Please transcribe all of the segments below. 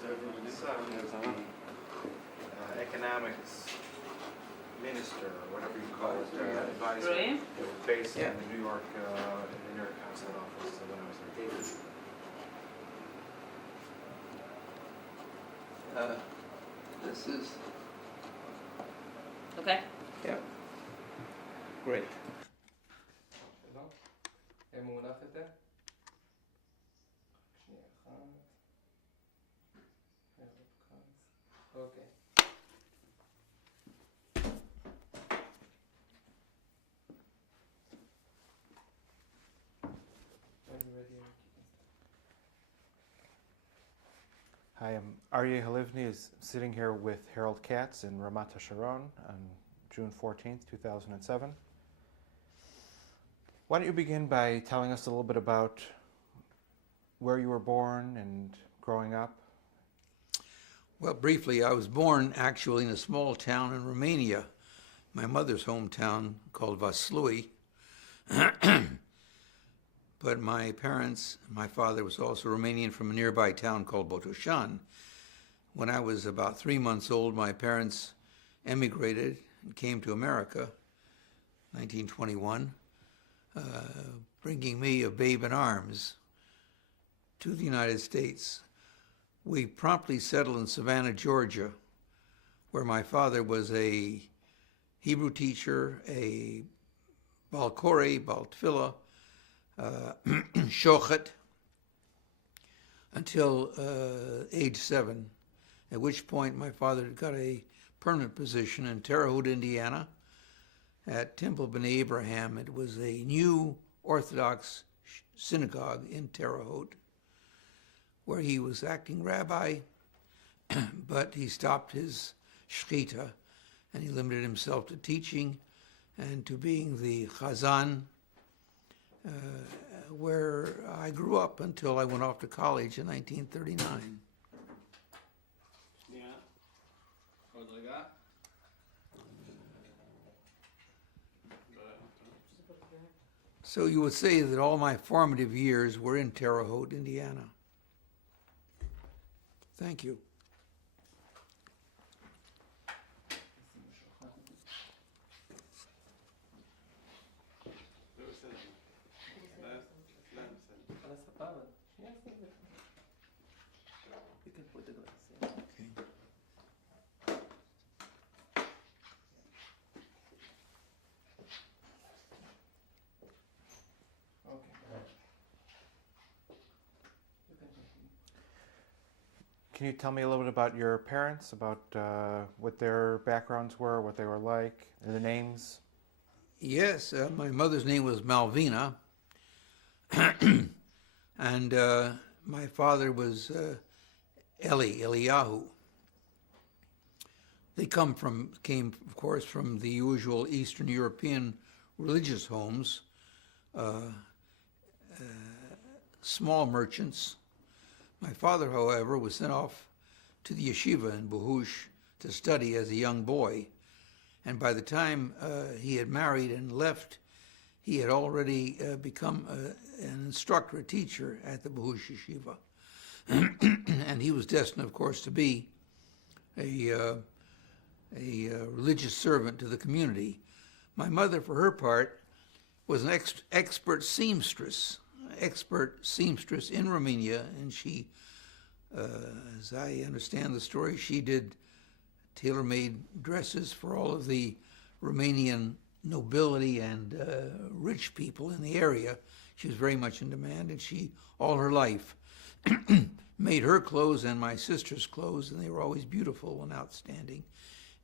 son is the economics minister, or whatever you call it, advisor, based in the New York consulate office when I was there. This is... Okay. Yeah. Great. Okay. Hi, I'm Aryeh Halivni is sitting here with Harold Katz in Ramat HaSharon on June 14th, 2007. Why don't you begin by telling us a little bit about where you were born and growing up? Well, briefly, I was born actually in a small town in Romania, my mother's hometown called Vaslui. But my parents, my father was also Romanian from a nearby town called Botoșani. When I was about 3 months old, my parents emigrated and came to America, 1921, bringing me a babe in arms to the United States. We promptly settled in Savannah, Georgia, where my father was a Hebrew teacher, a Baal Koreh, Baal Tefillah, Shochet, until age 7, at which point my father got a permanent position in Terra Haute, Indiana, at Temple B'nai Abraham. It was a new Orthodox synagogue in Terra Haute, where he was acting rabbi, but he stopped his shechita, and he limited himself to teaching and to being the chazan, where I grew up until I went off to college in 1939. So you would say that all my formative years were in Terre Haute, Indiana. Thank you. Can you tell me a little bit about your parents, about what their backgrounds were, what they were like, and the names? Yes, my mother's name was Malvina, and my father was Eliyahu. They came, of course, from the usual Eastern European religious homes, small merchants. My father, however, was sent off to the yeshiva in Bohush to study as a young boy. And by the time he had married and left, he had already become an instructor, a teacher at the Bohush yeshiva. And he was destined, of course, to be a religious servant to the community. My mother, for her part, was an expert seamstress in Romania, and she, as I understand the story, she did tailor-made dresses for all of the Romanian nobility and rich people in the area. She was very much in demand, and she, all her life, made her clothes and my sister's clothes, and they were always beautiful and outstanding.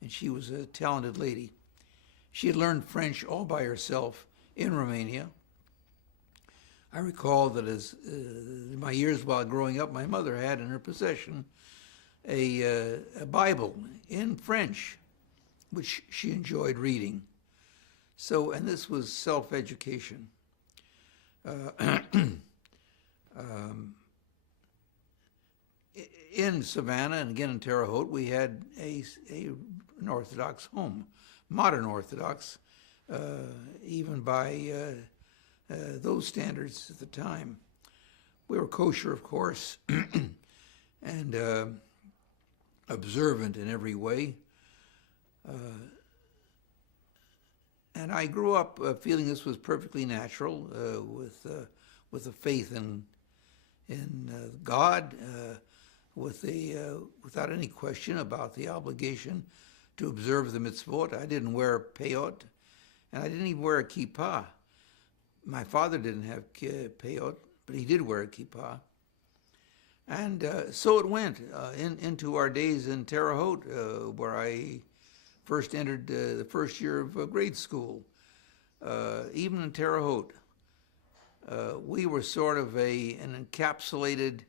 And she was a talented lady. She had learned French all by herself in Romania. I recall that as in my years while growing up, my mother had in her possession a Bible in French, which she enjoyed reading. So, and this was self-education. In Savannah and again in Terre Haute, we had an Orthodox home, modern Orthodox, even by those standards at the time. We were kosher, of course, and observant in every way. And I grew up feeling this was perfectly natural, with a faith in God, without any question about the obligation to observe the mitzvot. I didn't wear peyot, and I didn't even wear a kippah. My father didn't have peyot, but he did wear a kippah. And so it went into our days in Terra Haute, where I first entered the first year of grade school. Even in Terra Haute, we were sort of an encapsulated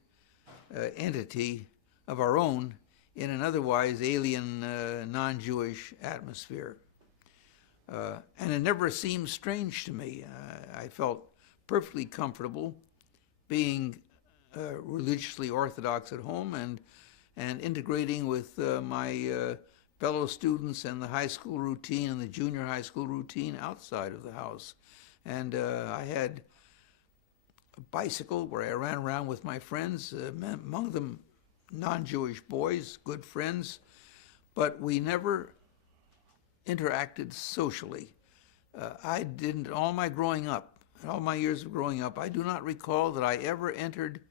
entity of our own in an otherwise alien, non-Jewish atmosphere. And it never seemed strange to me. I felt perfectly comfortable being religiously orthodox at home and integrating with my fellow students and the high school routine and the junior high school routine outside of the house. And I had a bicycle where I ran around with my friends, among them non-Jewish boys, good friends, but we never interacted socially. I didn't, all my growing up, all my years of growing up, I do not recall that I ever entered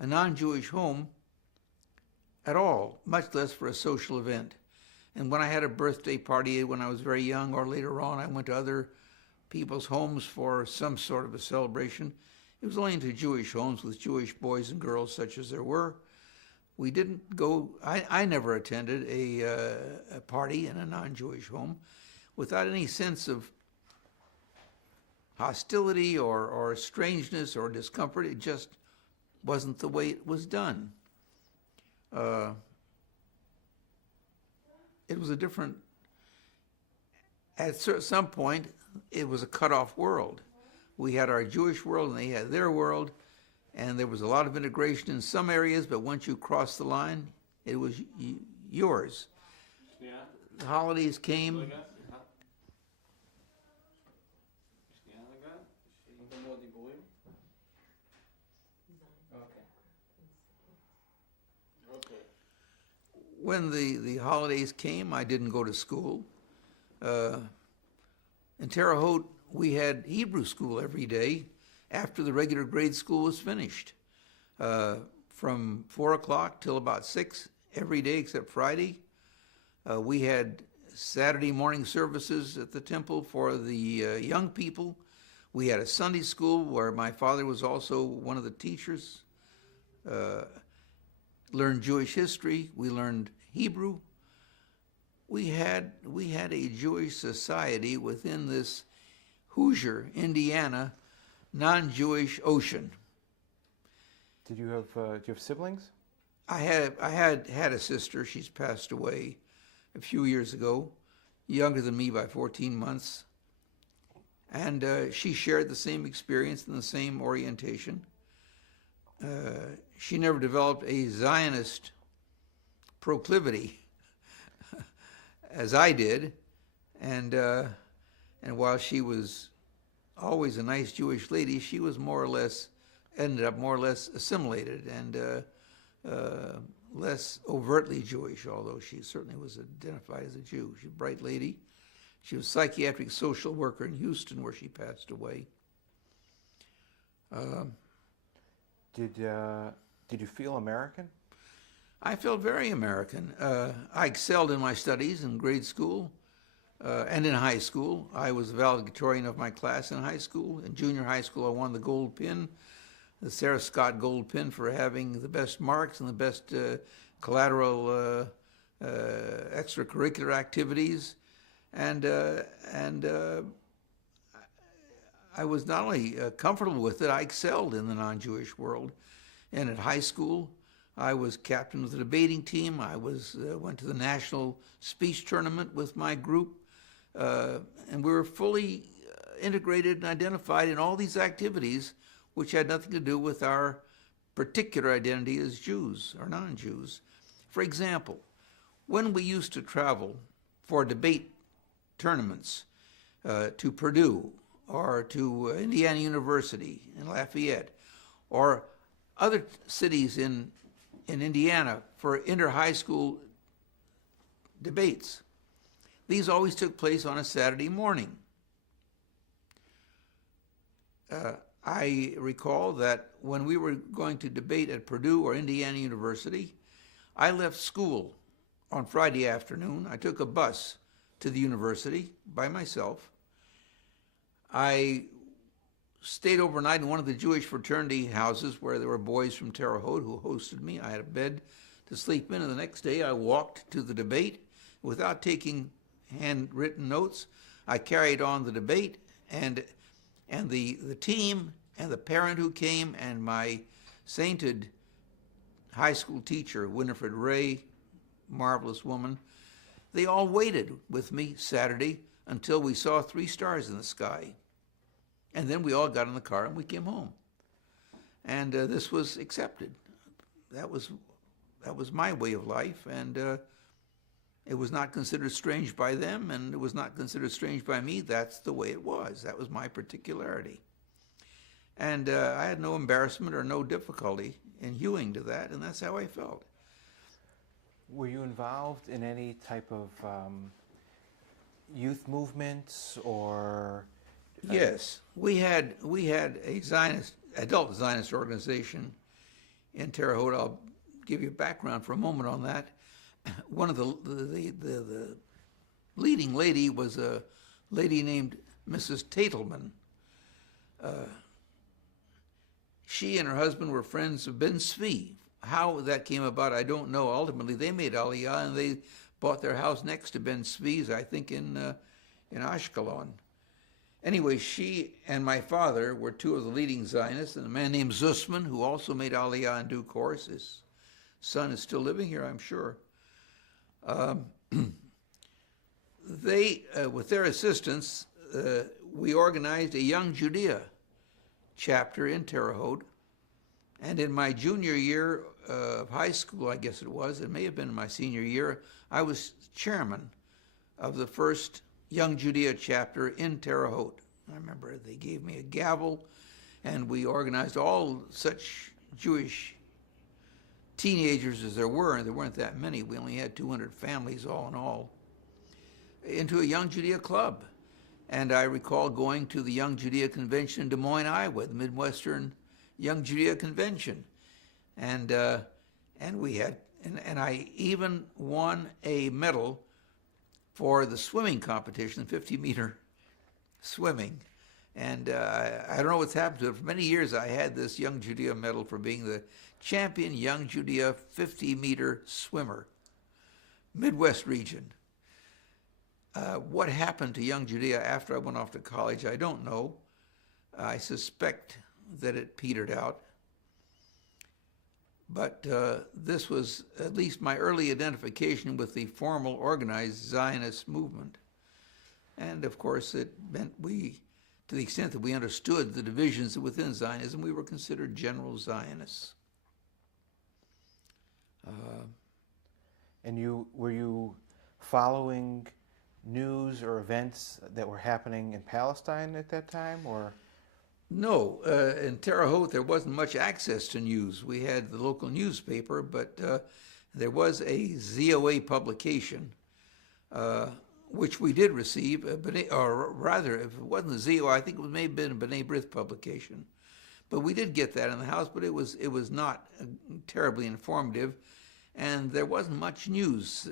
a non-Jewish home at all, much less for a social event. And when I had a birthday party when I was very young, or later on I went to other people's homes for some sort of a celebration, it was only into Jewish homes with Jewish boys and girls such as there were. We didn't go, I never attended a party in a non-Jewish home without any sense of hostility or strangeness or discomfort. It just wasn't the way it was done. It was a different, at some point, it was a cut-off world. We had our Jewish world and they had their world, and there was a lot of integration in some areas, but once you crossed the line, it was yours. Yeah. The holidays came. When the holidays came, I didn't go to school. In Terre Haute, we had Hebrew school every day after the regular grade school was finished. From 4 o'clock till about 6 every day except Friday. We had Saturday morning services at the temple for the young people. We had a Sunday school where my father was also one of the teachers. Learned Jewish history. We learned Hebrew. We had a Jewish society within this Hoosier, Indiana, non-Jewish ocean. Do you have siblings? I had a sister. She's passed away a few years ago, younger than me by 14 months. And she shared the same experience and the same orientation. She never developed a Zionist proclivity as I did. And while she was always a nice Jewish lady, she was ended up more or less assimilated and less overtly Jewish, although she certainly was identified as a Jew. She's a bright lady. She was a psychiatric social worker in Houston where she passed away. Did you feel American? I felt very American. I excelled in my studies in grade school and in high school. I was the valedictorian of my class in high school. In junior high school, I won the gold pin, the Sarah Scott gold pin for having the best marks and the best collateral extracurricular activities. And I was not only comfortable with it, I excelled in the non-Jewish world. And at high school, I was captain of the debating team. I went to the national speech tournament with my group. And we were fully integrated and identified in all these activities, which had nothing to do with our particular identity as Jews or non-Jews. For example, when we used to travel for debate tournaments to Purdue or to Indiana University in Lafayette or other cities in in Indiana for inter-high school debates. These always took place on a Saturday morning. I recall that when we were going to debate at Purdue or Indiana University, I left school on Friday afternoon. I took a bus to the university by myself. I stayed overnight in one of the Jewish fraternity houses where there were boys from Terra Haute who hosted me. I had a bed to sleep in, and the next day I walked to the debate without taking handwritten notes. I carried on the debate, and the team and the parent who came and my sainted high school teacher, Winifred Ray, marvelous woman, they all waited with me Saturday until we saw 3 stars in the sky. And then we all got in the car and we came home. And this was accepted. That was my way of life, and it was not considered strange by them, and it was not considered strange by me. That's the way it was. That was my particularity. And I had no embarrassment or no difficulty in hewing to that, and that's how I felt. Were you involved in any type of youth movements or? Yes, we had a adult Zionist organization in Terre Haute. I'll give you a background for a moment on that. One of the leading lady was a lady named Mrs. Tatelman. She and her husband were friends of Ben Zvi. How that came about, I don't know. Ultimately, they made Aliyah, and they bought their house next to Ben Zvi's, I think in Ashkelon. Anyway, she and my father were 2 of the leading Zionists, and a man named Zussman, who also made Aliyah in due course. His son is still living here, I'm sure. They, with their assistance, we organized a Young Judea chapter in Terre Haute. And in my junior year of high school, I guess it may have been my senior year, I was chairman of the first Young Judea chapter in Terre Haute. I remember they gave me a gavel, and we organized all such Jewish teenagers as there were, and there weren't that many. We only had 200 families all in all, into a Young Judea club. And I recall going to the Young Judea Convention in Des Moines, Iowa, the Midwestern Young Judea Convention. And we had, and I even won a medal for the swimming competition, 50-meter swimming. And I don't know what's happened to it. For many years, I had this Young Judea medal for being the champion Young Judea 50-meter swimmer, Midwest region. What happened to Young Judea after I went off to college, I don't know. I suspect that it petered out. But this was at least my early identification with the formal organized Zionist movement. And of course, it meant to the extent that we understood the divisions within Zionism, we were considered general Zionists. And were you following news or events that were happening in Palestine at that time, or? No, in Terre Haute there wasn't much access to news. We had the local newspaper, but there was a ZOA publication, which we did receive, or rather, if it wasn't the ZOA, I think it may have been a B'nai B'rith publication. But we did get that in the house, but it was not terribly informative, and there wasn't much news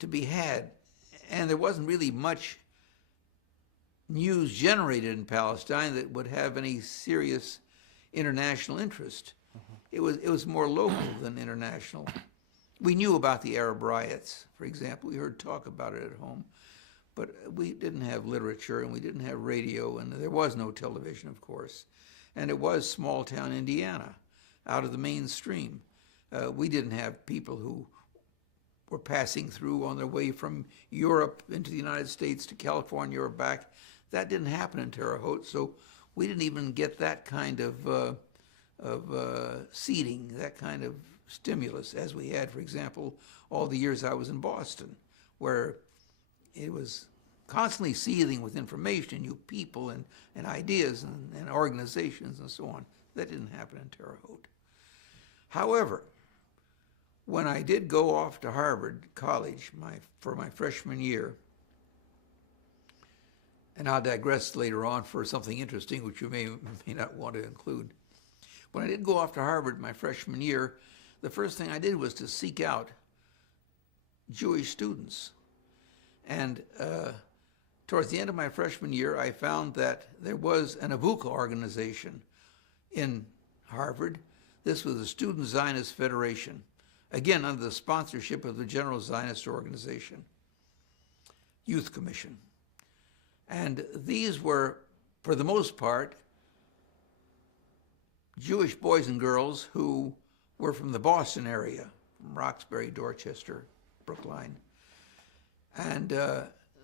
to be had, and there wasn't really much news generated in Palestine that would have any serious international interest. It was more local than international. We knew about the Arab riots, for example. We heard talk about it at home, but we didn't have literature, and we didn't have radio, and there was no television, of course. And it was small-town Indiana, out of the mainstream. We didn't have people who were passing through on their way from Europe into the United States to California or back. That didn't happen in Terre Haute, so we didn't even get that kind of seeding, that kind of stimulus as we had, for example, all the years I was in Boston, where it was constantly seething with information, new people and ideas and organizations and so on. That didn't happen in Terre Haute. However, when I did go off to Harvard College for my freshman year, and I'll digress later on for something interesting which you may not want to include. When I did go off to Harvard my freshman year, the first thing I did was to seek out Jewish students. And towards the end of my freshman year, I found that there was an Avuka organization in Harvard. This was the Student Zionist Federation, again under the sponsorship of the General Zionist Organization, Youth Commission. And these were, for the most part, Jewish boys and girls who were from the Boston area, from Roxbury, Dorchester, Brookline. And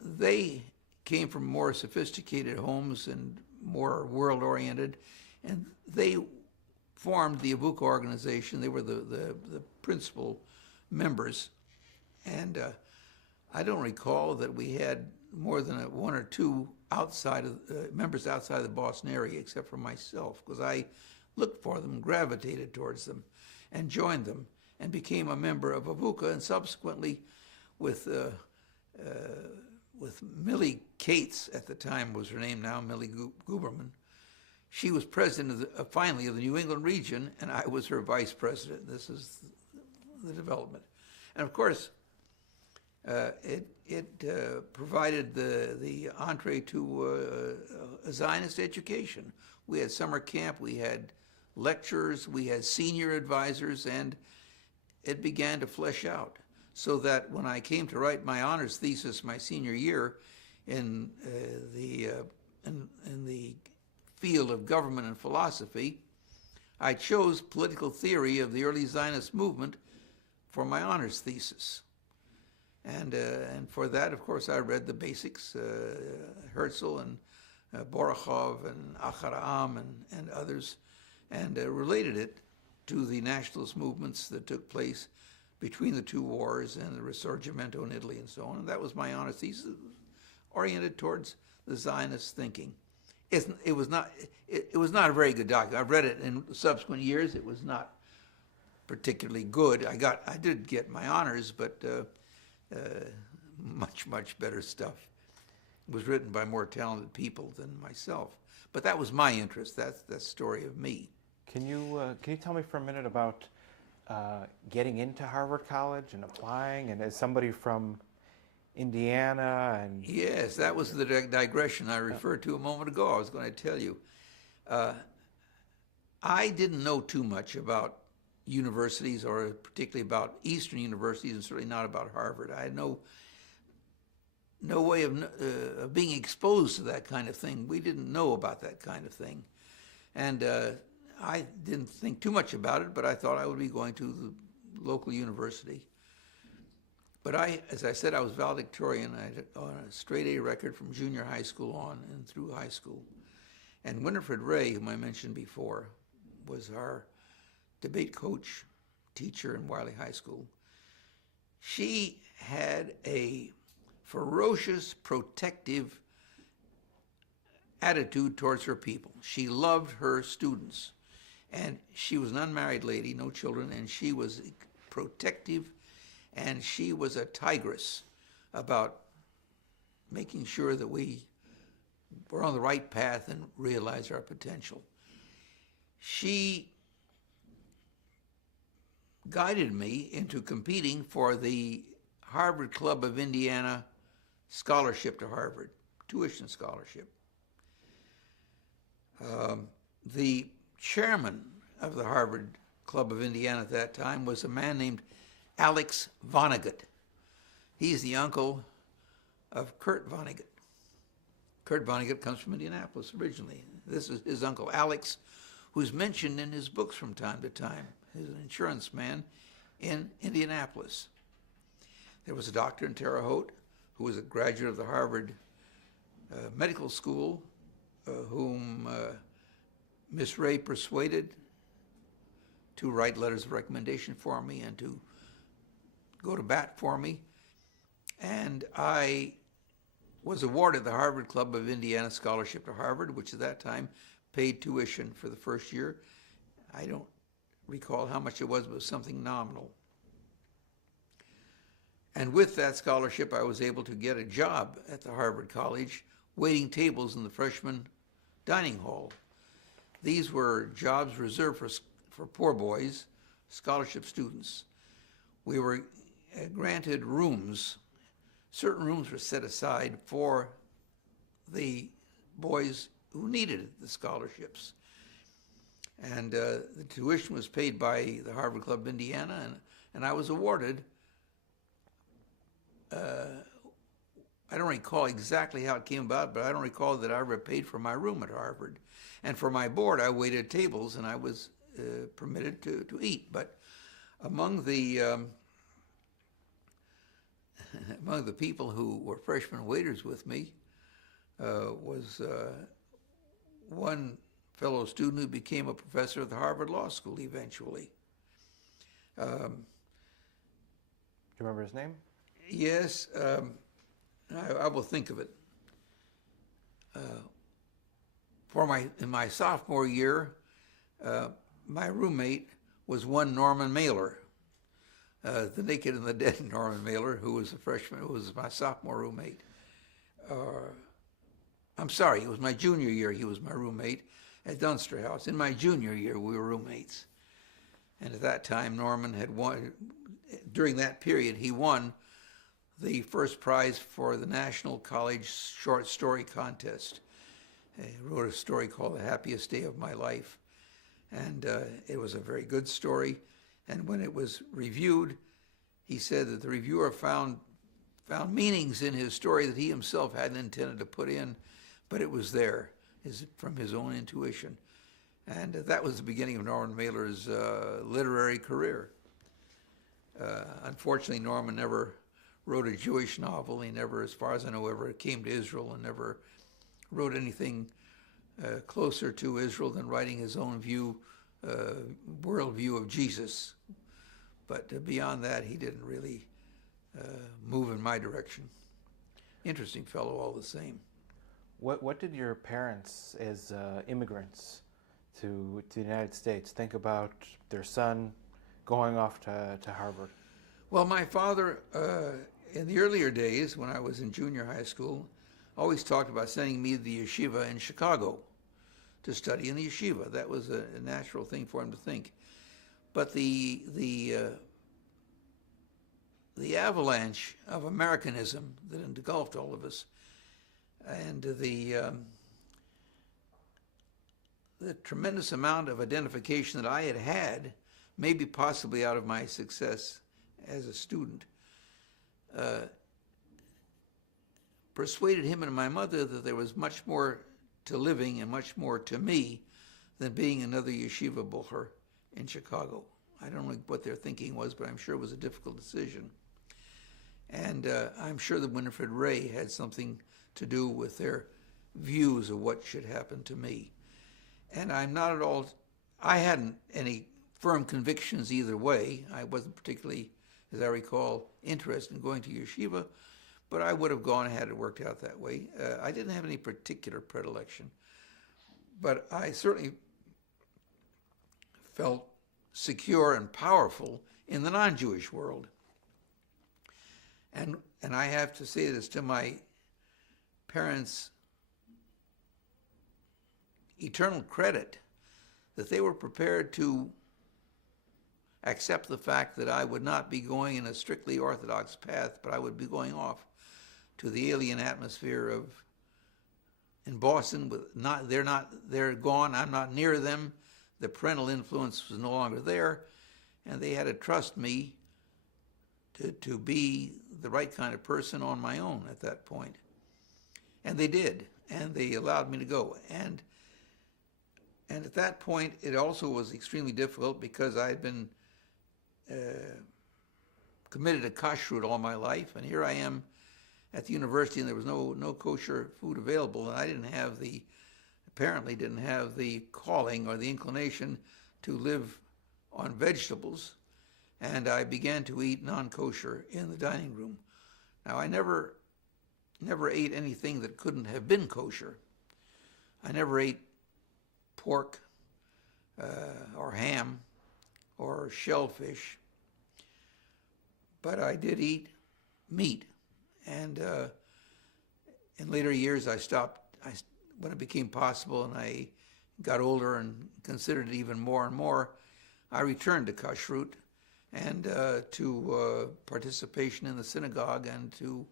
they came from more sophisticated homes and more world-oriented, and they formed the Avuka organization. They were the principal members. And I don't recall that we had more than one or two members outside of the Boston area, except for myself, because I looked for them, gravitated towards them, and joined them, and became a member of Avuka, and subsequently with Millie Katz, at the time was her name now, Millie Guberman. She was president finally of the New England region, and I was her vice president. This is the development. And of course, it provided the entree to a Zionist education. We had summer camp, we had lectures, we had senior advisors, and it began to flesh out. So that when I came to write my honors thesis my senior year in the field of government and philosophy, I chose political theory of the early Zionist movement for my honors thesis. And for that, of course, I read the basics, Herzl and Borochov and Acharaam and others, and related it to the nationalist movements that took place between the two wars and the Risorgimento in Italy and so on. And that was my honors thesis, oriented towards the Zionist thinking. It was not a very good document. I've read it in subsequent years. It was not particularly good. I did get my honors, but much better stuff. It was written by more talented people than myself. But that was my interest. That's the story of me. Can you tell me for a minute about getting into Harvard College and applying, and as somebody from Indiana and... Yes, that was the digression I referred to a moment ago. I was going to tell you. I didn't know too much about universities, or particularly about Eastern universities, and certainly not about Harvard. I had no way of being exposed to that kind of thing. We didn't know about that kind of thing. And I didn't think too much about it, but I thought I would be going to the local university. But as I said, I was valedictorian. I had on a straight A record from junior high school on and through high school. And Winifred Ray, whom I mentioned before, was our debate coach, teacher in Wiley High School. She had a ferocious, protective attitude towards her people. She loved her students. And she was an unmarried lady, no children, and she was protective, and she was a tigress about making sure that we were on the right path and realized our potential. She guided me into competing for the Harvard Club of Indiana scholarship to Harvard, tuition scholarship. The chairman of the Harvard Club of Indiana at that time was a man named Alex Vonnegut. He's the uncle of Kurt Vonnegut. Kurt Vonnegut comes from Indianapolis originally. This is his uncle Alex, who's mentioned in his books from time to time. He's an insurance man in Indianapolis. There was a doctor in Terre Haute who was a graduate of the Harvard Medical School, whom Miss Ray persuaded to write letters of recommendation for me and to go to bat for me. And I was awarded the Harvard Club of Indiana Scholarship to Harvard, which at that time paid tuition for the first year. I don't recall how much it was, but it was something nominal. And with that scholarship, I was able to get a job at the Harvard College, waiting tables in the freshman dining hall. These were jobs reserved for poor boys, scholarship students. We were granted rooms. Certain rooms were set aside for the boys who needed the scholarships. And the tuition was paid by the Harvard Club of Indiana, and I was awarded, I don't recall exactly how it came about, but I don't recall that I ever paid for my room at Harvard. And for my board, I waited tables, and I was permitted to eat. But among the among the people who were freshman waiters with me was one fellow student who became a professor at the Harvard Law School eventually. Do you remember his name? Yes, I will think of it. In my sophomore year, my roommate was one Norman Mailer, the naked and the dead Norman Mailer, who was a freshman, who was my sophomore roommate. I'm sorry, it was my junior year he was my roommate at Dunster House. In my junior year, we were roommates. And at that time, Norman had won, during that period, he won the first prize for the National College Short Story Contest. He wrote a story called The Happiest Day of My Life. And it was a very good story. And when it was reviewed, he said that the reviewer found meanings in his story that he himself hadn't intended to put in, but it was there from his own intuition. And that was the beginning of Norman Mailer's literary career. Unfortunately, Norman never wrote a Jewish novel. He never, as far as I know, ever came to Israel and never wrote anything closer to Israel than writing his own worldview of Jesus. But beyond that, he didn't really move in my direction. Interesting fellow all the same. What did your parents, as immigrants to the United States, think about their son going off to Harvard? Well, my father, in the earlier days, when I was in junior high school, always talked about sending me to the yeshiva in Chicago to study in the yeshiva. That was a natural thing for him to think. But the avalanche of Americanism that engulfed all of us, and the tremendous amount of identification that I had, maybe possibly out of my success as a student, persuaded him and my mother that there was much more to living and much more to me than being another yeshiva bocher in Chicago. I don't know what their thinking was, but I'm sure it was a difficult decision. And I'm sure that Winifred Ray had something to do with their views of what should happen to me. And I'm not at all, I hadn't any firm convictions either way. I wasn't particularly, as I recall, interested in going to yeshiva, but I would have gone and had it worked out that way. I didn't have any particular predilection, but I certainly felt secure and powerful in the non-Jewish world. And I have to say this to my parents' eternal credit, that they were prepared to accept the fact that I would not be going in a strictly Orthodox path, but I would be going off to the alien atmosphere of, in Boston, they're gone, I'm not near them, the parental influence was no longer there, and they had to trust me to be the right kind of person on my own at that point. And they did, and they allowed me to go. And at that point, it also was extremely difficult because I had been committed to kashrut all my life, and here I am at the university, and there was no kosher food available, and I apparently didn't have the calling or the inclination to live on vegetables, and I began to eat non-kosher in the dining room. Now, I never ate anything that couldn't have been kosher. I never ate pork or ham or shellfish. But I did eat meat, and in later years I stopped. When it became possible and I got older and considered it even more and more, I returned to kashrut and to participation in the synagogue and to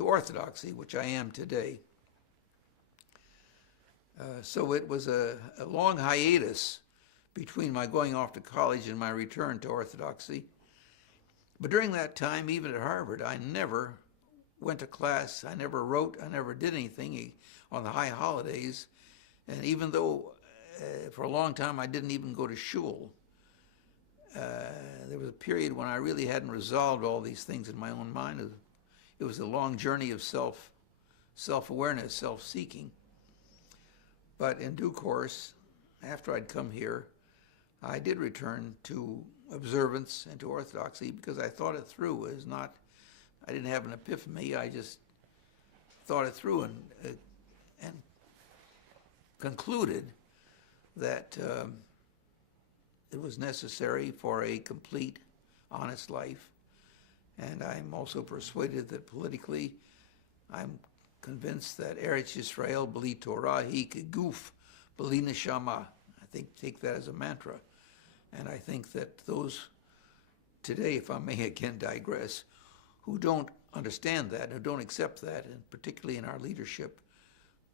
orthodoxy, which I am today. So it was a long hiatus between my going off to college and my return to orthodoxy. But during that time, even at Harvard, I never went to class, I never wrote, I never did anything on the high holidays. And even though for a long time I didn't even go to shul, there was a period when I really hadn't resolved all these things in my own mind. It was a long journey of self-awareness, self-seeking. But in due course, after I'd come here, I did return to observance and to orthodoxy because I thought it through. I didn't have an epiphany. I just thought it through and concluded that it was necessary for a complete, honest life. And I'm also persuaded that politically, I'm convinced that Eretz Yisrael, b'li Torah, hi keguf, b'li neshama. I take that as a mantra. And I think that those today, if I may again digress, who don't understand that, who don't accept that, and particularly in our leadership,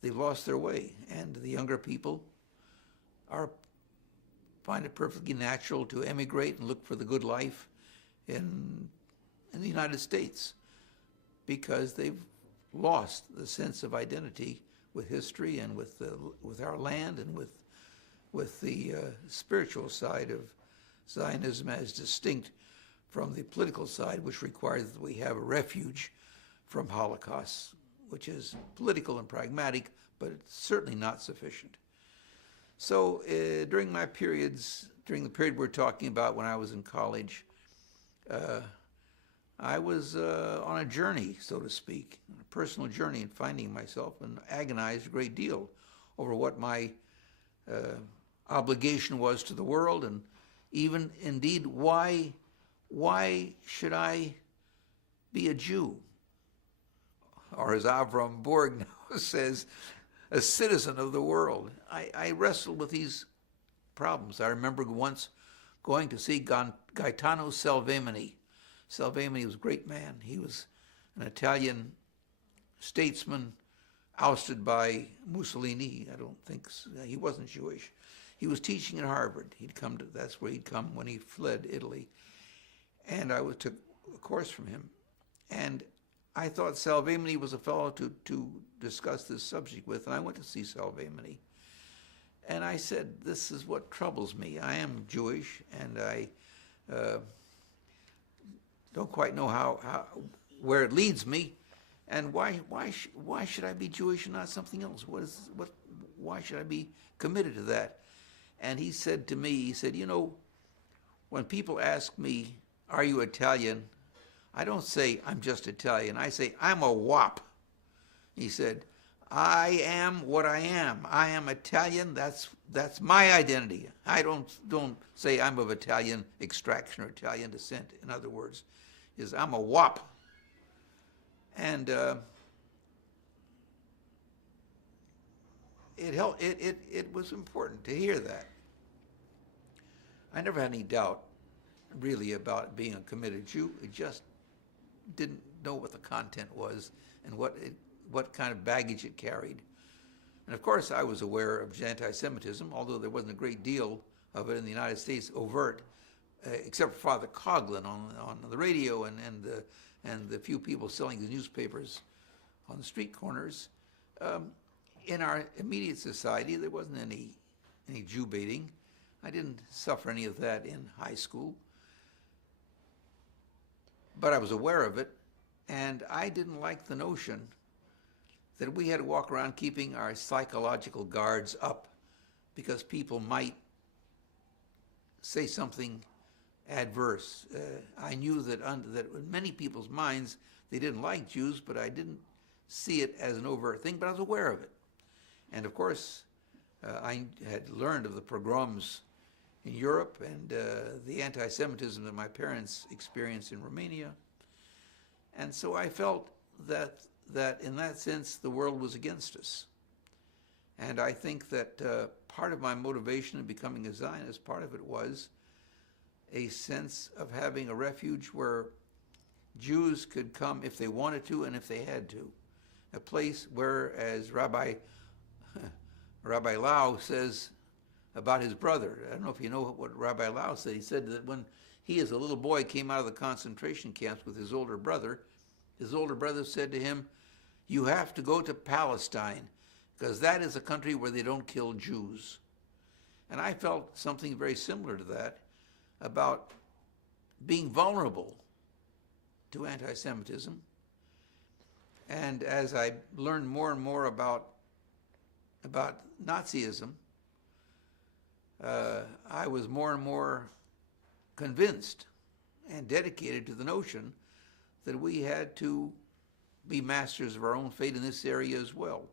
they've lost their way. And the younger people find it perfectly natural to emigrate and look for the good life in the United States because they've lost the sense of identity with history and with our land and with the spiritual side of Zionism as distinct from the political side, which requires that we have a refuge from Holocaust, which is political and pragmatic, but it's certainly not sufficient. So during the period we're talking about when I was in college, I was on a journey, so to speak, a personal journey in finding myself, and agonized a great deal over what my obligation was to the world, and even indeed why should I be a Jew? Or as Avram Borg now says, a citizen of the world. I wrestled with these problems. I remember once going to see Gaetano Salvemini. Salvemini was a great man. He was an Italian statesman ousted by Mussolini. I don't think he wasn't Jewish. He was teaching at Harvard. That's where he'd come when he fled Italy. And I took a course from him. And I thought Salvemini was a fellow to discuss this subject with, and I went to see Salvemini. And I said, this is what troubles me. I am Jewish, and I don't quite know where it leads me, and why should I be Jewish and not something else? Why should I be committed to that? And he said to me, when people ask me, are you Italian? I don't say I'm just Italian. I say I'm a wop. He said, I am what I am. I am Italian. That's my identity. I don't say I'm of Italian extraction or Italian descent. In other words, I'm a wop. And it was important to hear that. I never had any doubt, really, about being a committed Jew. It just didn't know what the content was and what kind of baggage it carried. And of course, I was aware of anti-Semitism, although there wasn't a great deal of it in the United States overt, except for Father Coughlin on the radio and the few people selling the newspapers on the street corners. In our immediate society, there wasn't any Jew baiting. I didn't suffer any of that in high school. But I was aware of it, and I didn't like the notion that we had to walk around keeping our psychological guards up because people might say something adverse. I knew that in many people's minds, they didn't like Jews, but I didn't see it as an overt thing, but I was aware of it. And of course, I had learned of the pogroms in Europe and the anti-Semitism that my parents experienced in Romania. And so I felt that in that sense the world was against us. And I think that part of my motivation in becoming a Zionist, part of it was a sense of having a refuge where Jews could come if they wanted to and if they had to. A place where, as Rabbi Lau says about his brother, I don't know if you know what Rabbi Lau said. He said that when he as a little boy came out of the concentration camps with his older brother said to him, "You have to go to Palestine, because that is a country where they don't kill Jews." And I felt something very similar to that about being vulnerable to anti-Semitism. And as I learned more and more about Nazism, I was more and more convinced and dedicated to the notion that we had to be masters of our own fate in this area as well.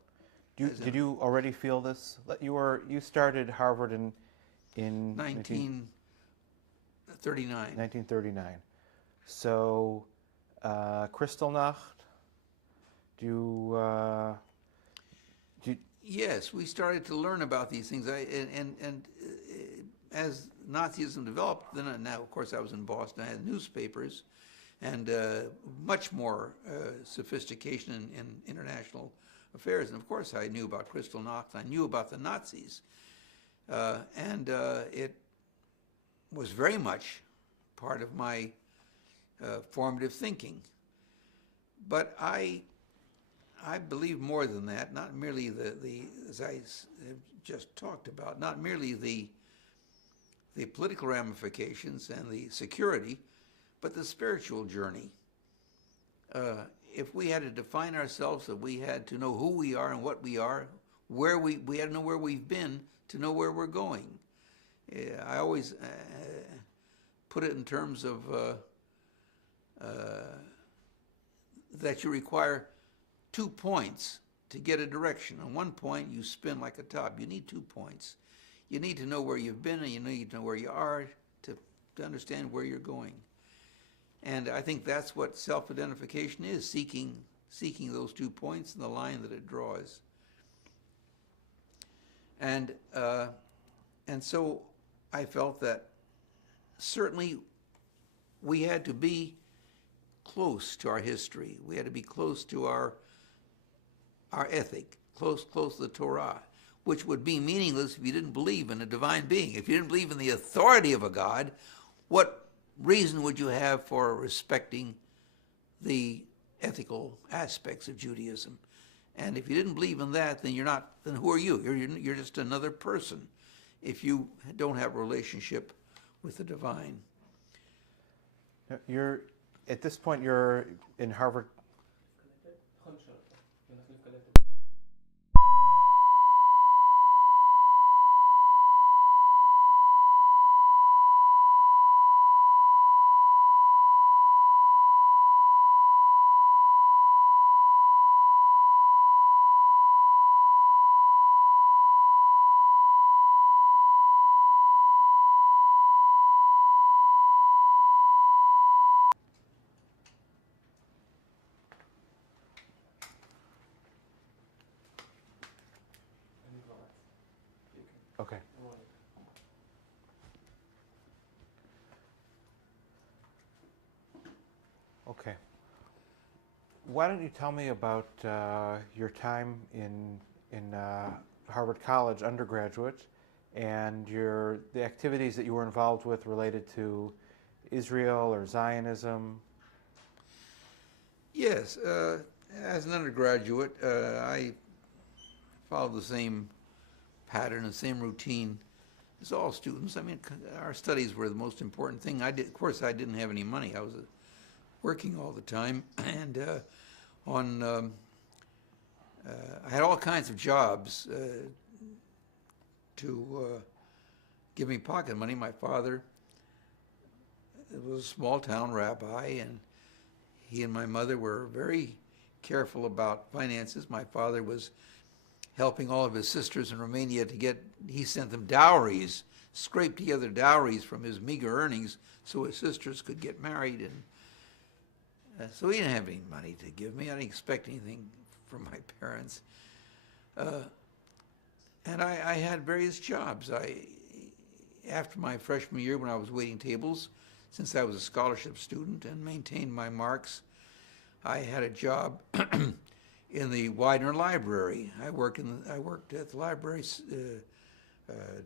Did you already feel this? You started Harvard in 1939. 1939. So, Kristallnacht. Yes, we started to learn about these things. As Nazism developed, then now of course I was in Boston. I had newspapers, and much more sophistication in international affairs. And of course I knew about Kristallnacht. I knew about the Nazis, and it was very much part of my formative thinking. But I believe more than that, not merely the as I have just talked about, not merely the political ramifications and the security, but the spiritual journey. If we had to define ourselves, that we had to know who we are and what we are, where we had to know where we've been to know where we're going. I always put it in terms of that you require 2 points to get a direction. On one point, you spin like a top. You need 2 points. You need to know where you've been, and you need to know where you are to understand where you're going. And I think that's what self-identification is, seeking those 2 points and the line that it draws. And so I felt that certainly we had to be close to our history. We had to be close to our ethic, close to the Torah, which would be meaningless if you didn't believe in a divine being. If you didn't believe in the authority of a God, what reason would you have for respecting the ethical aspects of Judaism? And if you didn't believe in that, then then who are you? You're just another person if you don't have a relationship with the divine. At this point, you're in Harvard. Okay. Okay. Why don't you tell me about your time in Harvard College undergraduate and the activities that you were involved with related to Israel or Zionism? Yes, as an undergraduate, I followed the same pattern, the same routine as all students. I mean, our studies were the most important thing. Of course, I didn't have any money. I was working all the time, and I had all kinds of jobs to give me pocket money. My father was a small-town rabbi, and he and my mother were very careful about finances. My father was helping all of his sisters in Romania he sent them dowries scrape together dowries from his meager earnings so his sisters could get married. And so he didn't have any money to give me. I didn't expect anything from my parents. And I had various jobs. After my freshman year, when I was waiting tables, since I was a scholarship student and maintained my marks, I had a job in the Widener Library. I worked at the library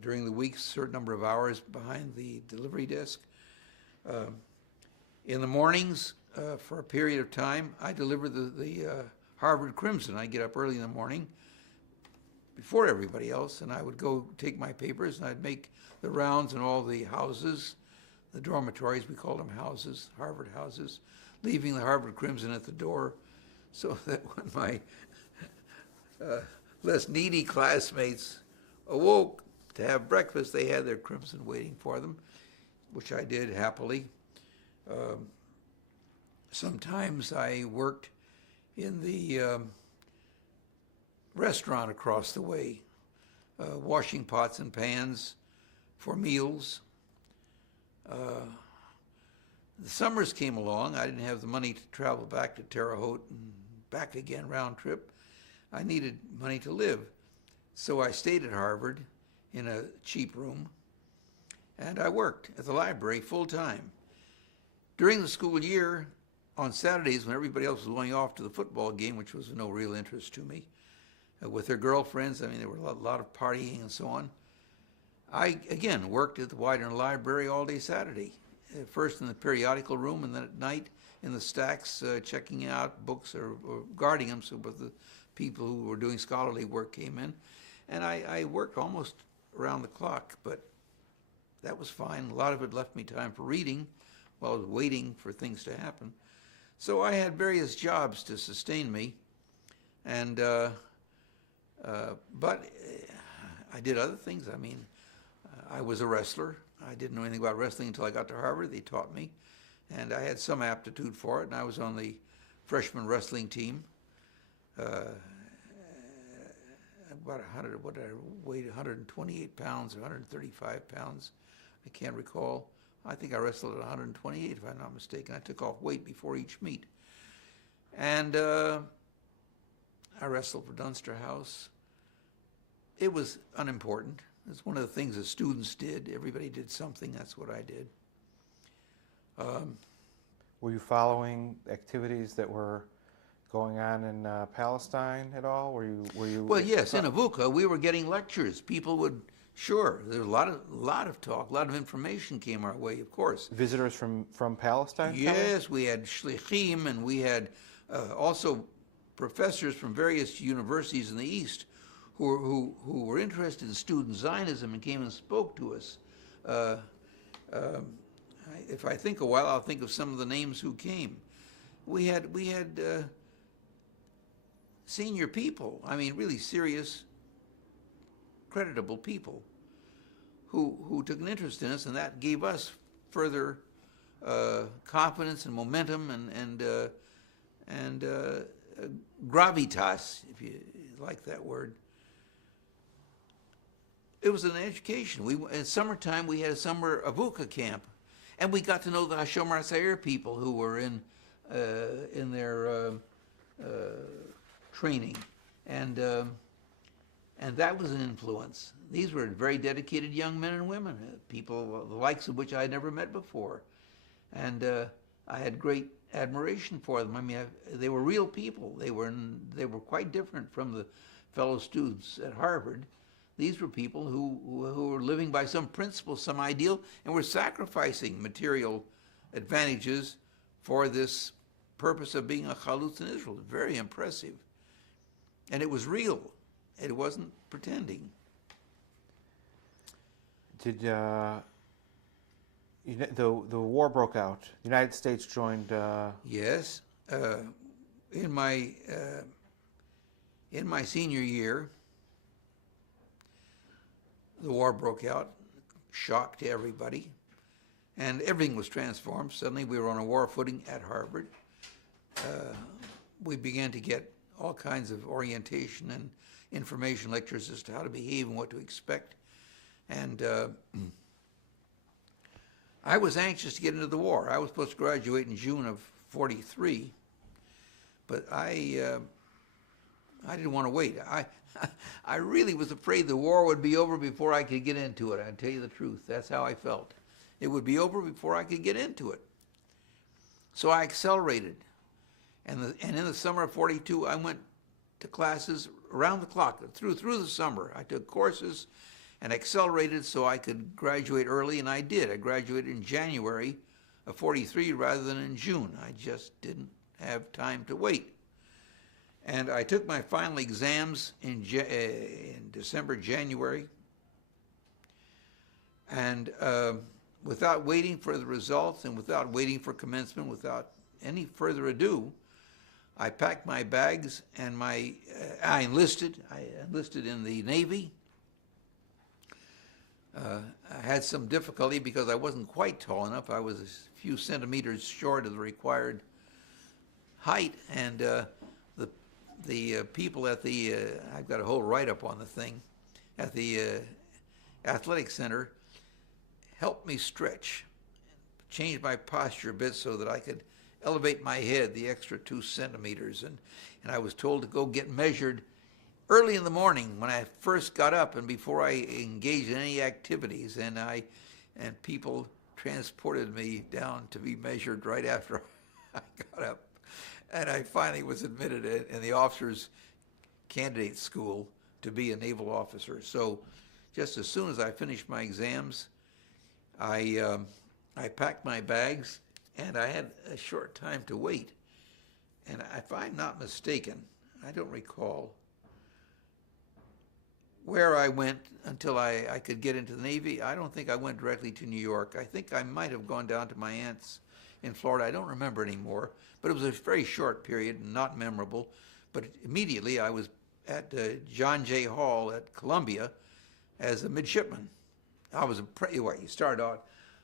during the week, a certain number of hours behind the delivery desk. In the mornings, for a period of time, I delivered the Harvard Crimson. I'd get up early in the morning before everybody else, and I would go take my papers, and I'd make the rounds in all the houses, the dormitories, we called them houses, Harvard houses, leaving the Harvard Crimson at the door so that when my less needy classmates awoke to have breakfast, they had their Crimson waiting for them, which I did happily. Sometimes I worked in the restaurant across the way, washing pots and pans for meals. The summers came along. I didn't have the money to travel back to Terre Haute and back again round trip. I needed money to live. So I stayed at Harvard in a cheap room, and I worked at the library full time. During the school year, on Saturdays when everybody else was going off to the football game, which was of no real interest to me, with their girlfriends, I mean, there were a lot of partying and so on. I, again, worked at the Widener Library all day Saturday, first in the periodical room and then at night in the stacks, checking out books or guarding them so the people who were doing scholarly work came in. And I worked almost around the clock, but that was fine. A lot of it left me time for reading while I was waiting for things to happen. So I had various jobs to sustain me, and but I did other things. I mean, I was a wrestler. I didn't know anything about wrestling until I got to Harvard. They taught me, and I had some aptitude for it, and I was on the freshman wrestling team. About 100, what did I weigh, 128 pounds or 135 pounds, I can't recall. I think I wrestled at 128, if I'm not mistaken. I took off weight before each meet. And I wrestled for Dunster House. It was unimportant. It's one of the things that students did. Everybody did something. That's what I did. Were you following activities that were going on in Palestine at all? Were you? Well, yes. In Avuka, we were getting lectures. People would. Sure, there was a lot of talk, a lot of information came our way, of course. Visitors from Palestine? Yes, we had shlichim, and we had also professors from various universities in the East who were interested in student Zionism and came and spoke to us. If I think a while, I'll think of some of the names who came. We had senior people, I mean, really serious, creditable people who took an interest in us, and that gave us further confidence and momentum and gravitas, if you like that word. It was an education. In summertime, we had a summer Avuka camp, and we got to know the Hashomer Sayer people who were in their training, and that was an influence. These were very dedicated young men and women, people the likes of which I had never met before. And I had great admiration for them. I mean, they were real people. They were quite different from the fellow students at Harvard. These were people who were living by some principle, some ideal, and were sacrificing material advantages for this purpose of being a chalutz in Israel. Very impressive. And it was real. It wasn't pretending. Did the war broke out? The United States joined. Yes, in my senior year, the war broke out. Shock to everybody, and everything was transformed. Suddenly, we were on a war footing at Harvard. We began to get all kinds of orientation and information lectures as to how to behave and what to expect. And I was anxious to get into the war. I was supposed to graduate in June of '43, but I didn't want to wait. I really was afraid the war would be over before I could get into it. I'll tell you the truth. That's how I felt. It would be over before I could get into it. So I accelerated. And in the summer of '42, I went to classes around the clock, through the summer. I took courses and accelerated so I could graduate early, and I did. I graduated in January of '43 rather than in June. I just didn't have time to wait. And I took my final exams in December, January, and without waiting for the results and without waiting for commencement, without any further ado, I packed my bags and I enlisted. I enlisted in the Navy. I had some difficulty because I wasn't quite tall enough. I was a few centimeters short of the required height, and the people at the, I've got a whole write-up on the thing, at the athletic center helped me stretch, change my posture a bit so that I could elevate my head the extra 2 centimeters. And I was told to go get measured early in the morning when I first got up and before I engaged in any activities. And people transported me down to be measured right after I got up. And I finally was admitted in the officers' candidate school to be a naval officer. So just as soon as I finished my exams, I packed my bags, and I had a short time to wait. And if I'm not mistaken, I don't recall where I went until I could get into the Navy. I don't think I went directly to New York. I think I might have gone down to my aunt's in Florida. I don't remember anymore, but it was a very short period and not memorable. But immediately I was at John J. Hall at Columbia as a midshipman. I was you started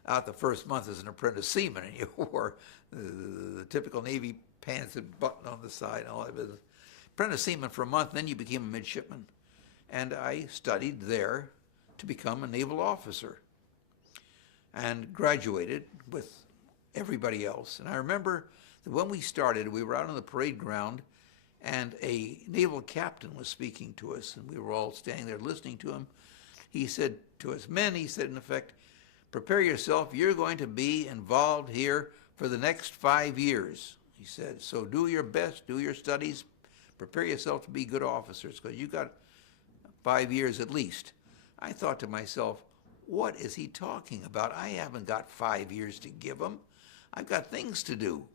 out the first month as an apprentice seaman, and you wore the typical Navy pants and button on the side and all that business. Apprentice seaman for a month, then you became a midshipman. And I studied there to become a naval officer and graduated with everybody else. And I remember that when we started, we were out on the parade ground, and a naval captain was speaking to us, and we were all standing there listening to him. He said to us, men, he said, in effect, prepare yourself. You're going to be involved here for the next 5 years. He said, so do your best, do your studies, prepare yourself to be good officers, because you got 5 years at least. I thought to myself, what is he talking about? I haven't got 5 years to give him. I've got things to do.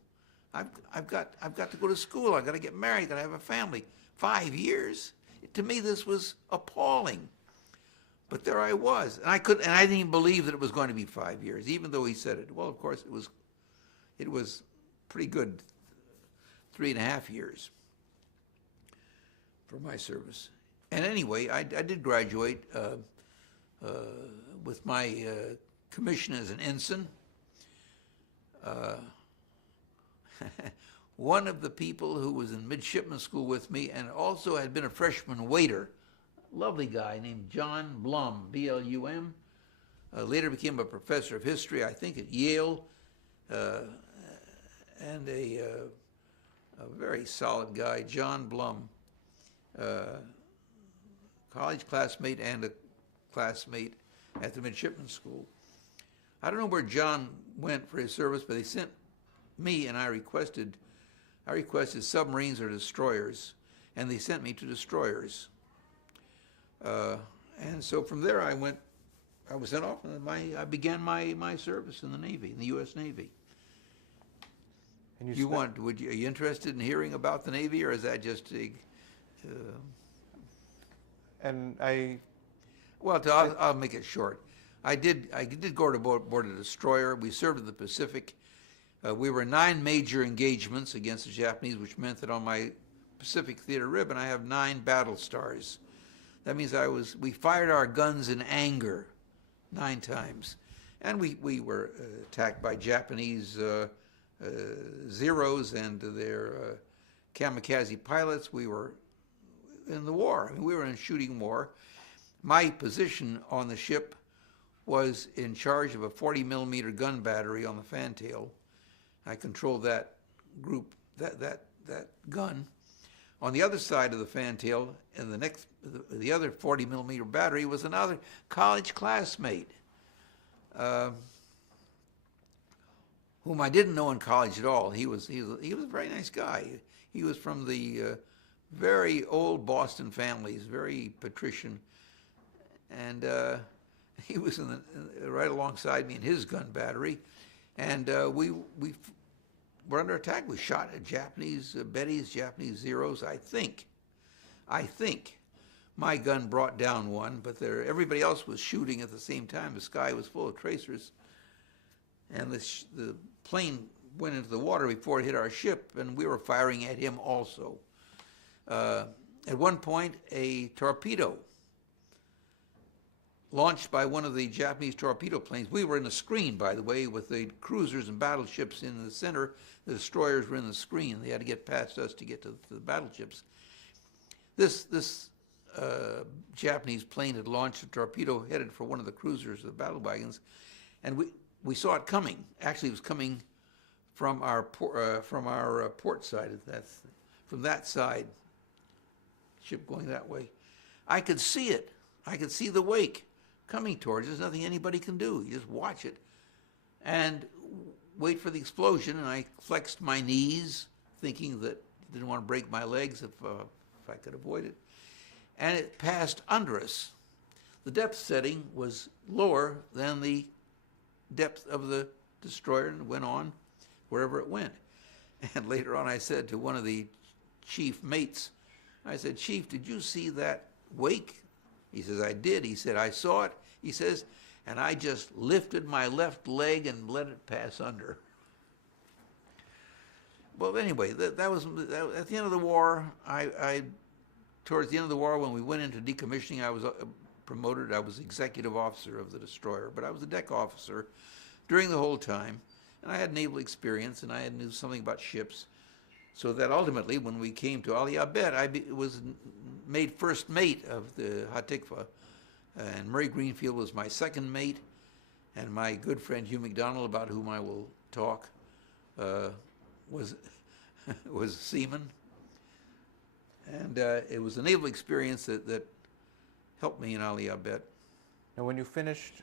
I've got to go to school. I've got to get married. I've got to have a family. 5 years? To me, this was appalling. But there I was, and I didn't even believe that it was going to be 5 years, even though he said it. Well, of course, it was pretty good 3.5 years for my service. And anyway, I did graduate with my commission as an ensign. One of the people who was in midshipman school with me and also had been a freshman waiter, lovely guy named John Blum, B-L-U-M, later became a professor of history, I think at Yale, and a very solid guy, John Blum, college classmate and a classmate at the midshipman school. I don't know where John went for his service, but they sent me, and I requested submarines or destroyers, and they sent me to destroyers. And so from there I was sent off, and I began my service in the Navy, in the U.S. Navy. And are you interested in hearing about the Navy, or is that just a... I'll make it short. I did go to board a destroyer. We served in the Pacific. We were 9 major engagements against the Japanese, which meant that on my Pacific Theater ribbon I have 9 battle stars. That means we fired our guns in anger 9 times. And we were attacked by Japanese Zeros and their kamikaze pilots. We were in the war. I mean, we were in a shooting war. My position on the ship was in charge of a 40 millimeter gun battery on the fantail. I controlled that group, that gun. On the other side of the fantail, and the other 40 millimeter battery was another college classmate, whom I didn't know in college at all. He was a very nice guy. He was from the very old Boston families, very patrician, and he was right alongside me in his gun battery, and we were under attack. We shot at Japanese Bettys, Japanese Zeros. I think my gun brought down one, but everybody else was shooting at the same time. The sky was full of tracers, and the plane went into the water before it hit our ship, and we were firing at him also. At one point, a torpedo launched by one of the Japanese torpedo planes. We were in the screen, by the way, with the cruisers and battleships in the center. The destroyers were in the screen. They had to get past us to get to the battleships. This Japanese plane had launched a torpedo headed for one of the cruisers, the battle wagons, and we saw it coming. Actually, it was coming from our port side. That's from that side. Ship going that way. I could see it. I could see the wake coming towards us. There's nothing anybody can do. You just watch it and wait for the explosion. And I flexed my knees, thinking that I didn't want to break my legs if I could avoid it. And it passed under us. The depth setting was lower than the depth of the destroyer and went on wherever it went. And later on I said to one of the chief mates, I said, "Chief, did you see that wake?" He says, "I did." He said, "I saw it." He says, "and I just lifted my left leg and let it pass under." Well, anyway, that was at the end of the war. Towards the end of the war, when we went into decommissioning, I was promoted. I was executive officer of the destroyer, but I was a deck officer during the whole time, and I had naval experience, and I knew something about ships. So that ultimately, when we came to Aliyah, I was made first mate of the Hatikva, and Murray Greenfield was my second mate, and my good friend Hugh McDonald, about whom I will talk, was a seaman, and it was a naval experience that helped me in Aliyah. And when you finished,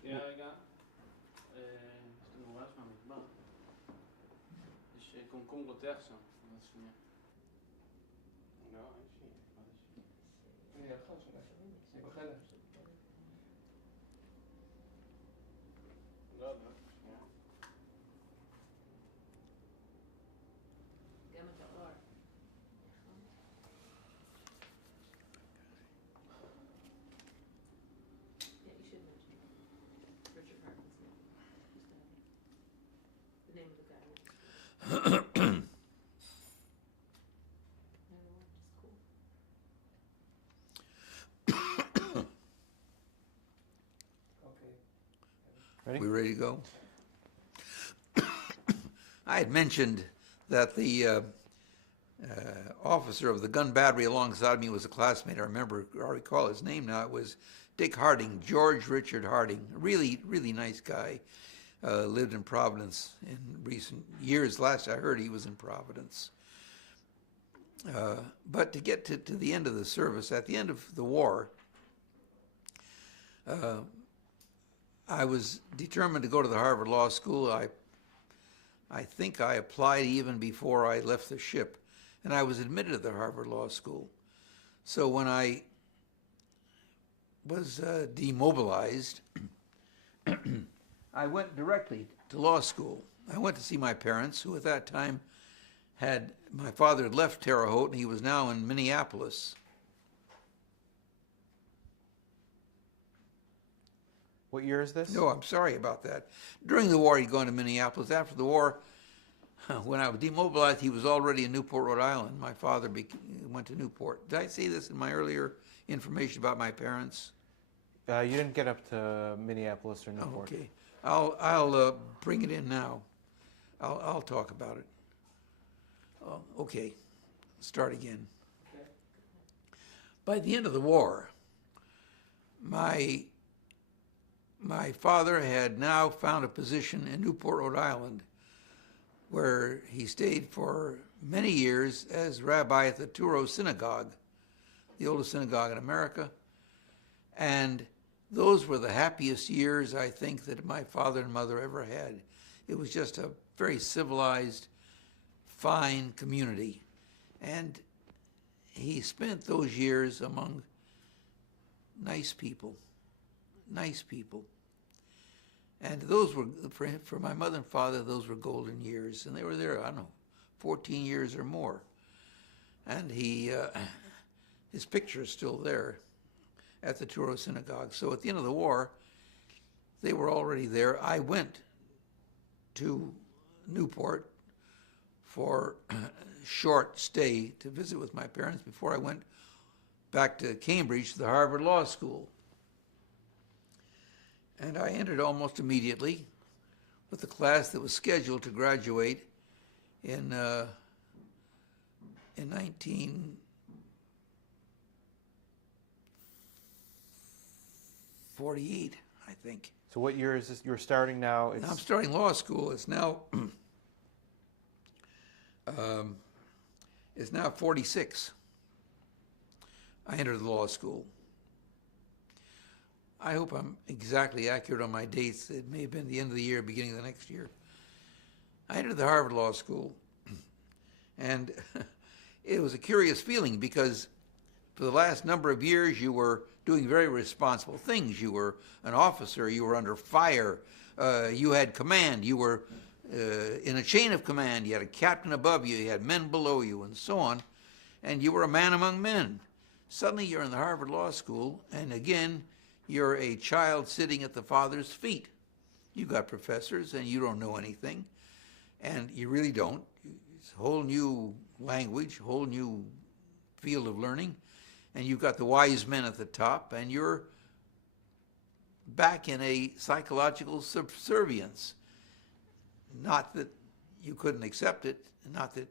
We ready to go? I had mentioned that the officer of the gun battery alongside me was a classmate. I recall his name now. It was Dick Harding, George Richard Harding. Really, really nice guy. Lived in Providence in recent years. Last I heard, he was in Providence. But to get to the end of the service, at the end of the war, I was determined to go to the Harvard Law School. I think I applied even before I left the ship, and I was admitted to the Harvard Law School. So when I was demobilized, I went directly to law school. I went to see my parents, who at that time my father had left Terra Haute, and he was now in Minneapolis. What year is this? No, I'm sorry about that. During the war, he'd gone to Minneapolis. After the war, when I was demobilized, he was already in Newport, Rhode Island. My father went to Newport. Did I say this in my earlier information about my parents? You didn't get up to Minneapolis or Newport. Okay. I'll bring it in now. I'll talk about it. Okay. Start again. Okay. By the end of the war, my my father had now found a position in Newport, Rhode Island, where he stayed for many years as rabbi at the Touro Synagogue, the oldest synagogue in America. And those were the happiest years, I think, that my father and mother ever had. It was just a very civilized, fine community. And he spent those years among nice people. And those were, for my mother and father, those were golden years. And they were there, I don't know, 14 years or more. And his picture is still there at the Touro Synagogue. So at the end of the war, they were already there. I went to Newport for a short stay to visit with my parents before I went back to Cambridge to the Harvard Law School. And I entered almost immediately with the class that was scheduled to graduate in 1948, I think. So what year is this? You're starting now? Now I'm starting law school. It's now it's now 46. I entered the law school. I hope I'm exactly accurate on my dates. It may have been the end of the year, beginning of the next year. I entered the Harvard Law School, and it was a curious feeling because for the last number of years you were doing very responsible things. You were an officer, you were under fire, you had command, you were in a chain of command, you had a captain above you, you had men below you, and so on, and you were a man among men. Suddenly you're in the Harvard Law School, and again, you're a child sitting at the father's feet. You've got professors, and you don't know anything, and you really don't. It's a whole new language, whole new field of learning, and you've got the wise men at the top, and you're back in a psychological subservience. Not that you couldn't accept it, not that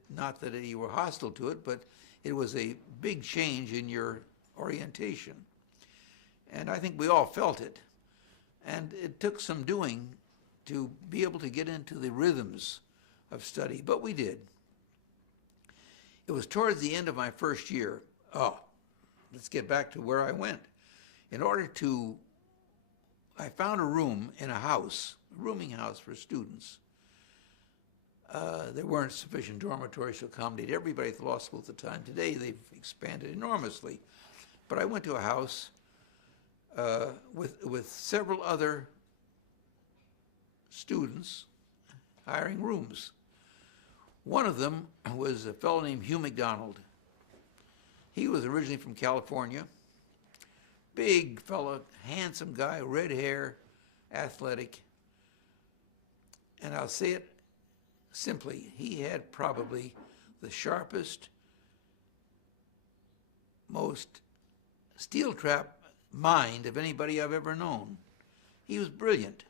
you were hostile to it, but it was a big change in your orientation. And I think we all felt it. And it took some doing to be able to get into the rhythms of study, but we did. It was towards the end of my first year. Let's get back to where I went. I found a room in a house, a rooming house for students. There weren't sufficient dormitories to accommodate everybody at the law school at the time. Today they've expanded enormously. But I went to a house with several other students hiring rooms. One of them was a fellow named Hugh McDonald. He was originally from California. Big fellow, handsome guy, red hair, athletic. And I'll say it simply, he had probably the sharpest, most steel-trap mind of anybody I've ever known. He was brilliant.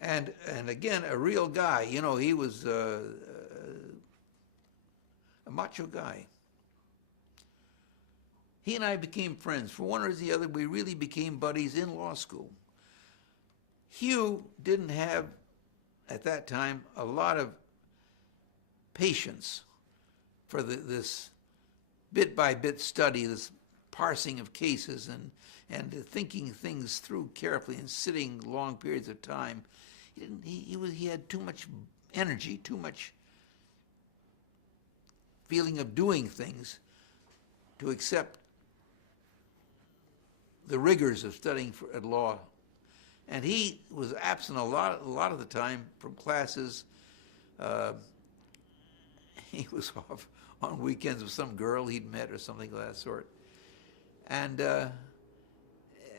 And again, a real guy. You know, he was a macho guy. He and I became friends. For one reason or the other, we really became buddies in law school. Hugh didn't have, at that time, a lot of patience for this bit-by-bit study, this parsing of cases and thinking things through carefully and sitting long periods of time. He had too much energy, too much feeling of doing things to accept the rigors of studying at law. And he was absent a lot of the time from classes. He was off on weekends with some girl he'd met or something of that sort. And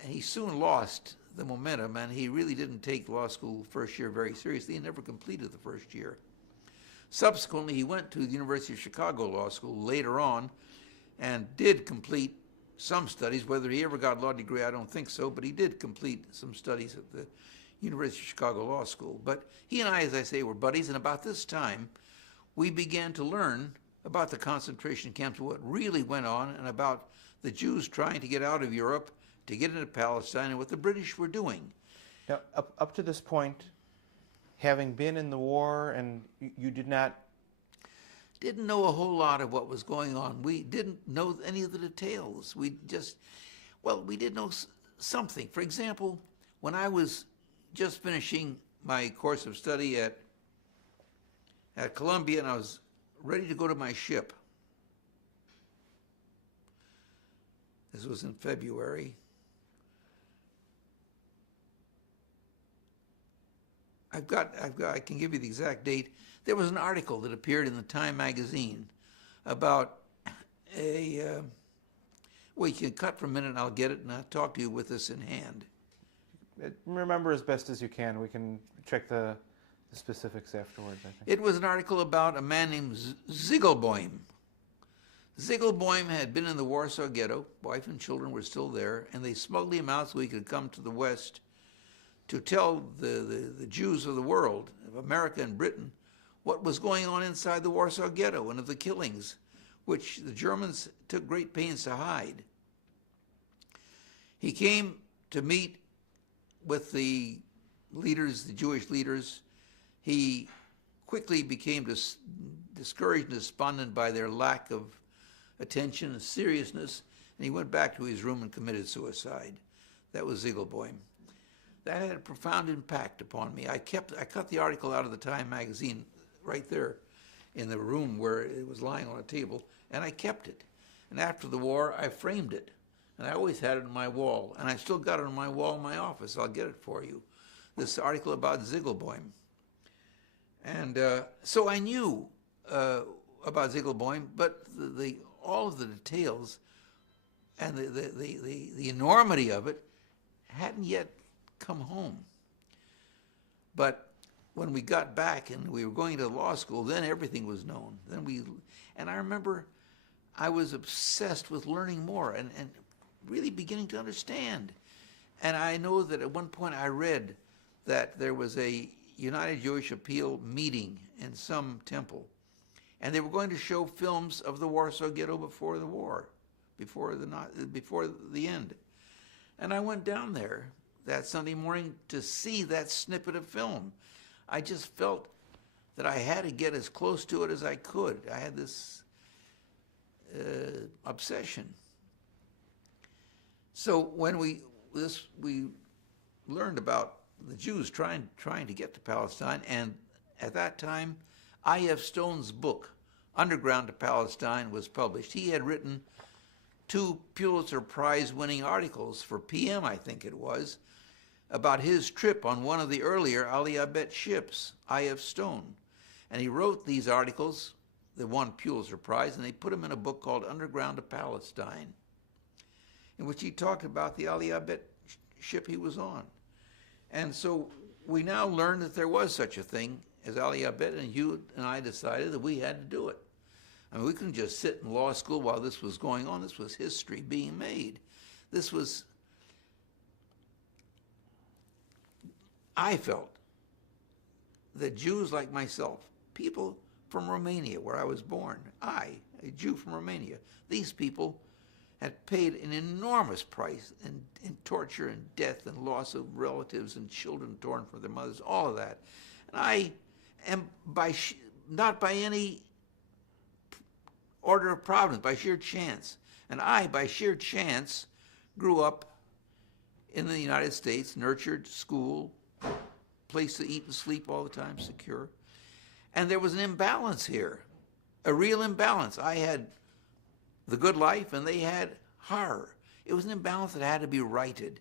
he soon lost the momentum, and he really didn't take law school first year very seriously. He never completed the first year. Subsequently, he went to the University of Chicago Law School later on and did complete some studies. Whether he ever got a law degree, I don't think so, but he did complete some studies at the University of Chicago Law School. But he and I, as I say, were buddies, and about this time, we began to learn about the concentration camps, what really went on, and about the Jews trying to get out of Europe to get into Palestine and what the British were doing. Now, up to this point, having been in the war, and you did not... Didn't know a whole lot of what was going on. We didn't know any of the details. We just, well, we did know something. For example, when I was just finishing my course of study at Columbia, and I was ready to go to my ship. This was in February. I can give you the exact date. There was an article that appeared in the Time magazine about well, you can cut for a minute and I'll get it and I'll talk to you with this in hand. Remember as best as you can. We can check the specifics afterwards, I think. It was an article about a man named Ziegelboim. Ziegelboim had been in the Warsaw Ghetto. Wife and children were still there, and they smuggled him out so he could come to the West to tell the Jews of the world, of America and Britain, what was going on inside the Warsaw Ghetto and of the killings, which the Germans took great pains to hide. He came to meet with the leaders, the Jewish leaders. He quickly became discouraged and despondent by their lack of attention and seriousness, and he went back to his room and committed suicide. That was Ziegelboim. That had a profound impact upon me. I cut the article out of the Time magazine right there in the room where it was lying on a table, and I kept it. And after the war, I framed it. And I always had it on my wall. And I still got it on my wall in my office. I'll get it for you. This article about Ziegelboim. And so I knew about Ziegelboim, but all of the details and the enormity of it hadn't yet come home. But when we got back and we were going to law school, then everything was known. And I remember I was obsessed with learning more and really beginning to understand. And I know that at one point I read that there was a United Jewish Appeal meeting in some temple, and they were going to show films of the Warsaw Ghetto before the war, before the end. And I went down there that Sunday morning to see that snippet of film. I just felt that I had to get as close to it as I could. I had this obsession. So when we learned about the Jews trying to get to Palestine, and at that time, I.F. Stone's book, Underground to Palestine, was published. He had written 2 Pulitzer Prize-winning articles for PM, I think it was, about his trip on one of the earlier Aliyah ships, I.F. Stone. And he wrote these articles that won Pulitzer Prize, and they put them in a book called Underground to Palestine, in which he talked about the Aliyah ship he was on. And so we now learned that there was such a thing as Aliyah, and Hugh and I decided that we had to do it. I mean, we couldn't just sit in law school while this was going on. This was history being made. This was, I felt that Jews like myself, people from Romania, where I was born, a Jew from Romania, these people had paid an enormous price in torture and death and loss of relatives and children torn from their mothers, all of that. And I am, not by any order of providence, by sheer chance. And I, by sheer chance, grew up in the United States, nurtured, school, place to eat and sleep all the time, secure. And there was an imbalance here, a real imbalance. I had the good life, and they had horror. It was an imbalance that had to be righted.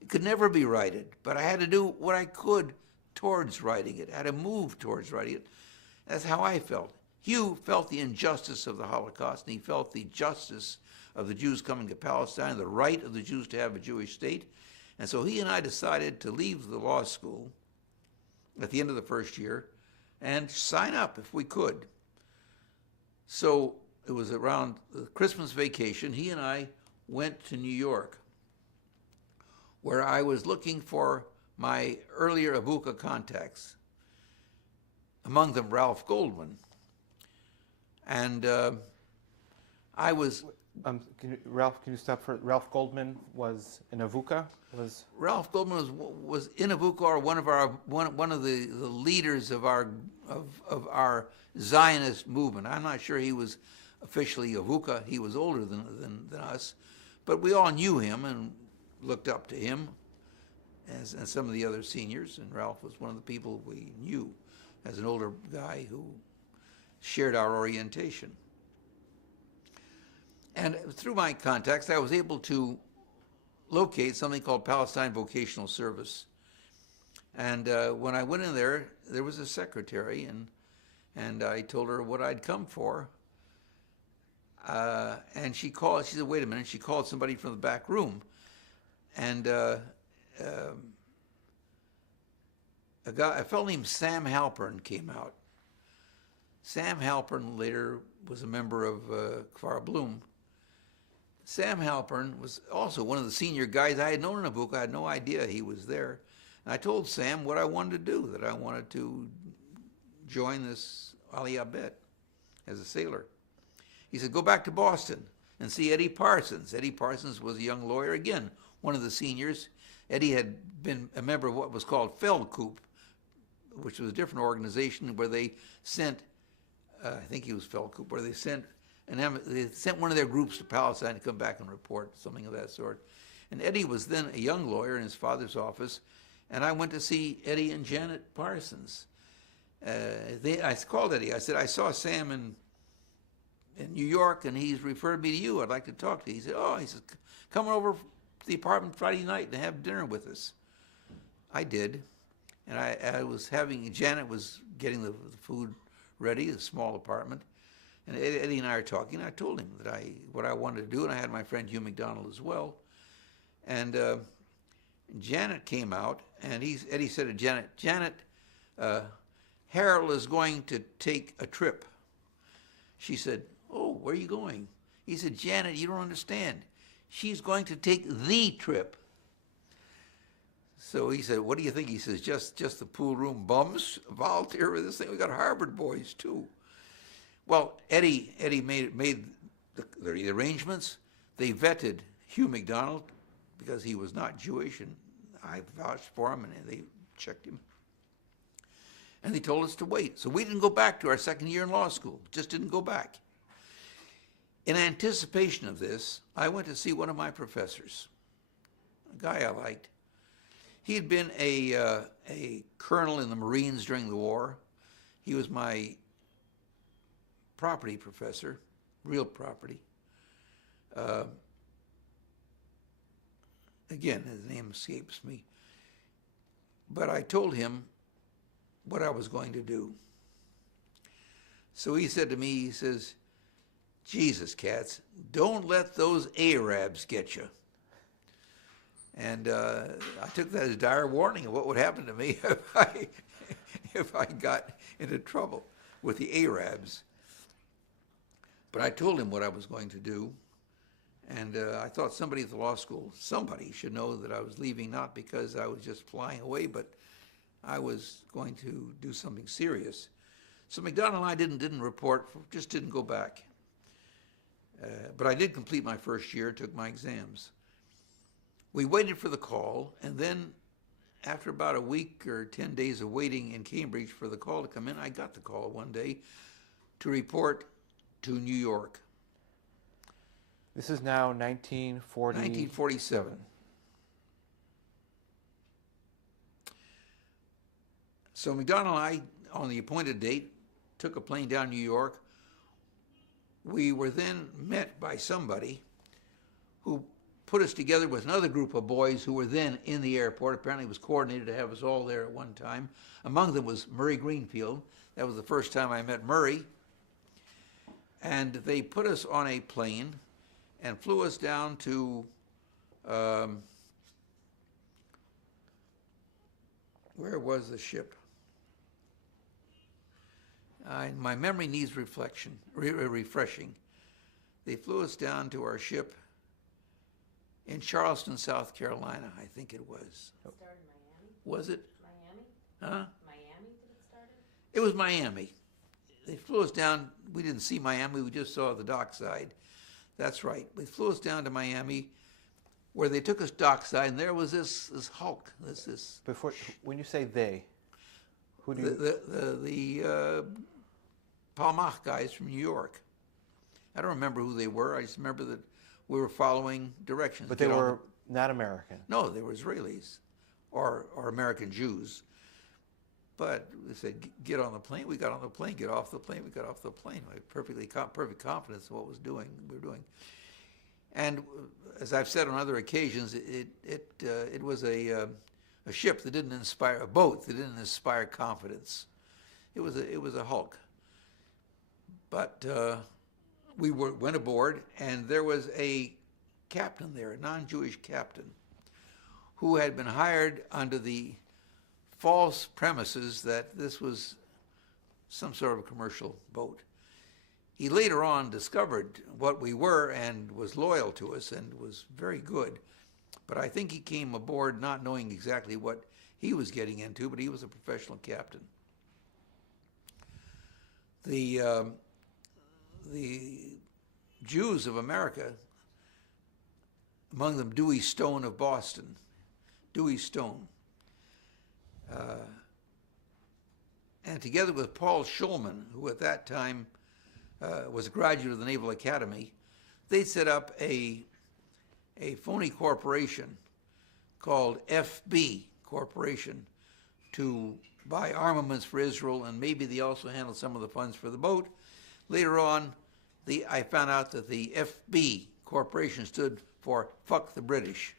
It could never be righted, but I had to do what I could towards righting it. I had to move towards righting it. That's how I felt. Hugh felt the injustice of the Holocaust, and he felt the justice of the Jews coming to Palestine, the right of the Jews to have a Jewish state. And so he and I decided to leave the law school at the end of the first year and sign up if we could. So it was around the Christmas vacation, he and I went to New York, where I was looking for my earlier Abuka contacts, among them Ralph Goldman. And I was Ralph, can you stop for Ralph Goldman was in Avuka? Ralph Goldman was in Avuka, or one of the leaders of our Zionist movement. I'm not sure he was officially Avuka. He was older than us, but we all knew him and looked up to him, as some of the other seniors. And Ralph was one of the people we knew as an older guy who shared our orientation. And through my contacts, I was able to locate something called Palestine Vocational Service. And when I went in there, there was a secretary, and I told her what I'd come for. And she said, wait a minute, she called somebody from the back room. And a fellow named Sam Halpern came out. Sam Halpern later was a member of Kfar Blum. Sam Halpern was also one of the senior guys I had known in Avuka. I had no idea he was there. And I told Sam what I wanted to do, that I wanted to join this Aliyah bet as a sailor. He said, go back to Boston and see Eddie Parsons. Eddie Parsons was a young lawyer, again, one of the seniors. Eddie had been a member of what was called Feldcoup, which was a different organization where they sent, I think he was Feldcoup, where they sent one of their groups to Palestine to come back and report, something of that sort. And Eddie was then a young lawyer in his father's office, and I went to see Eddie and Janet Parsons. I called Eddie. I said, I saw Sam in New York, and he's referred me to you. I'd like to talk to you. He said, he says, come over to the apartment Friday night and have dinner with us. I did. And Janet was getting the food ready, a small apartment. And Eddie and I are talking. I told him that what I wanted to do, and I had my friend Hugh McDonald as well. And Janet came out, and Eddie said to Janet, Harold is going to take a trip. She said, oh, where are you going? He said, Janet, you don't understand. She's going to take the trip. So he said, what do you think? He says, just the pool room bums volunteer with this thing. We got Harvard boys too. Well, Eddie made the arrangements. They vetted Hugh McDonald because he was not Jewish, and I vouched for him, and they checked him. And they told us to wait. So we didn't go back to our second year in law school, just didn't go back. In anticipation of this, I went to see one of my professors, a guy I liked. He had been a colonel in the Marines during the war. He was my property professor, real property. Again, his name escapes me. But I told him what I was going to do. So he said to me, he says, Jesus, Katz, don't let those Arabs get you. And I took that as dire warning of what would happen to me if I got into trouble with the Arabs. But I told him what I was going to do, and I thought somebody at the law school, somebody should know that I was leaving, not because I was just flying away, but I was going to do something serious. So McDonald and I didn't report, just didn't go back. But I did complete my first year, took my exams. We waited for the call, and then after about a week or 10 days of waiting in Cambridge for the call to come in, I got the call one day to report to New York. This is now 1947. So McDonald and I, on the appointed date, took a plane down to New York. We were then met by somebody who put us together with another group of boys who were then in the airport. Apparently it was coordinated to have us all there at one time. Among them was Murray Greenfield. That was the first time I met Murray. And they put us on a plane and flew us down to, where was the ship? My memory needs refreshing. They flew us down to our ship in Charleston, South Carolina, I think it was. It started in Miami? Was it? Miami? Huh? Miami, did it start in? It was Miami. They flew us down. We didn't see Miami. We just saw the dockside. That's right. They flew us down to Miami, where they took us dockside, and there was this hulk. When you say they, who do you? The Palmach guys from New York. I don't remember who they were. I just remember that we were following directions. But they were not American. No, they were Israelis, or American Jews. But they said, get on the plane. We got on the plane. Get off the plane. We got off the plane. I had perfect confidence in what we were doing. And as I've said on other occasions, it was a ship that didn't inspire, a boat that didn't inspire confidence. It was a hulk. But we went aboard, and there was a captain there, a non-Jewish captain, who had been hired under the false premises that this was some sort of commercial boat. He later on discovered what we were and was loyal to us and was very good. But I think he came aboard not knowing exactly what he was getting into, but he was a professional captain. The Jews of America, among them Dewey Stone of Boston, Dewey Stone, and together with Paul Schulman, who at that time was a graduate of the Naval Academy, they set up a phony corporation called FB Corporation to buy armaments for Israel, and maybe they also handled some of the funds for the boat. Later on, I found out that the FB Corporation stood for Fuck the British.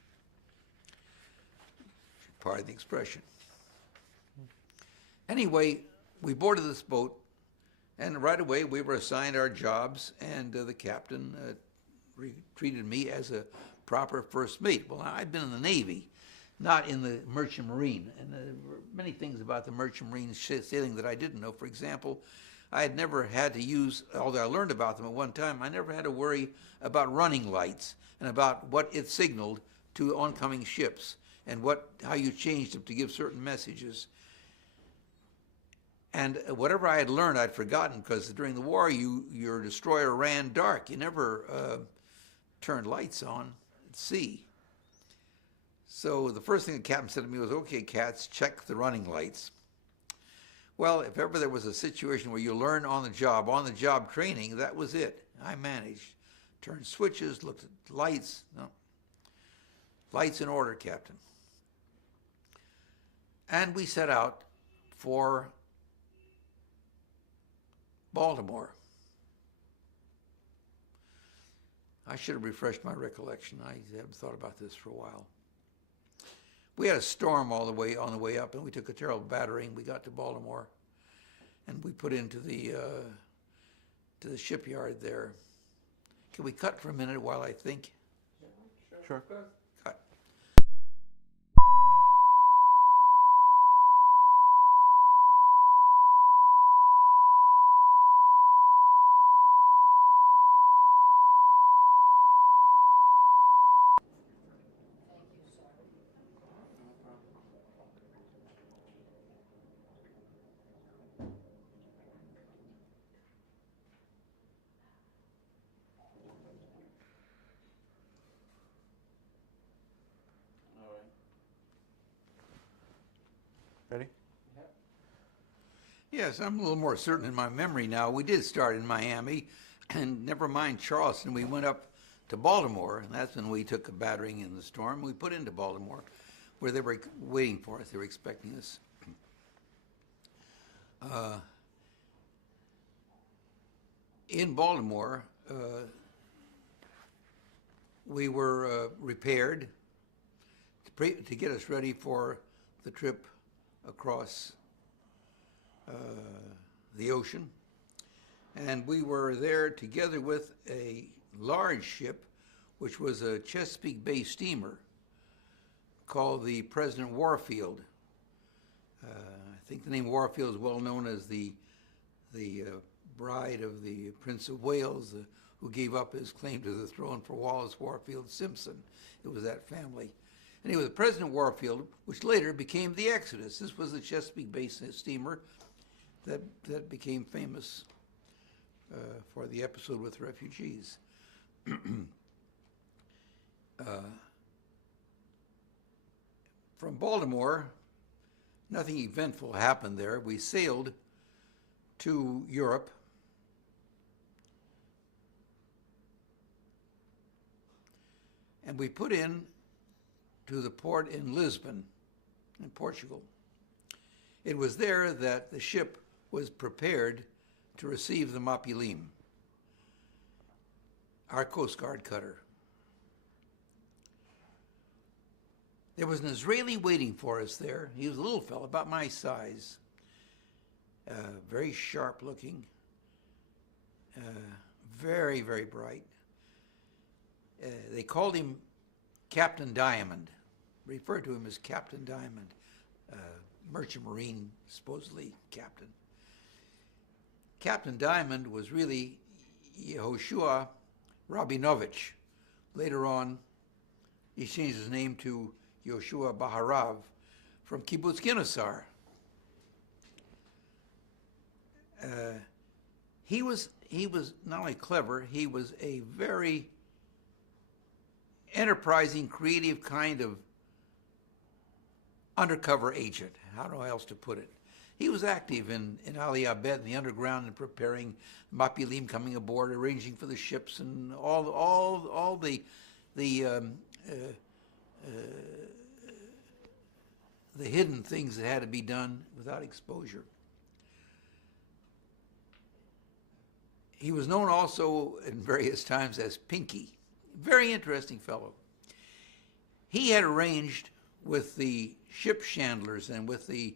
Pardon the expression. Anyway, we boarded this boat, and right away we were assigned our jobs, and the captain treated me as a proper first mate. Well, I'd been in the Navy, not in the Merchant Marine, and there were many things about the Merchant Marine sailing that I didn't know. For example, I had never had to use, although I learned about them at one time, I never had to worry about running lights and about what it signaled to oncoming ships and how you changed them to give certain messages. And whatever I had learned, I'd forgotten, because during the war, your destroyer ran dark. You never turned lights on at sea. So the first thing the captain said to me was, "Okay, Katz, check the running lights." Well, if ever there was a situation where you learn on the job training, that was it. I managed. Turned switches, looked at lights. No. Lights in order, Captain. And we set out for Baltimore. I should have refreshed my recollection. I haven't thought about this for a while. We had a storm on the way up, and we took a terrible battering. We got to Baltimore, and we put into the shipyard there. Can we cut for a minute while I think? Sure. Cut. Ready? Yes, I'm a little more certain in my memory now. We did start in Miami, and never mind Charleston, we went up to Baltimore, and that's when we took a battering in the storm. We put into Baltimore, where they were waiting for us. They were expecting us. In Baltimore, we were repaired to get us ready for the trip across the ocean. And we were there together with a large ship, which was a Chesapeake Bay steamer called the President Warfield. I think the name Warfield is well known as the bride of the Prince of Wales, who gave up his claim to the throne for Wallace Warfield Simpson. It was that family. Anyway, the President Warfield, which later became the Exodus. This was the Chesapeake Bay steamer that became famous for the episode with refugees. from Baltimore, nothing eventful happened there. We sailed to Europe. And we put in to the port in Lisbon, in Portugal. It was there that the ship was prepared to receive the Mapilim, our Coast Guard cutter. There was an Israeli waiting for us there. He was a little fellow, about my size, very sharp looking, very, very bright. They called him Captain Diamond, referred to him as Captain Diamond, merchant marine, supposedly captain. Captain Diamond was really Yehoshua Rabinovich. Later on, he changed his name to Yoshua Baharav from Kibbutz Ginosar. He was not only clever, he was a very enterprising, creative kind of undercover agent. How do I else to put it? He was active in Aliyah in the underground and preparing Mapilim coming aboard, arranging for the ships and all the hidden things that had to be done without exposure. He was known also in various times as Pinky. Very interesting fellow. He had arranged with the ship chandlers and with the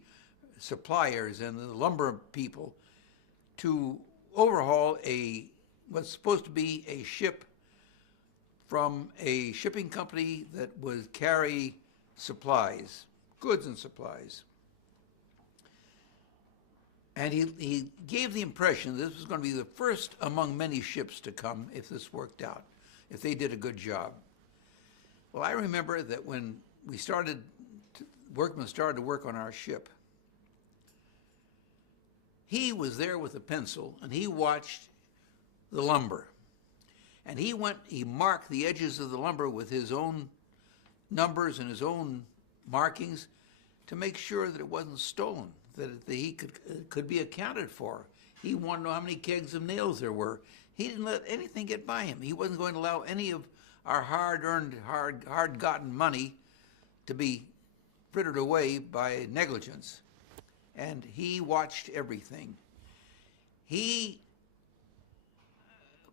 suppliers and the lumber people to overhaul what's supposed to be a ship from a shipping company that would carry supplies, goods and supplies. And he gave the impression this was going to be the first among many ships to come if this worked out, if they did a good job. Well, I remember that when workmen started to work on our ship, he was there with a pencil and he watched the lumber. And he marked the edges of the lumber with his own numbers and his own markings to make sure that it wasn't stolen, that he could be accounted for. He wanted to know how many kegs of nails there were. He didn't let anything get by him. He wasn't going to allow any of our hard-earned, hard-gotten money to be frittered away by negligence. And he watched everything.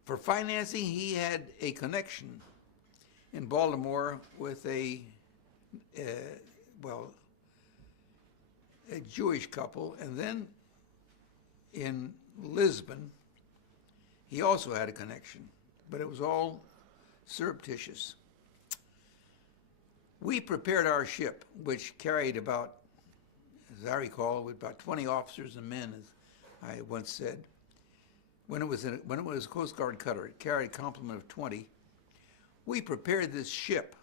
For financing, he had a connection in Baltimore with a Jewish couple, and then in Lisbon, he also had a connection, but it was all surreptitious. We prepared our ship, which carried about, as I recall, with about 20 officers and men, as I once said. When it was a Coast Guard cutter, it carried a complement of 20. We prepared this ship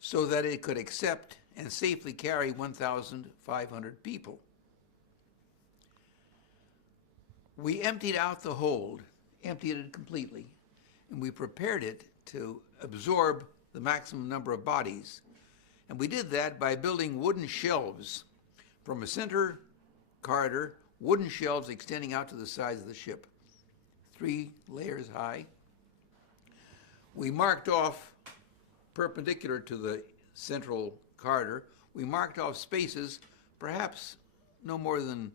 so that it could accept and safely carry 1,500 people. We emptied out the hold, emptied it completely, and we prepared it to absorb the maximum number of bodies. And we did that by building wooden shelves from a center corridor, wooden shelves extending out to the sides of the ship, 3 layers high. We marked off, perpendicular to the central corridor, we marked off spaces perhaps no more than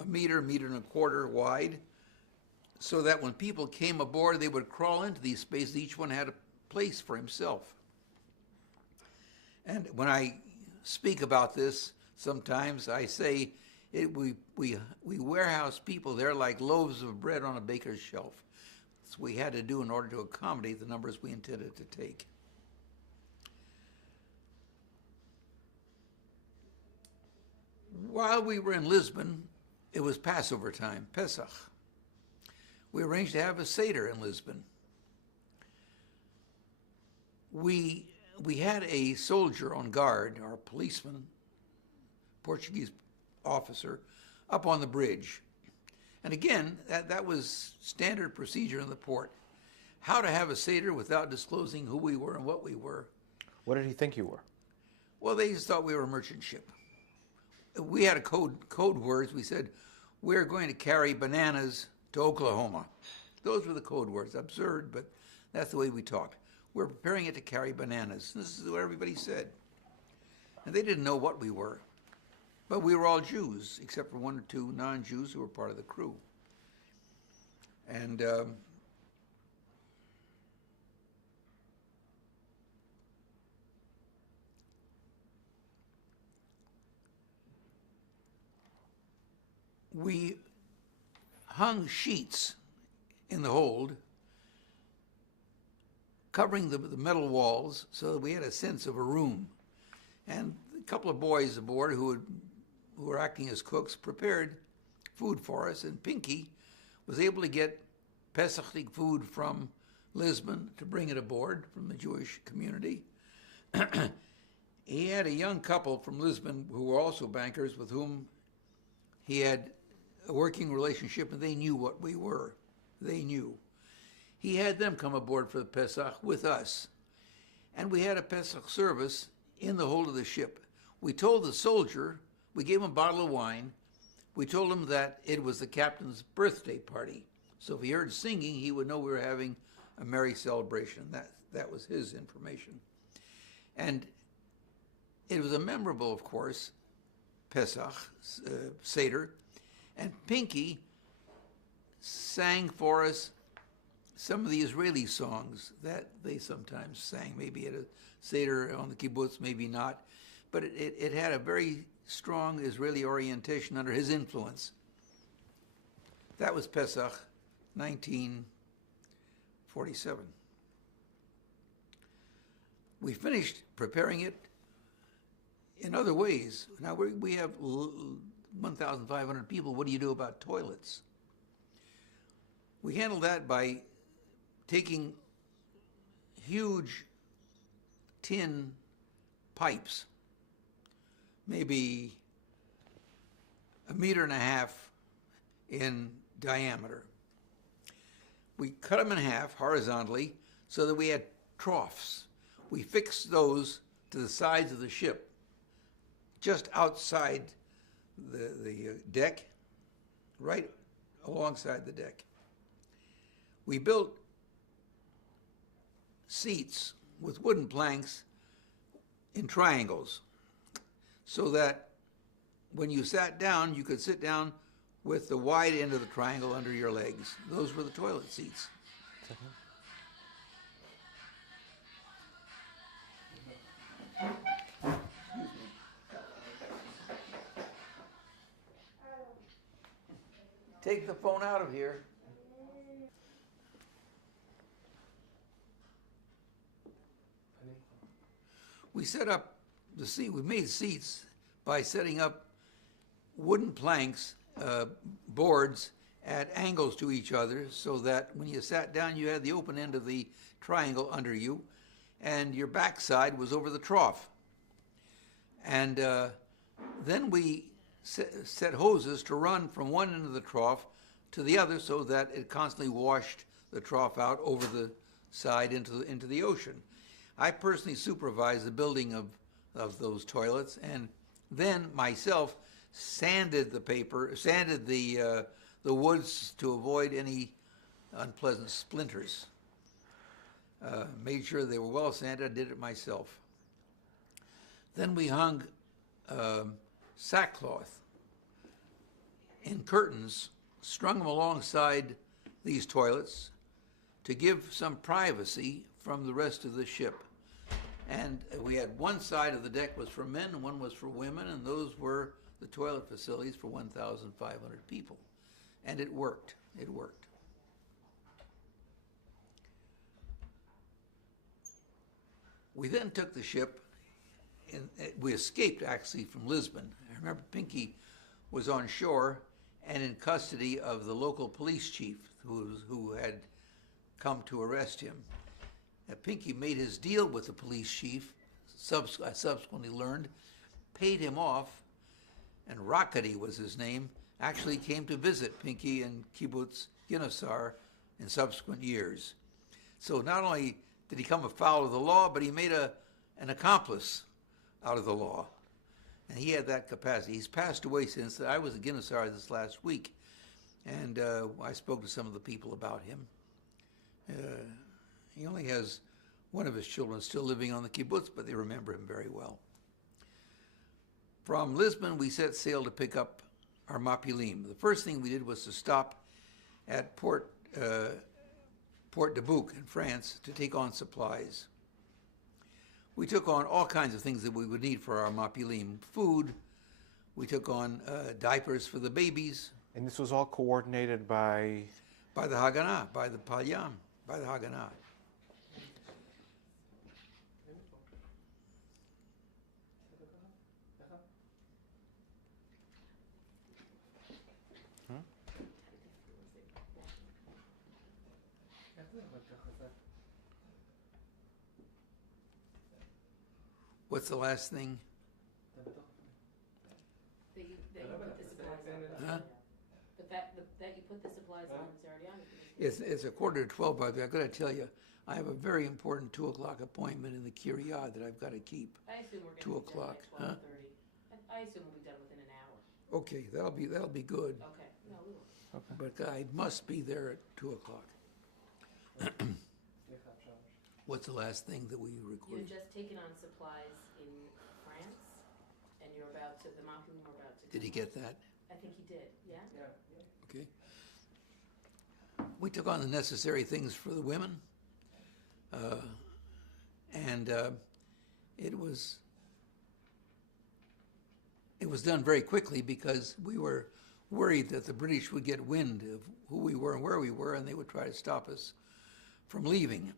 a meter and a quarter wide, so that when people came aboard, they would crawl into these spaces. Each one had a place for himself. And when I speak about this, sometimes I say we warehouse people there like loaves of bread on a baker's shelf. That's what we had to do in order to accommodate the numbers we intended to take. While we were in Lisbon, it was Passover time, Pesach. We arranged to have a Seder in Lisbon. We had a soldier on guard, our policeman, Portuguese officer, up on the bridge. And again, that was standard procedure in the port. How to have a Seder without disclosing who we were and what we were. What did he think you were? Well, they just thought we were a merchant ship. We had a code words. We said, we're going to carry bananas to Oklahoma. Those were the code words. Absurd, but that's the way we talked. We're preparing it to carry bananas. This is what everybody said. And they didn't know what we were. But we were all Jews, except for one or two non-Jews who were part of the crew. And we hung sheets in the hold, covering the metal walls so that we had a sense of a room. And a couple of boys aboard who were acting as cooks prepared food for us, and Pinky was able to get Pesachdik food from Lisbon to bring it aboard from the Jewish community. He had a young couple from Lisbon who were also bankers with whom he had a working relationship, and they knew what we were. They knew. He had them come aboard for the Pesach with us. And we had a Pesach service in the hold of the ship. We told the soldier, we gave him a bottle of wine. We told him that it was the captain's birthday party. So if he heard singing, he would know we were having a merry celebration. That was his information. And it was a memorable, of course, Pesach, Seder. And Pinky sang for us some of the Israeli songs that they sometimes sang, maybe at a Seder on the kibbutz, maybe not. But it had a very strong Israeli orientation under his influence. That was Pesach, 1947. We finished preparing it in other ways. Now we have 1,500 people. What do you do about toilets? We handled that by taking huge tin pipes, maybe 1.5 meters in diameter. We cut them in half horizontally so that we had troughs. We fixed those to the sides of the ship, just outside the deck, right alongside the deck. We built seats with wooden planks in triangles so that when you sat down, you could sit down with the wide end of the triangle under your legs. Those were the toilet seats. Take the phone out of here. We set up the seat. We made seats by setting up wooden planks, boards at angles to each other, so that when you sat down, you had the open end of the triangle under you, and your backside was over the trough. And then we set hoses to run from one end of the trough to the other, so that it constantly washed the trough out over the side into the ocean. I personally supervised the building of those toilets, and then myself sanded the woods to avoid any unpleasant splinters. Made sure they were well sanded. I did it myself. Then we hung sackcloth in curtains, strung them alongside these toilets to give some privacy from the rest of the ship. And we had one side of the deck was for men and one was for women, and those were the toilet facilities for 1,500 people. And it worked. It worked. We then took the ship, and we escaped actually from Lisbon. I remember Pinky was on shore and in custody of the local police chief who had come to arrest him. Pinky made his deal with the police chief, I subsequently learned, paid him off, and Rockety was his name, actually came to visit Pinky and Kibbutz Ginosar in subsequent years. So not only did he come afoul of the law, but he made an accomplice out of the law. And he had that capacity. He's passed away since. I was at Ginosar this last week, and I spoke to some of the people about him. He only has one of his children still living on the kibbutz, but they remember him very well. From Lisbon, we set sail to pick up our mapilim. The first thing we did was to stop at Port de Bouc in France to take on supplies. We took on all kinds of things that we would need for our mapilim. Food, we took on diapers for the babies. And this was all coordinated by? By the Haganah, by the Palyam, by the Haganah. What's the last thing? That you put the supplies on. Huh? That you put the supplies on is already on. It's a quarter to 12, by the way. I've got to tell you, I have a very important 2 o'clock appointment in the Kiryat that I've got to keep. I assume we're 2 going to be done o'clock, by huh? 12:30. I assume we'll be done within an hour. Okay, that'll be good. Okay. No, we will. But I must be there at 2 o'clock. What's the last thing that we You recorded? had just taken on supplies in France, and you're about to, the mapilim were about to. Did he get that? I think he did, yeah? Okay. We took on the necessary things for the women, and it was done very quickly because we were worried that the British would get wind of who we were and where we were, and they would try to stop us from leaving.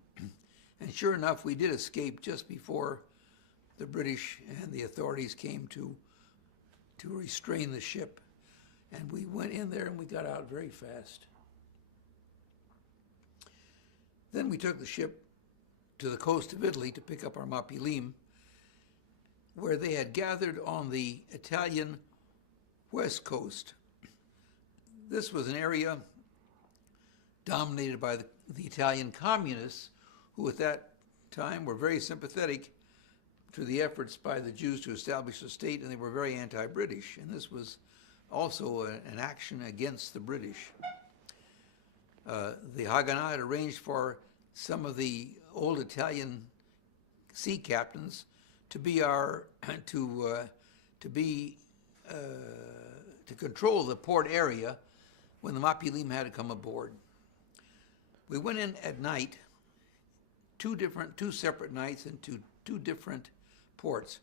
And sure enough, we did escape just before the British and the authorities came to restrain the ship. And we went in there and we got out very fast. Then we took the ship to the coast of Italy to pick up our mapilim, where they had gathered on the Italian west coast. This was an area dominated by the Italian communists, who at that time were very sympathetic to the efforts by the Jews to establish a state, and they were very anti-British. And this was also an action against the British. The Haganah had arranged for some of the old Italian sea captains to be to control the port area when the mapilim had to come aboard. We went in at night, two separate nights into two different ports,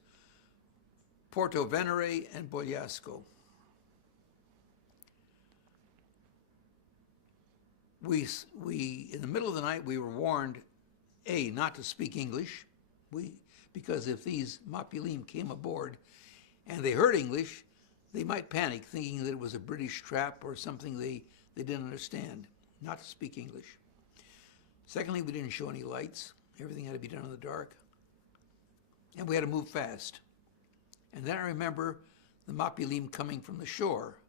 Porto Venere and Bogliasco. We in the middle of the night we were warned, not to speak English, because if these mapilim came aboard and they heard English, they might panic, thinking that it was a British trap or something they didn't understand. Not to speak English. Secondly, we didn't show any lights. Everything had to be done in the dark. And we had to move fast. And then I remember the mapilim coming from the shore.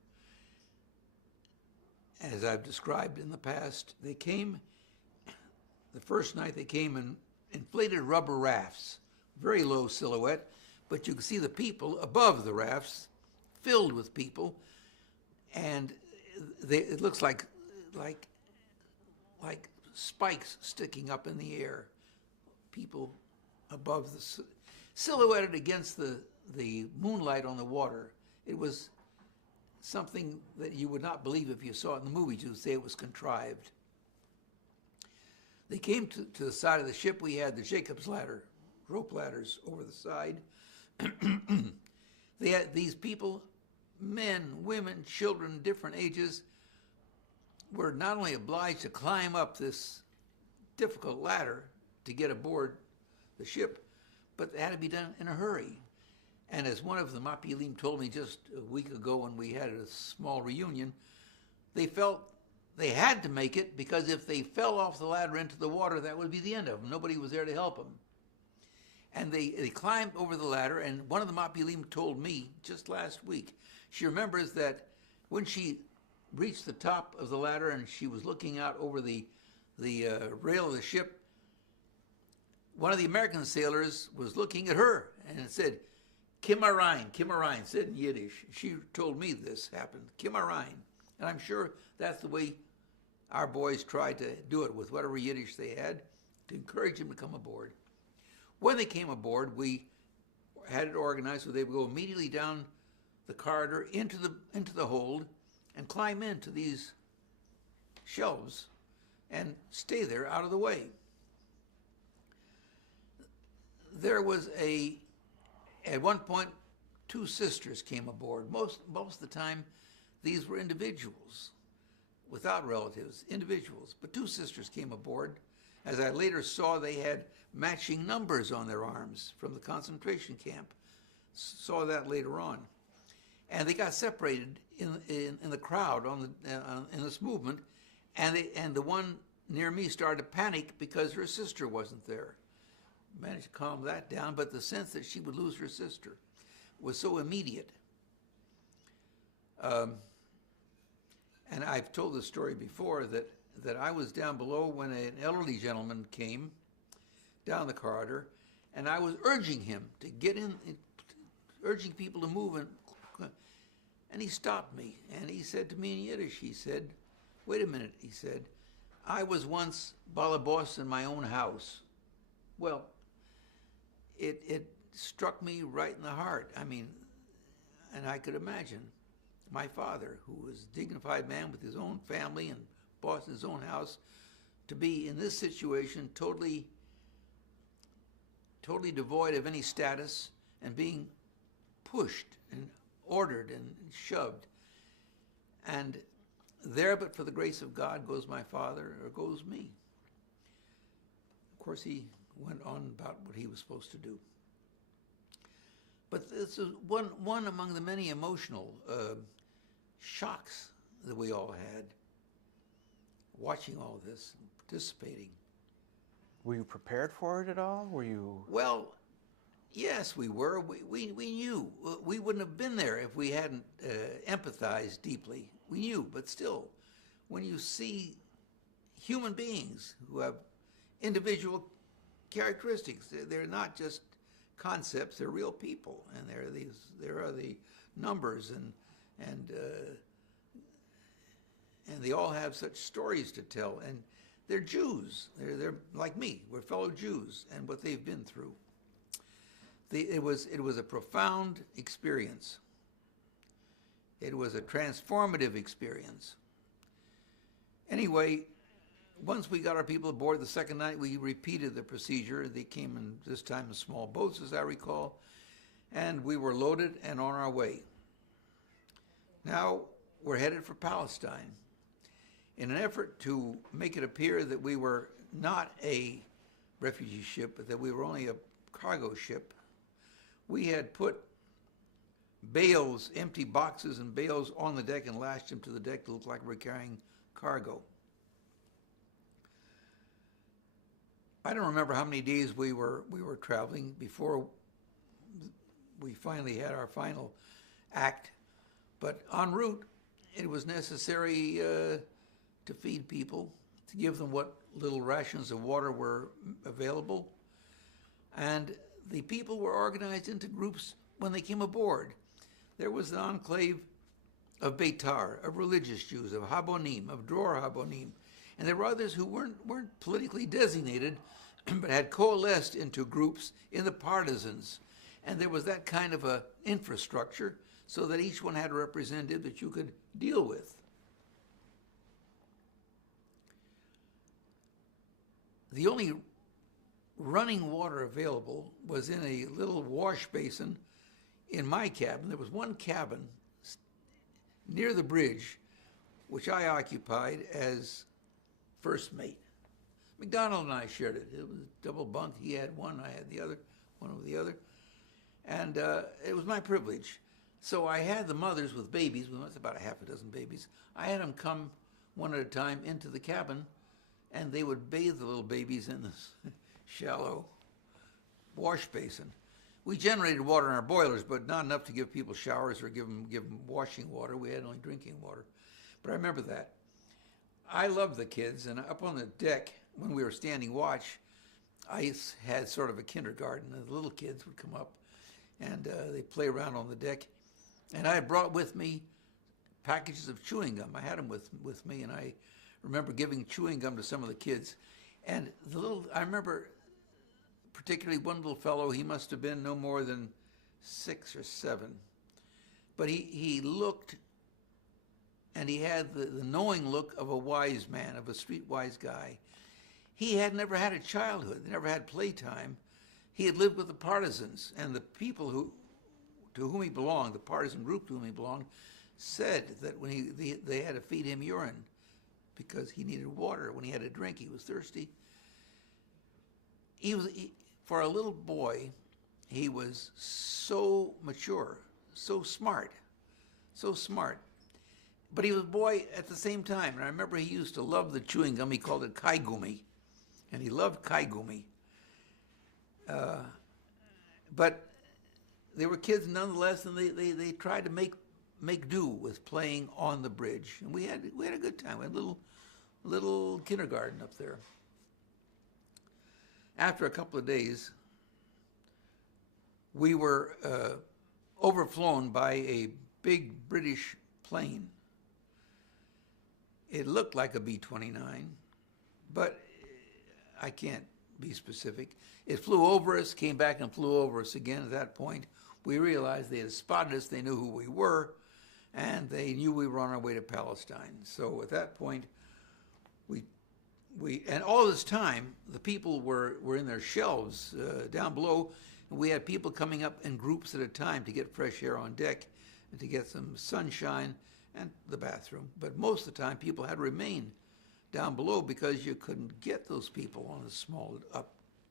As I've described in the past, they came, the first night they came in inflated rubber rafts, very low silhouette, but you could see the people above the rafts, filled with people, and it looks like spikes sticking up in the air. People above silhouetted against the moonlight on the water. It was something that you would not believe if you saw it in the movies. You would say it was contrived. They came to the side of the ship. We had the Jacob's ladder, rope ladders over the side. They had these people, men, women, children, different ages, were not only obliged to climb up this difficult ladder to get aboard the ship, but it had to be done in a hurry. And as one of the mapilim told me just a week ago when we had a small reunion, they felt they had to make it because if they fell off the ladder into the water, that would be the end of them. Nobody was there to help them. And they climbed over the ladder, and one of the mapilim told me just last week, she remembers that when she reached the top of the ladder and she was looking out over the rail of the ship, one of the American sailors was looking at her and it said, Kimarain, Kimarain, said in Yiddish. She told me this happened, Kimarain. And I'm sure that's the way our boys tried to do it with whatever Yiddish they had to encourage them to come aboard. When they came aboard, we had it organized so they would go immediately down the corridor into the hold and climb into these shelves and stay there out of the way. There was at one point, 2 sisters came aboard. Most of the time, these were individuals, without relatives, individuals. But 2 sisters came aboard. As I later saw, they had matching numbers on their arms from the concentration camp. Saw that later on. And they got separated in the crowd in this movement, and the one near me started to panic because her sister wasn't there. Managed to calm that down, but the sense that she would lose her sister was so immediate. And I've told this story before that I was down below when an elderly gentleman came down the corridor, and I was urging him to get in, urging people to move, and he stopped me, and he said to me in Yiddish, he said, wait a minute, he said, I was once balabos in my own house. Well, it struck me right in the heart. I mean, and I could imagine my father, who was a dignified man with his own family and boss in his own house, to be in this situation totally devoid of any status and being pushed and ordered and shoved. And there, but for the grace of God, goes my father, or goes me. Of course, he went on about what he was supposed to do. But this is one among the many emotional shocks that we all had, watching all this, and participating. Were you prepared for it at all? Were you? Well, yes, we were. We knew. We wouldn't have been there if we hadn't empathized deeply. We knew, but still, when you see human beings who have individual characteristics, they're not just concepts, they're real people, and there are the numbers, and they all have such stories to tell, and they're Jews. They're like me. We're fellow Jews, and what they've been through. It was a profound experience. It was a transformative experience. Anyway, once we got our people aboard the second night, we repeated the procedure. They came in, this time in small boats, as I recall, and we were loaded and on our way. Now we're headed for Palestine. In an effort to make it appear that we were not a refugee ship, but that we were only a cargo ship, we had put bales, empty boxes and bales on the deck and lashed them to the deck to look like we were carrying cargo. I don't remember how many days we were traveling before we finally had our final act, but en route it was necessary to feed people, to give them what little rations of water were available, and the people were organized into groups when they came aboard. There was an enclave of Beitar, of religious Jews, of Habonim, of Dror Habonim, and there were others who weren't politically designated, but had coalesced into groups in the partisans. And there was that kind of a infrastructure so that each one had a representative that you could deal with. The only running water available was in a little wash basin in my cabin. There was one cabin near the bridge, which I occupied as first mate. McDonald and I shared it. It was double bunk. He had one, I had the other, one over the other. And it was my privilege. So I had the mothers with babies, we must about a half a dozen babies. I had them come one at a time into the cabin, and they would bathe the little babies in this shallow wash basin. We generated water in our boilers, but not enough to give people showers or give them washing water. We had only drinking water. But I remember that. I loved the kids, and up on the deck, when we were standing watch, I had sort of a kindergarten, and the little kids would come up, and they'd play around on the deck. And I had brought with me packages of chewing gum. I had them with me, and I remember giving chewing gum to some of the kids. And I remember particularly one little fellow, he must have been no more than 6 or 7. But he looked, and he had the knowing look of a wise man, of a streetwise guy. He had never had a childhood, never had playtime. He had lived with the partisans, and the people to whom he belonged, the partisan group to whom he belonged, said that when they had to feed him urine because he needed water. When he had a drink, he was thirsty. For a little boy, he was so mature, so smart. But he was a boy at the same time. And I remember he used to love the chewing gum. He called it kaigumi. And he loved kaigumi. But they were kids nonetheless, and they tried to make do with playing on the bridge. And we had a good time. We had a little kindergarten up there. After a couple of days, we were overflown by a big British plane. It looked like a B-29, but I can't be specific. It flew over us, came back and flew over us again. At that point, we realized they had spotted us, they knew who we were, and they knew we were on our way to Palestine. So at that point, and all this time, the people were in their shelves down below, and we had people coming up in groups at a time to get fresh air on deck and to get some sunshine and the bathroom. But most of the time, people had to remain down below because you couldn't get those people on the small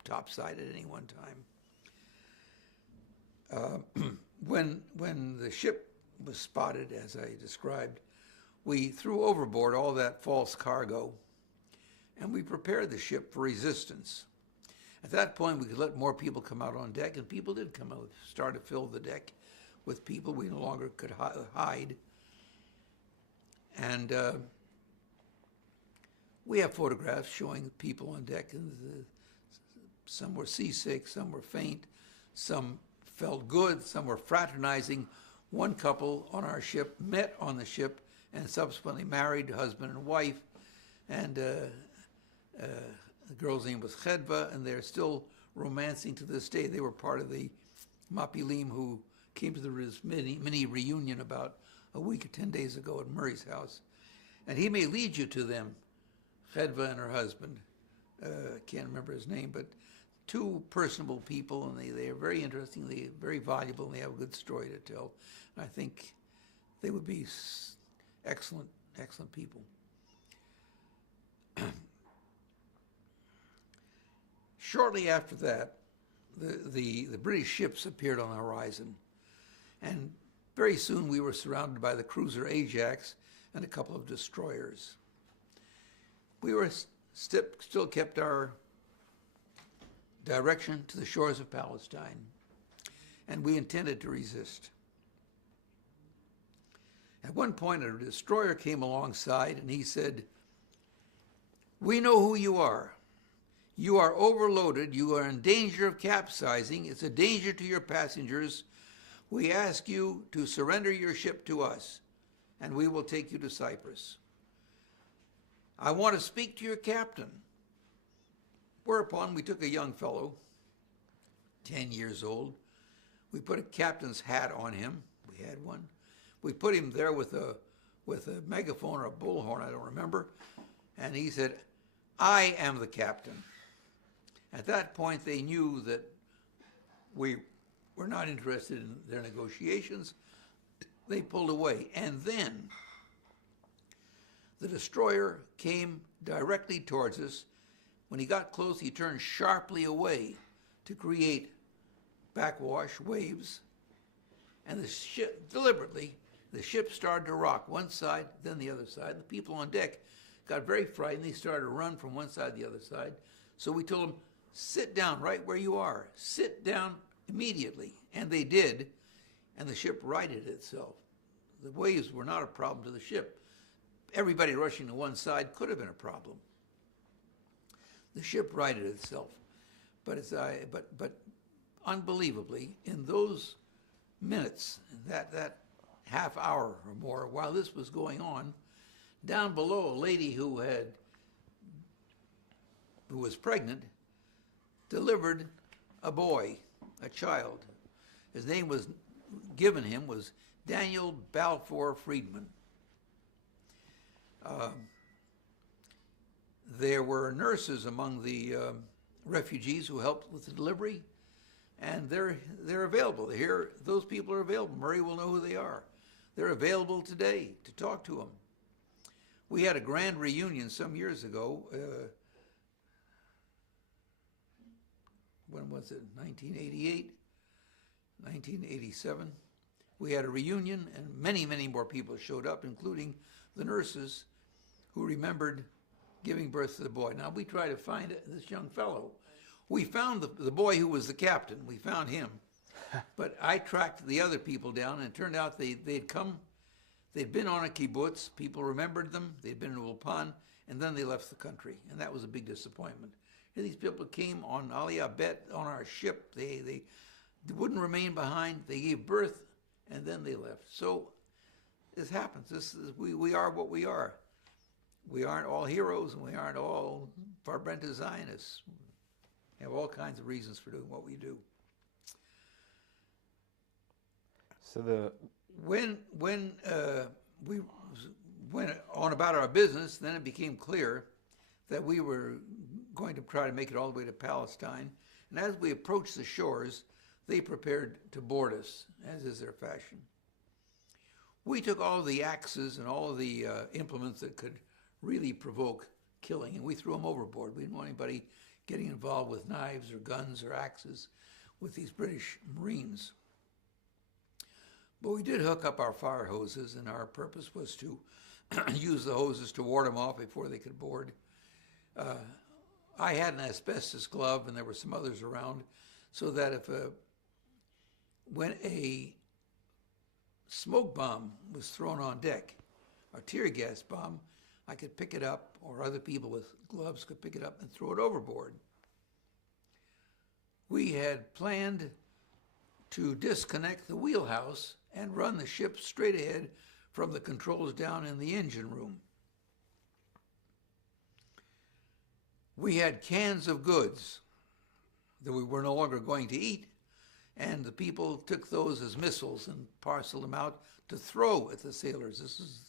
top side at any one time. When the ship was spotted, as I described, we threw overboard all that false cargo, and we prepared the ship for resistance. At that point, we could let more people come out on deck, and people did come out, start to fill the deck with people. We no longer could hide. And we have photographs showing people on deck, and some were seasick, some were faint, some felt good, some were fraternizing. One couple on our ship met on the ship and subsequently married, husband and wife, and the girl's name was Chedva, and they're still romancing to this day. They were part of the Mapilim who came to the mini reunion about a week or 10 days ago at Murray's house. And he may lead you to them, Chedva and her husband. Can't remember his name, but 2 personable people, and they are very interesting, they are very valuable, and they have a good story to tell. And I think they would be excellent people. Shortly after that, the British ships appeared on the horizon, and very soon we were surrounded by the cruiser Ajax and a couple of destroyers. We were still kept our direction to the shores of Palestine, and we intended to resist. At one point, a destroyer came alongside, and he said, "We know who you are. You are overloaded. You are in danger of capsizing. It's a danger to your passengers. We ask you to surrender your ship to us, and we will take you to Cyprus. I want to speak to your captain." Whereupon we took a young fellow, 10 years old. We put a captain's hat on him. We had one. We put him there with a megaphone or a bullhorn, I don't remember. And he said, "I am the captain." At that point, they knew that we were not interested in their negotiations. They pulled away. And then the destroyer came directly towards us. When he got close, he turned sharply away to create backwash waves. And the ship, deliberately, the ship started to rock one side, then the other side. The people on deck got very frightened. They started to run from one side to the other side. So we told them, "Sit down right where you are. Sit down immediately, and they did, and the ship righted itself. The waves were not a problem to the ship. Everybody rushing to one side could have been a problem. The ship righted itself, but unbelievably, in those minutes, that half hour or more, while this was going on, down below, a lady who was pregnant delivered a boy, a child. His name was given him was Daniel Balfour Friedman. There were nurses among the refugees who helped with the delivery, and they're available. Here, those people are available. Murray will know who they are. They're available today to talk to them. We had a grand reunion some years ago. When was it? 1988, 1987. We had a reunion, and many, many more people showed up, including the nurses who remembered giving birth to the boy. Now, we try to find this young fellow. We found the boy who was the captain. We found him. But I tracked the other people down, and it turned out they'd been on a kibbutz. People remembered them. They'd been in Ulpan, and then they left the country, and that was a big disappointment. And these people came on Aliyah Bet on our ship. They wouldn't remain behind. They gave birth, and then they left. So this happens. We are what we are. We aren't all heroes, and we aren't all Farbrenta Zionists. We have all kinds of reasons for doing what we do. So when we went on about our business, then it became clear that we were going to try to make it all the way to Palestine. And as we approached the shores, they prepared to board us, as is their fashion. We took all the axes and all of the implements that could really provoke killing, and we threw them overboard. We didn't want anybody getting involved with knives or guns or axes with these British Marines. But we did hook up our fire hoses, and our purpose was to use the hoses to ward them off before they could board. I had an asbestos glove, and there were some others around, so that when a smoke bomb was thrown on deck, a tear gas bomb, I could pick it up, or other people with gloves could pick it up and throw it overboard. We had planned to disconnect the wheelhouse and run the ship straight ahead from the controls down in the engine room. We had cans of goods that we were no longer going to eat, and the people took those as missiles and parceled them out to throw at the sailors. This is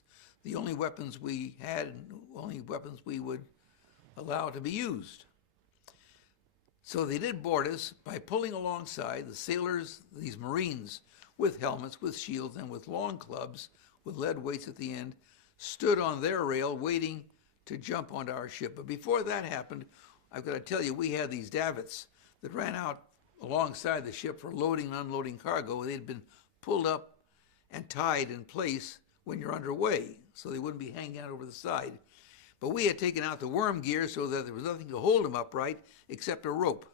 the only weapons we had, and only weapons we would allow to be used. So they did board us by pulling alongside the sailors, these Marines, with helmets, with shields, and with long clubs, with lead weights at the end, stood on their rail waiting to jump onto our ship. But before that happened, I've got to tell you, we had these davits that ran out alongside the ship for loading and unloading cargo. They'd been pulled up and tied in place when you're underway, so they wouldn't be hanging out over the side. But we had taken out the worm gear so that there was nothing to hold them upright except a rope.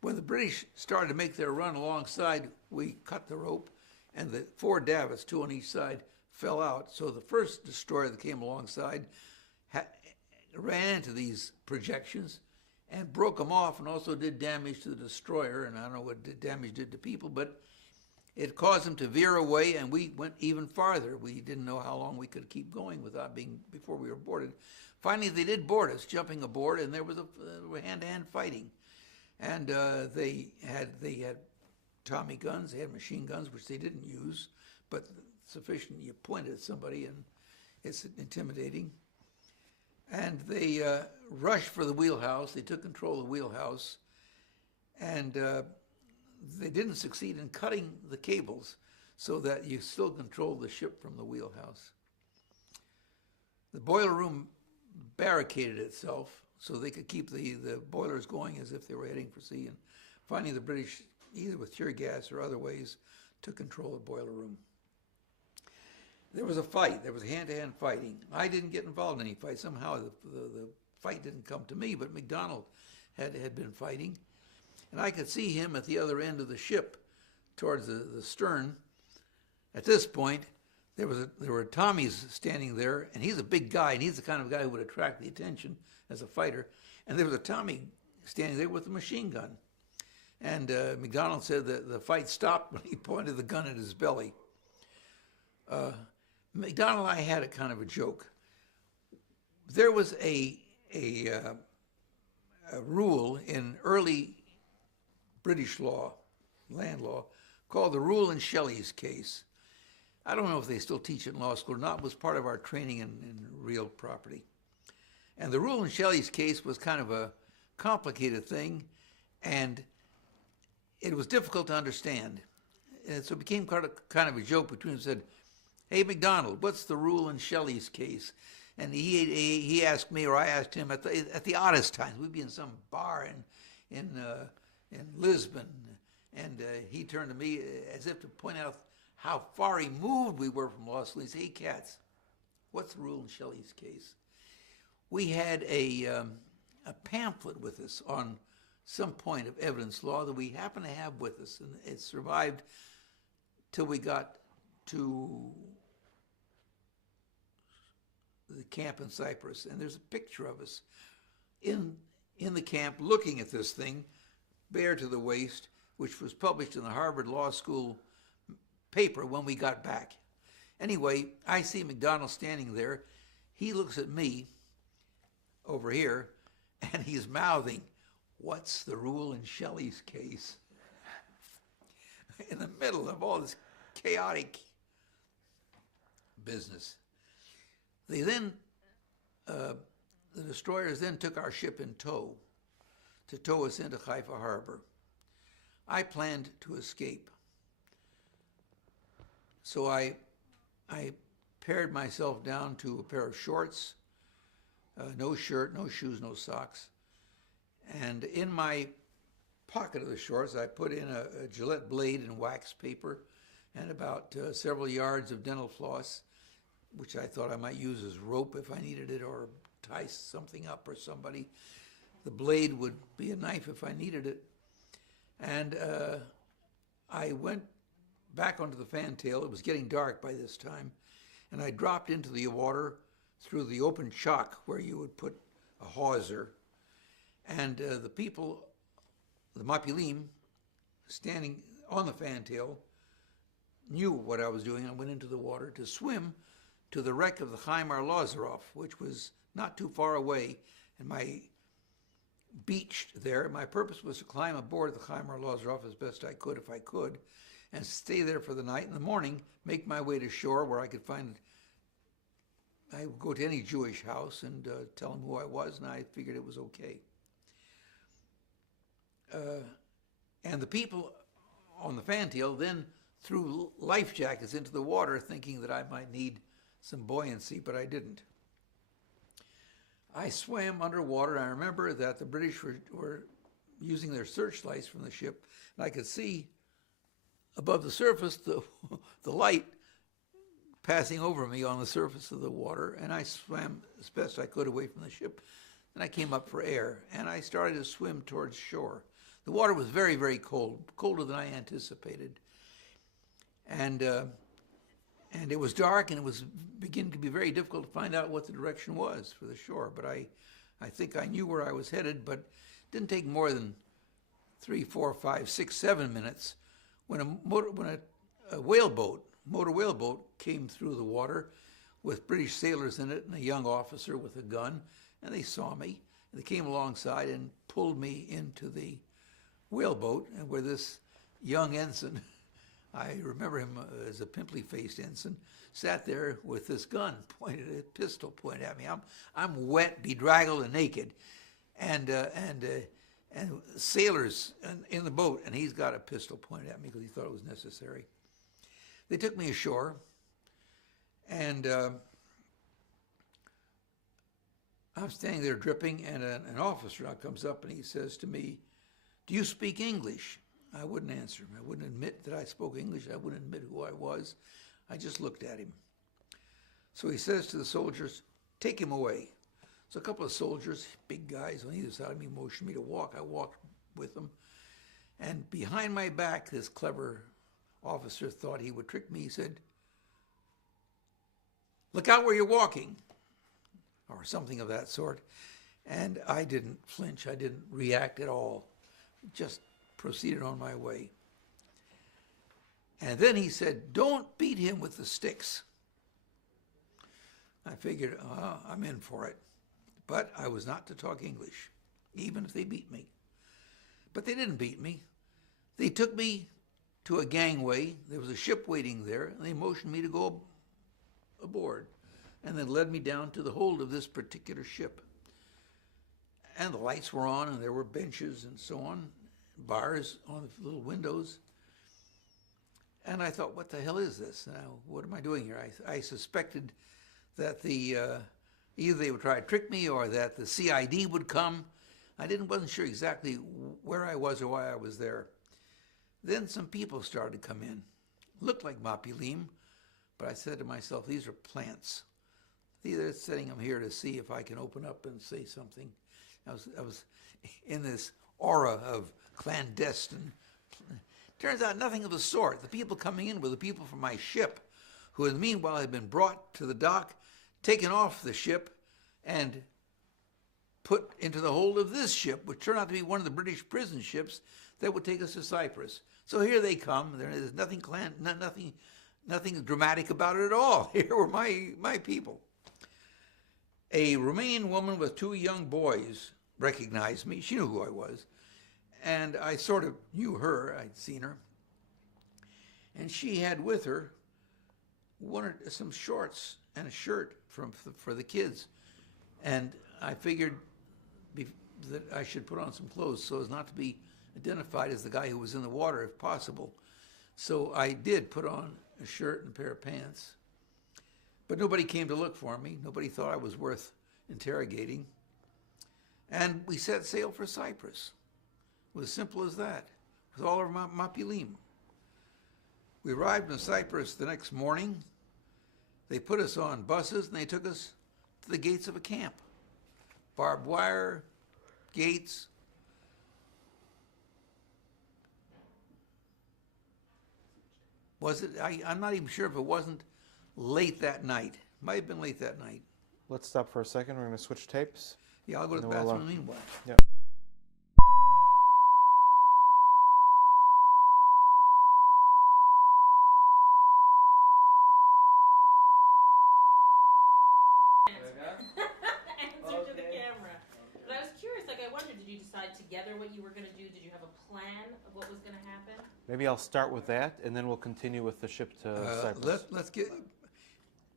When the British started to make their run alongside, we cut the rope, and the 4 davits, 2 on each side, fell out. So the first destroyer that came alongside ran into these projections and broke them off, and also did damage to the destroyer. And I don't know what the damage did to people, but it caused them to veer away, and we went even farther. We didn't know how long we could keep going before we were boarded. Finally, they did board us, jumping aboard, and there was a hand-to-hand fighting. And they had Tommy guns, they had machine guns, which they didn't use, but sufficient. You point at somebody, and it's intimidating. And they rushed for the wheelhouse. They took control of the wheelhouse, and they didn't succeed in cutting the cables so that you still control the ship from the wheelhouse. The boiler room barricaded itself so they could keep the boilers going as if they were heading for sea. And finally, the British, either with tear gas or other ways, took control of the boiler room. There was a fight. There was hand-to-hand fighting. I didn't get involved in any fight. Somehow the fight didn't come to me, but McDonald had been fighting. and I could see him at the other end of the ship towards the stern. At this point, there were Tommies standing there, and he's a big guy, and he's the kind of guy who would attract the attention as a fighter. And there was a Tommy standing there with a machine gun. And McDonald said that the fight stopped when he pointed the gun at his belly. McDonald and I had a kind of a joke. There was a rule in early British law, land law, called the rule in Shelley's case. I don't know if they still teach it in law school or not. It was part of our training in real property. And the rule in Shelley's case was kind of a complicated thing, and it was difficult to understand. And so it became kind of a joke between them. Said, "Hey, McDonald, what's the rule in Shelley's case?" And he asked me, or I asked him at the oddest times. We'd be in some bar in Lisbon, and he turned to me as if to point out how far removed we were from law school. He said, "Hey, Katz, what's the rule in Shelley's case?" We had a pamphlet with us on some point of evidence law that we happened to have with us, and it survived till we got to the camp in Cyprus. And there's a picture of us in the camp looking at this thing, bare to the waist, which was published in the Harvard Law School paper when we got back. Anyway, I see McDonald standing there. He looks at me over here, and he's mouthing, "What's the rule in Shelley's case?" In the middle of all this chaotic business. They then, the destroyers then took our ship in tow to tow us into Haifa Harbor. I planned to escape. So I pared myself down to a pair of shorts, no shirt, no shoes, no socks. And in my pocket of the shorts, I put in a Gillette blade and wax paper and about several yards of dental floss, which I thought I might use as rope if I needed it, or tie something up or somebody. The blade would be a knife if I needed it. And I went back onto the fantail. It was getting dark by this time. And I dropped into the water through the open chock where you would put a hawser. And the people, the Mapilim, standing on the fantail, knew what I was doing. I went into the water to swim to the wreck of the Chaim Arlozorov, which was not too far away, and my beached there. My purpose was to climb aboard the Chaim Arlozorov as best I could, if I could, and stay there for the night. In the morning, make my way to shore where I could find. I would go to any Jewish house and tell them who I was, and I figured it was okay. And the people on the fantail then threw life jackets into the water, thinking that I might need some buoyancy, but I didn't. I swam underwater, and I remember that the British were using their searchlights from the ship, and I could see above the surface the light passing over me on the surface of the water, and I swam as best I could away from the ship, and I came up for air, and I started to swim towards shore. The water was very, very cold, colder than I anticipated. And it was dark, and it was beginning to be very difficult to find out what the direction was for the shore. But I think I knew where I was headed, but it didn't take more than 3, 4, 5, 6, 7 minutes when a motor whaleboat came through the water with British sailors in it and a young officer with a gun, and they saw me. And they came alongside and pulled me into the whaleboat, and where this young ensign, I remember him as a pimply-faced ensign, sat there with this gun pointed, a pistol pointed at me. I'm wet, bedraggled, and naked, and sailors in the boat, and he's got a pistol pointed at me because he thought it was necessary. They took me ashore, and I'm standing there dripping, and an officer now comes up and he says to me, "Do you speak English?" I wouldn't answer him. I wouldn't admit that I spoke English. I wouldn't admit who I was. I just looked at him. So he says to the soldiers, "Take him away." So a couple of soldiers, big guys on either side of me, motioned me to walk. I walked with them. And behind my back, this clever officer thought he would trick me. He said, "Look out where you're walking," or something of that sort. And I didn't flinch. I didn't react at all. Just proceeded on my way. And then he said, "Don't beat him with the sticks." I figured, I'm in for it. But I was not to talk English, even if they beat me. But they didn't beat me. They took me to a gangway. There was a ship waiting there, and they motioned me to go aboard, and then led me down to the hold of this particular ship. And the lights were on, and there were benches and so on, bars on the little windows. And I thought, what the hell is this? Now, what am I doing here? I suspected that either they would try to trick me or that the CID would come. I wasn't sure exactly where I was or why I was there. Then some people started to come in. Looked like mapilim, but I said to myself, these are plants. They're setting them here to see if I can open up and say something. I was in this aura of clandestine. Turns out nothing of the sort. The people coming in were the people from my ship, who in the meanwhile had been brought to the dock, taken off the ship, and put into the hold of this ship, which turned out to be one of the British prison ships that would take us to Cyprus. So here they come. There's nothing dramatic about it at all. Here were my people. A Romanian woman with two young boys recognized me. She knew who I was. And I sort of knew her. I'd seen her. And she had with her some shorts and a shirt for the kids. And I figured that I should put on some clothes so as not to be identified as the guy who was in the water if possible. So I did put on a shirt and a pair of pants. But nobody came to look for me. Nobody thought I was worth interrogating. And we set sail for Cyprus. It was as simple as that, with all of our mapilim. We arrived in Cyprus the next morning. They put us on buses and they took us to the gates of a camp. Barbed wire, gates. Was it? I'm not even sure if it wasn't late that night. Might have been late that night. Let's stop for a second. We're going to switch tapes. Yeah, I'll go to the bathroom meanwhile. Yeah. Answer to the camera. But I was curious, I wondered, did you decide together what you were going to do? Did you have a plan of what was going to happen? Maybe I'll start with that, and then we'll continue with the ship to Cyprus. Let's get.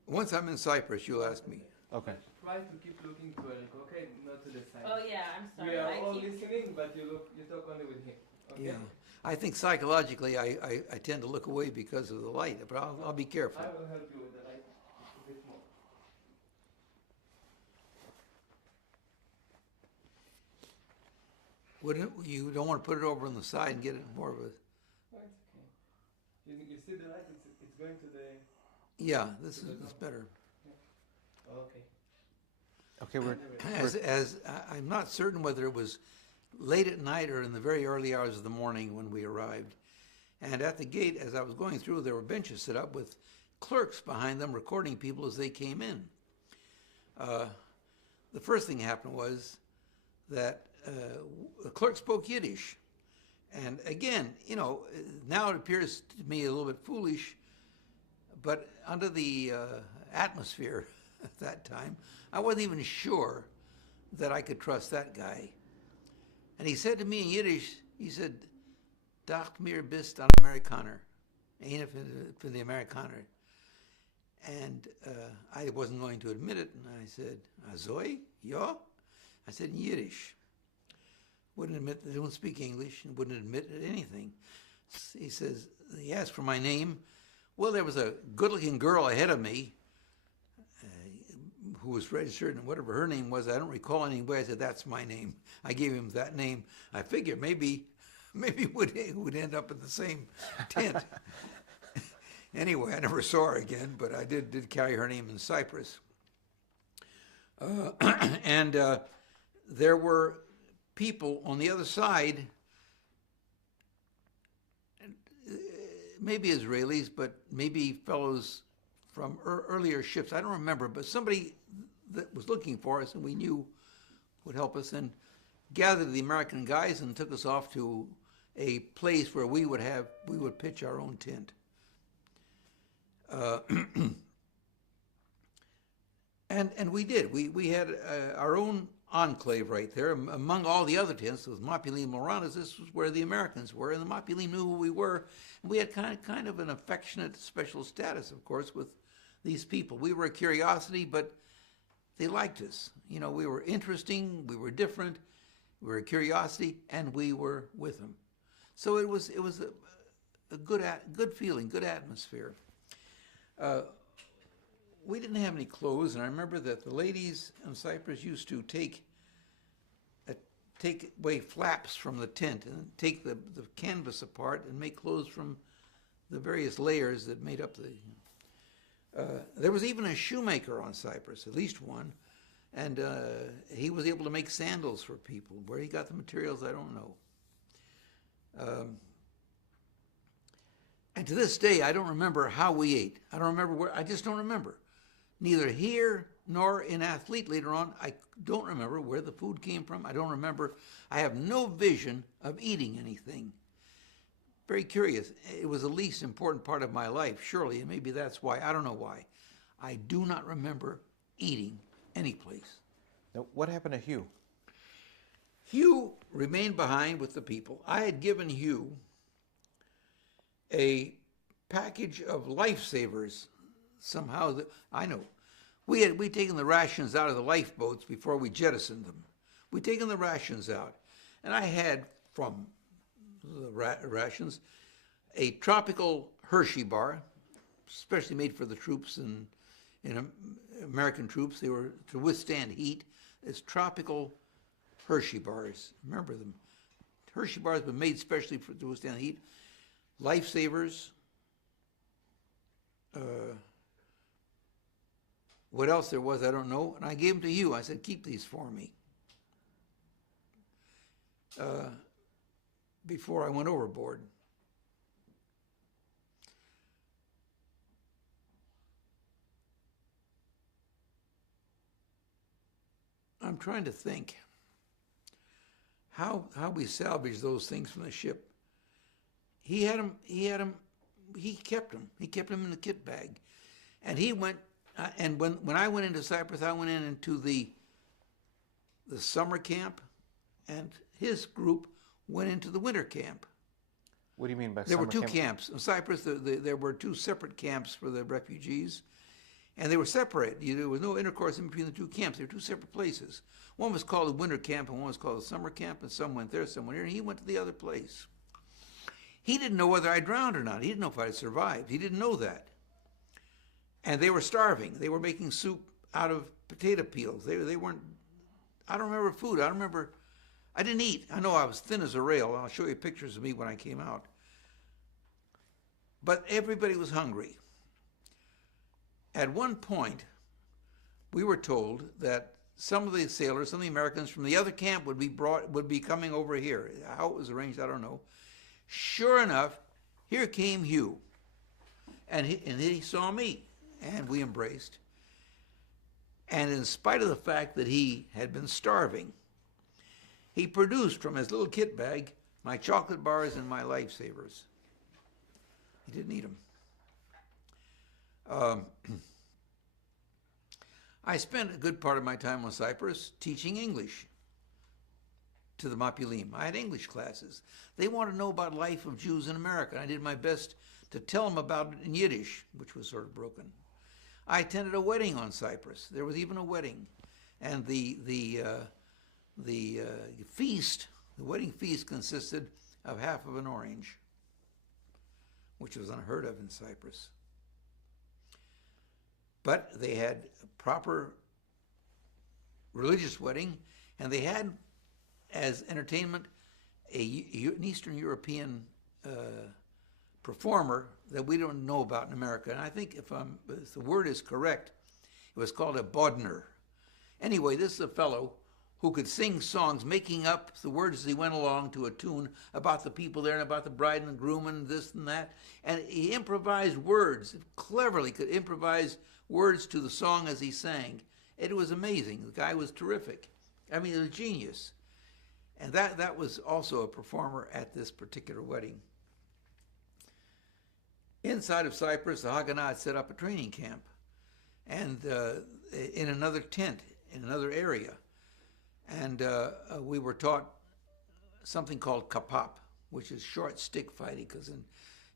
Once I'm in Cyprus, you'll ask me. Okay. Try to keep looking to Eric, okay? Not to the side. Oh yeah, I'm sorry. We are all listening, but you talk only with him. Okay? Yeah. I think psychologically I tend to look away because of the light, but I'll be careful. I will help you with the light a bit more. You don't want to put it over on the side and get it more of a. No, it's okay. You see the light? It's going to the. Yeah, this is better. Okay. Okay, I'm not certain whether it was late at night or in the very early hours of the morning when we arrived. And at the gate, as I was going through, there were benches set up with clerks behind them recording people as they came in. The first thing happened was that the clerk spoke Yiddish. And again, now it appears to me a little bit foolish, but under the atmosphere at that time, I wasn't even sure that I could trust that guy. And he said to me in Yiddish, he said, "Dacht mir bist ein Amerikaner." Ain't for the Amerikaner. And I wasn't going to admit it, and I said, "Azoi? Ja?" I said in Yiddish. Wouldn't admit, they don't speak English, and wouldn't admit anything. He asked for my name. Well, there was a good-looking girl ahead of me who was registered, and whatever her name was, I don't recall anyway. I said, "That's my name." I gave him that name. I figured maybe would end up in the same tent. Anyway, I never saw her again, but I did carry her name in Cyprus. And there were people on the other side maybe Israelis, but maybe fellows from earlier ships. I don't remember, but somebody that was looking for us and we knew would help us, and gathered the American guys and took us off to a place where we would pitch our own tent. And we did. We had our own enclave right there. Among all the other tents, with Mapilim Moranas, this was where the Americans were, and the Mapilim knew who we were. And we had kind of an affectionate, special status, of course, with these people. We were a curiosity, but they liked us. You know, we were interesting, we were different, we were a curiosity, and we were with them. So it was a good feeling, good atmosphere. We didn't have any clothes, and I remember that the ladies in Cyprus used to take away flaps from the tent and take the canvas apart and make clothes from the various layers that made up the... there was even a shoemaker on Cyprus, at least one, and he was able to make sandals for people. Where he got the materials, I don't know. And to this day, I don't remember how we ate. I don't remember where, I just don't remember. Neither here nor in Athlete later on, I don't remember where the food came from. I don't remember. I have no vision of eating anything. Very curious. It was the least important part of my life, surely, and maybe that's why. I don't know why. I do not remember eating any place. Now, what happened to Hugh? Hugh remained behind with the people. I had given Hugh a package of lifesavers somehow. I know. We'd taken the rations out of the lifeboats before we jettisoned them. We'd taken the rations out. And I had, from the rations, a tropical Hershey bar, especially made for the troops and American troops. They were to withstand heat. It's tropical Hershey bars. Remember them. Hershey bars were made specially to withstand heat. Lifesavers. What else there was, I don't know. And I gave them to Hugh. I said, keep these for me. Before I went overboard. I'm trying to think how we salvaged those things from the ship. He kept them in the kit bag. And he went, and when I went into Cyprus, I went into the summer camp, and his group went into the winter camp. What do you mean by there summer were two camp? camps. In Cyprus, there were two separate camps for the refugees, and they were separate. There was no intercourse in between the two camps. They were two separate places. One was called the winter camp, and one was called the summer camp, and some went there, some went here, and he went to the other place. He didn't know whether I drowned or not. He didn't know if I had survived. He didn't know that. And they were starving. They were making soup out of potato peels. They weren't, I don't remember food. I didn't eat. I know I was thin as a rail. I'll show you pictures of me when I came out. But everybody was hungry. At one point, we were told that some of the sailors, some of the Americans from the other camp would be coming over here. How it was arranged, I don't know. Sure enough, here came Hugh. And he saw me, and we embraced. And in spite of the fact that he had been starving, he produced from his little kit bag my chocolate bars and my lifesavers. He didn't eat them. I spent a good part of my time on Cyprus teaching English to the Mapilim. I had English classes. They wanted to know about life of Jews in America. I did my best to tell them about it in Yiddish, which was sort of broken. I attended a wedding on Cyprus. There was even a wedding. And the feast, the wedding feast, consisted of half of an orange, which was unheard of in Cyprus. But they had a proper religious wedding, and they had, as entertainment, an Eastern European performer that we don't know about in America. And I think if the word is correct, it was called a Bodner. Anyway, this is a fellow who could sing songs, making up the words as he went along to a tune about the people there and about the bride and groom and this and that. And he improvised words, cleverly could improvise words to the song as he sang. It was amazing. The guy was terrific. I mean, he was a genius. And that was also a performer at this particular wedding. Inside of Cyprus, the Haganah had set up a training camp, and in another tent, in another area. And we were taught something called kapap, which is short stick fighting, because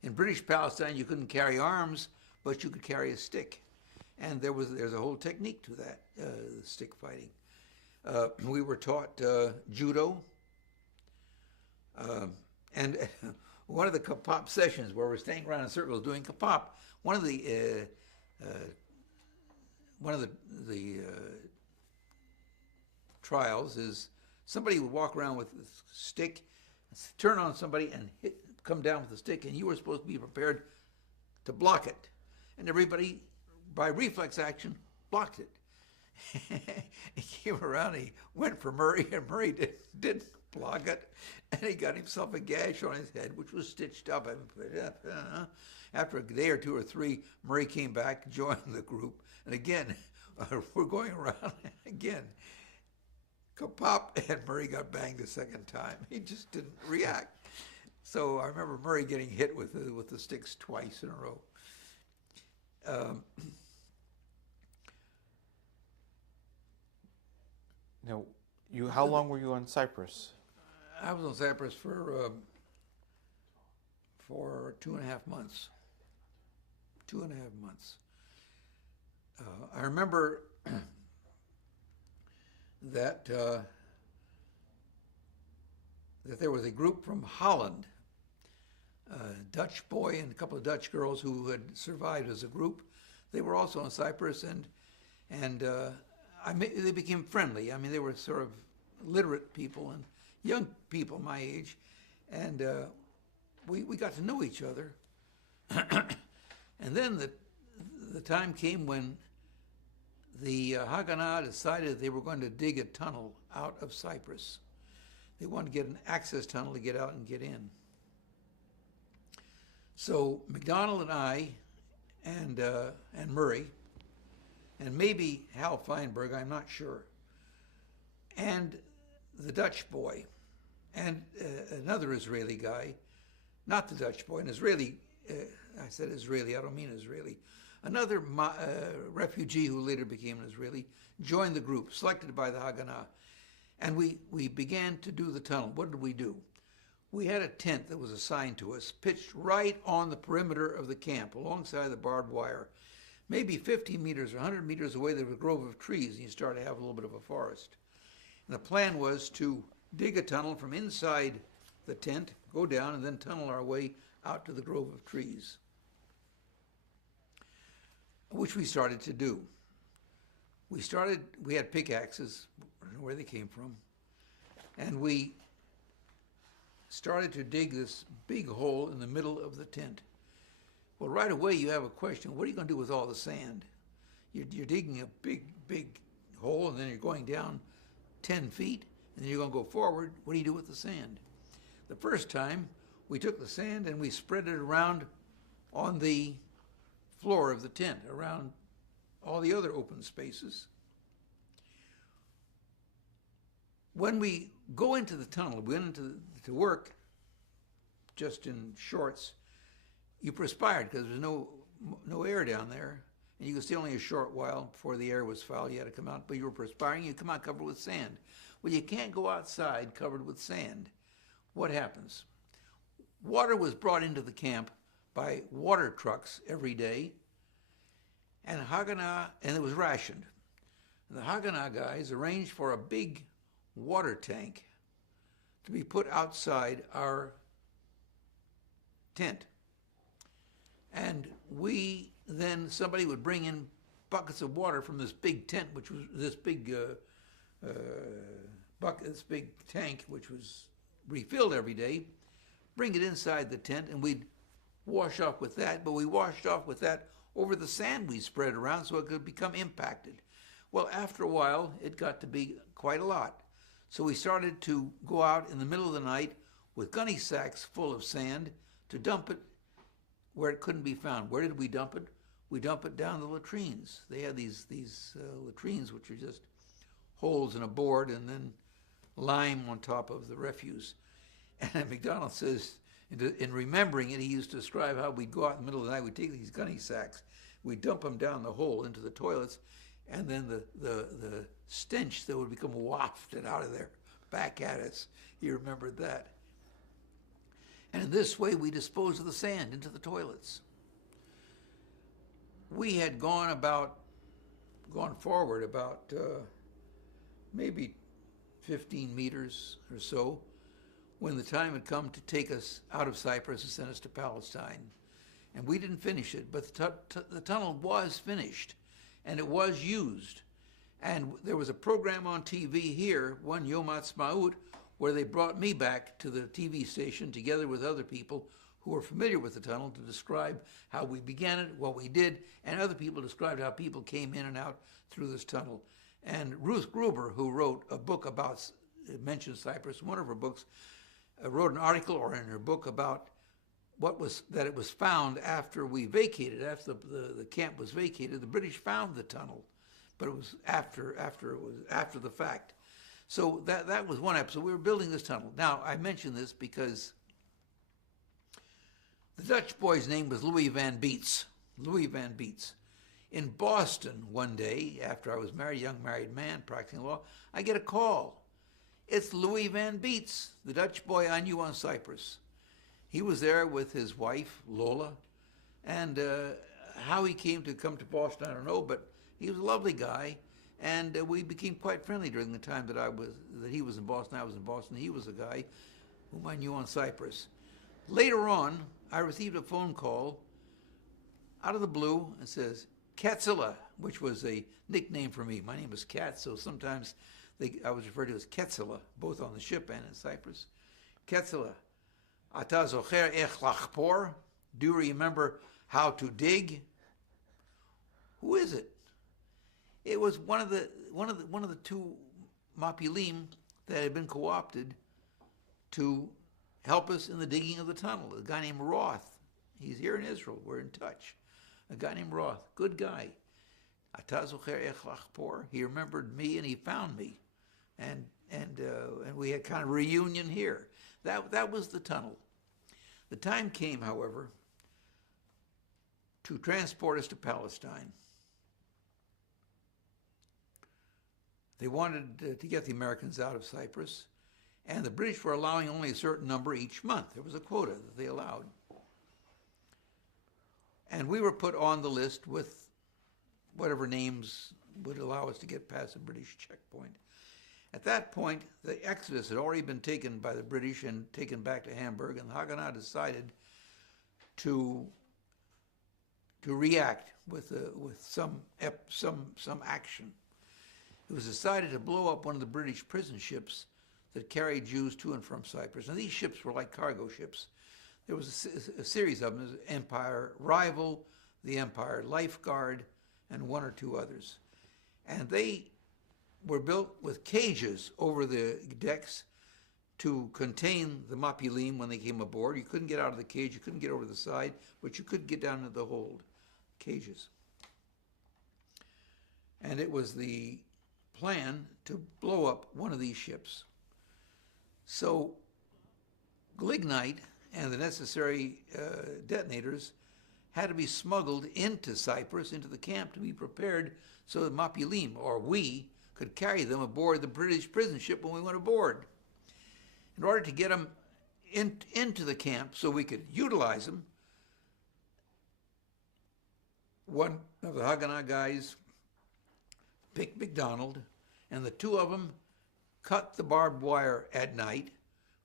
in British Palestine you couldn't carry arms, but you could carry a stick. And there's a whole technique to that, stick fighting. We were taught judo, and one of the kapap sessions where we're standing around in circles doing kapap, one of the trials is somebody would walk around with a stick, turn on somebody and come down with the stick, and you were supposed to be prepared to block it. And everybody, by reflex action, blocked it. He came around, he went for Murray, and Murray didn't block it, and he got himself a gash on his head, which was stitched up. After a day or two or three, Murray came back, joined the group, and again, we're going around, and again, kapop, and Murray got banged the second time. He just didn't react. So I remember Murray getting hit with the sticks twice in a row. Now, how long were you on Cyprus? I was on Cyprus for 2.5 months. 2.5 months. I remember that there was a group from Holland, a Dutch boy and a couple of Dutch girls who had survived as a group. They were also on Cyprus, and they became friendly. I mean, they were sort of literate people and young people my age, and we got to know each other. And then the time came when the Haganah decided they were going to dig a tunnel out of Cyprus. They wanted to get an access tunnel to get out and get in. So McDonald and I and Murray, and maybe Hal Feinberg, I'm not sure, and the Dutch boy, and another Israeli guy, not the Dutch boy, an Israeli, I said Israeli, I don't mean Israeli, another refugee who later became an Israeli, joined the group, selected by the Haganah, and we began to do the tunnel. What did we do? We had a tent that was assigned to us, pitched right on the perimeter of the camp, alongside the barbed wire. Maybe 50 meters or 100 meters away, there was a grove of trees, and you started to have a little bit of a forest. And the plan was to dig a tunnel from inside the tent, go down, and then tunnel our way out to the grove of trees, which we started to do. We had pickaxes, I don't know where they came from, and we started to dig this big hole in the middle of the tent. Well, right away you have a question, what are you going to do with all the sand? You're digging a big hole, and then you're going down 10 feet, and then you're going to go forward. What do you do with the sand? The first time, we took the sand and we spread it around on the floor of the tent, around all the other open spaces. When we go into the tunnel, we went into to work just in shorts, you perspired because there's no air down there, and you could stay only a short while before the air was foul. You had to come out, but you were perspiring, you come out covered with sand. Well, you can't go outside covered with sand. What happens? Water was brought into the camp by water trucks every day, and it was rationed. And the Haganah guys arranged for a big water tank to be put outside our tent. And somebody would bring in buckets of water from this big tent, which was this big tank, which was refilled every day, bring it inside the tent, and we'd wash off with that, but we washed off with that over the sand we spread around so it could become impacted. Well, after a while, it got to be quite a lot. So we started to go out in the middle of the night with gunny sacks full of sand to dump it where it couldn't be found. Where did we dump it? We dump it down the latrines. They had these latrines which are just holes in a board and then lime on top of the refuse. And McDonald says, in remembering it, he used to describe how we'd go out in the middle of the night, we'd take these gunny sacks, we'd dump them down the hole into the toilets, and then the stench that would become wafted out of there back at us. He remembered that. And in this way, we disposed of the sand into the toilets. We had gone forward about maybe 15 meters or so when the time had come to take us out of Cyprus and send us to Palestine. And we didn't finish it, but the tunnel was finished, and it was used. And there was a program on TV here, one Yom Ha'atzmaut, where they brought me back to the TV station together with other people who were familiar with the tunnel to describe how we began it, what we did, and other people described how people came in and out through this tunnel. And Ruth Gruber, who wrote a book about, mentioned Cyprus, one of her books, wrote an article or in her book about that it was found after we vacated, after the camp was vacated. The British found the tunnel, but it was after the fact. So that was one episode. We were building this tunnel. Now, I mention this because the Dutch boy's name was Louis Van Beets. Louis Van Beets. In Boston one day, after I was married, young married man, practicing law, I get a call. It's Louis Van Beets, the Dutch boy I knew on Cyprus. He was there with his wife, Lola, and how he came to Boston, I don't know, but he was a lovely guy, and we became quite friendly during the time that he was in Boston, I was in Boston. He was a guy whom I knew on Cyprus. Later on, I received a phone call out of the blue and says, Ketzela, which was a nickname for me. My name is Katz, so sometimes I was referred to as Ketzela, both on the ship and in Cyprus. Ketzela, ata zocher ech lachpor? Do you remember how to dig? Who is it? It was one of the two mapilim that had been co-opted to help us in the digging of the tunnel. A guy named Roth. He's here in Israel. We're in touch. A guy named Roth, good guy. Ata zocher ech lachpor? He remembered me and he found me, and we had kind of a reunion here. That was the tunnel. The time came, however, to transport us to Palestine. They wanted to get the Americans out of Cyprus, and the British were allowing only a certain number each month. There was a quota that they allowed. And we were put on the list with whatever names would allow us to get past the British checkpoint. At that point, the exodus had already been taken by the British and taken back to Hamburg, and the Haganah decided to react with some action. It was decided to blow up one of the British prison ships that carried Jews to and from Cyprus. And these ships were like cargo ships. There was a series of them: Empire Rival, the Empire Lifeguard, and one or two others. And they were built with cages over the decks to contain the mapilim when they came aboard. You couldn't get out of the cage, you couldn't get over the side, but you could get down into the hold, cages. And it was the plan to blow up one of these ships. So lignite and the necessary detonators had to be smuggled into Cyprus, into the camp, to be prepared so that mapilim, or we, could carry them aboard the British prison ship when we went aboard. In order to get them into the camp so we could utilize them, one of the Haganah guys picked McDonald, and the two of them cut the barbed wire at night,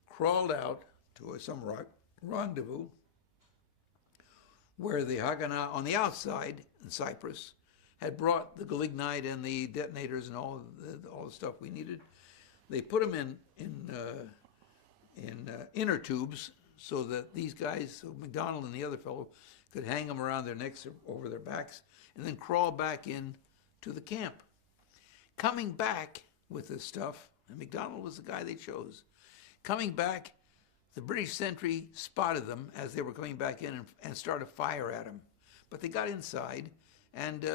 crawled out to some rendezvous where the Haganah on the outside in Cyprus had brought the lignite and the detonators and all the stuff we needed. They put them in inner tubes so that these guys, so McDonald and the other fellow, could hang them around their necks or over their backs and then crawl back in to the camp. Coming back with this stuff And MacDonald was the guy they chose. Coming back, the British sentry spotted them as they were coming back in and started a fire at them. But they got inside and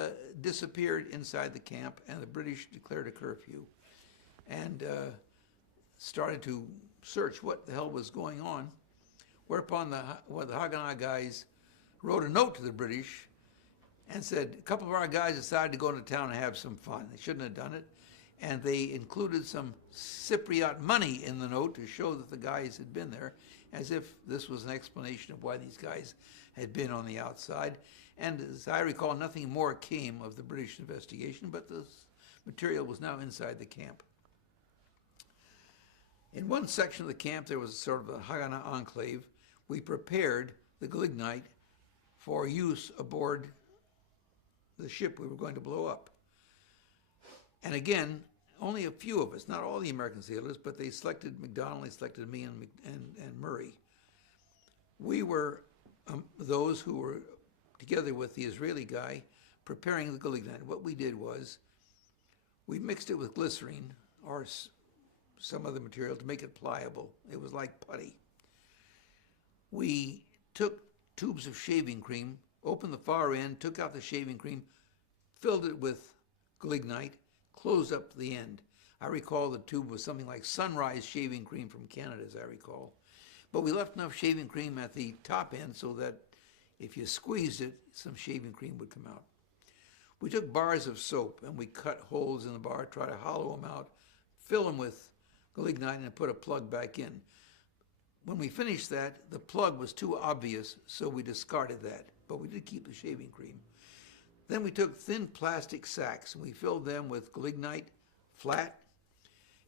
disappeared inside the camp, and the British declared a curfew and started to search what the hell was going on, whereupon the Haganah guys wrote a note to the British and said, a couple of our guys decided to go into town and have some fun. They shouldn't have done it. And they included some Cypriot money in the note to show that the guys had been there, as if this was an explanation of why these guys had been on the outside. And as I recall, nothing more came of the British investigation, but the material was now inside the camp. In one section of the camp, there was sort of a Haganah enclave. We prepared the Gelignite for use aboard the ship we were going to blow up. And again, only a few of us, not all the American sailors, but they selected MacDonald, they selected me and Murray. We were those who were, together with the Israeli guy, preparing the Gelignite. What we did was, we mixed it with glycerine or some other material to make it pliable. It was like putty. We took tubes of shaving cream, opened the far end, took out the shaving cream, filled it with Gelignite, closed up to the end. I recall the tube was something like Sunrise shaving cream from Canada, as I recall. But we left enough shaving cream at the top end so that if you squeezed it, some shaving cream would come out. We took bars of soap and we cut holes in the bar, try to hollow them out, fill them with Gelignite and put a plug back in. When we finished that, the plug was too obvious, so we discarded that, but we did keep the shaving cream. Then we took thin plastic sacks and we filled them with Gelignite, flat,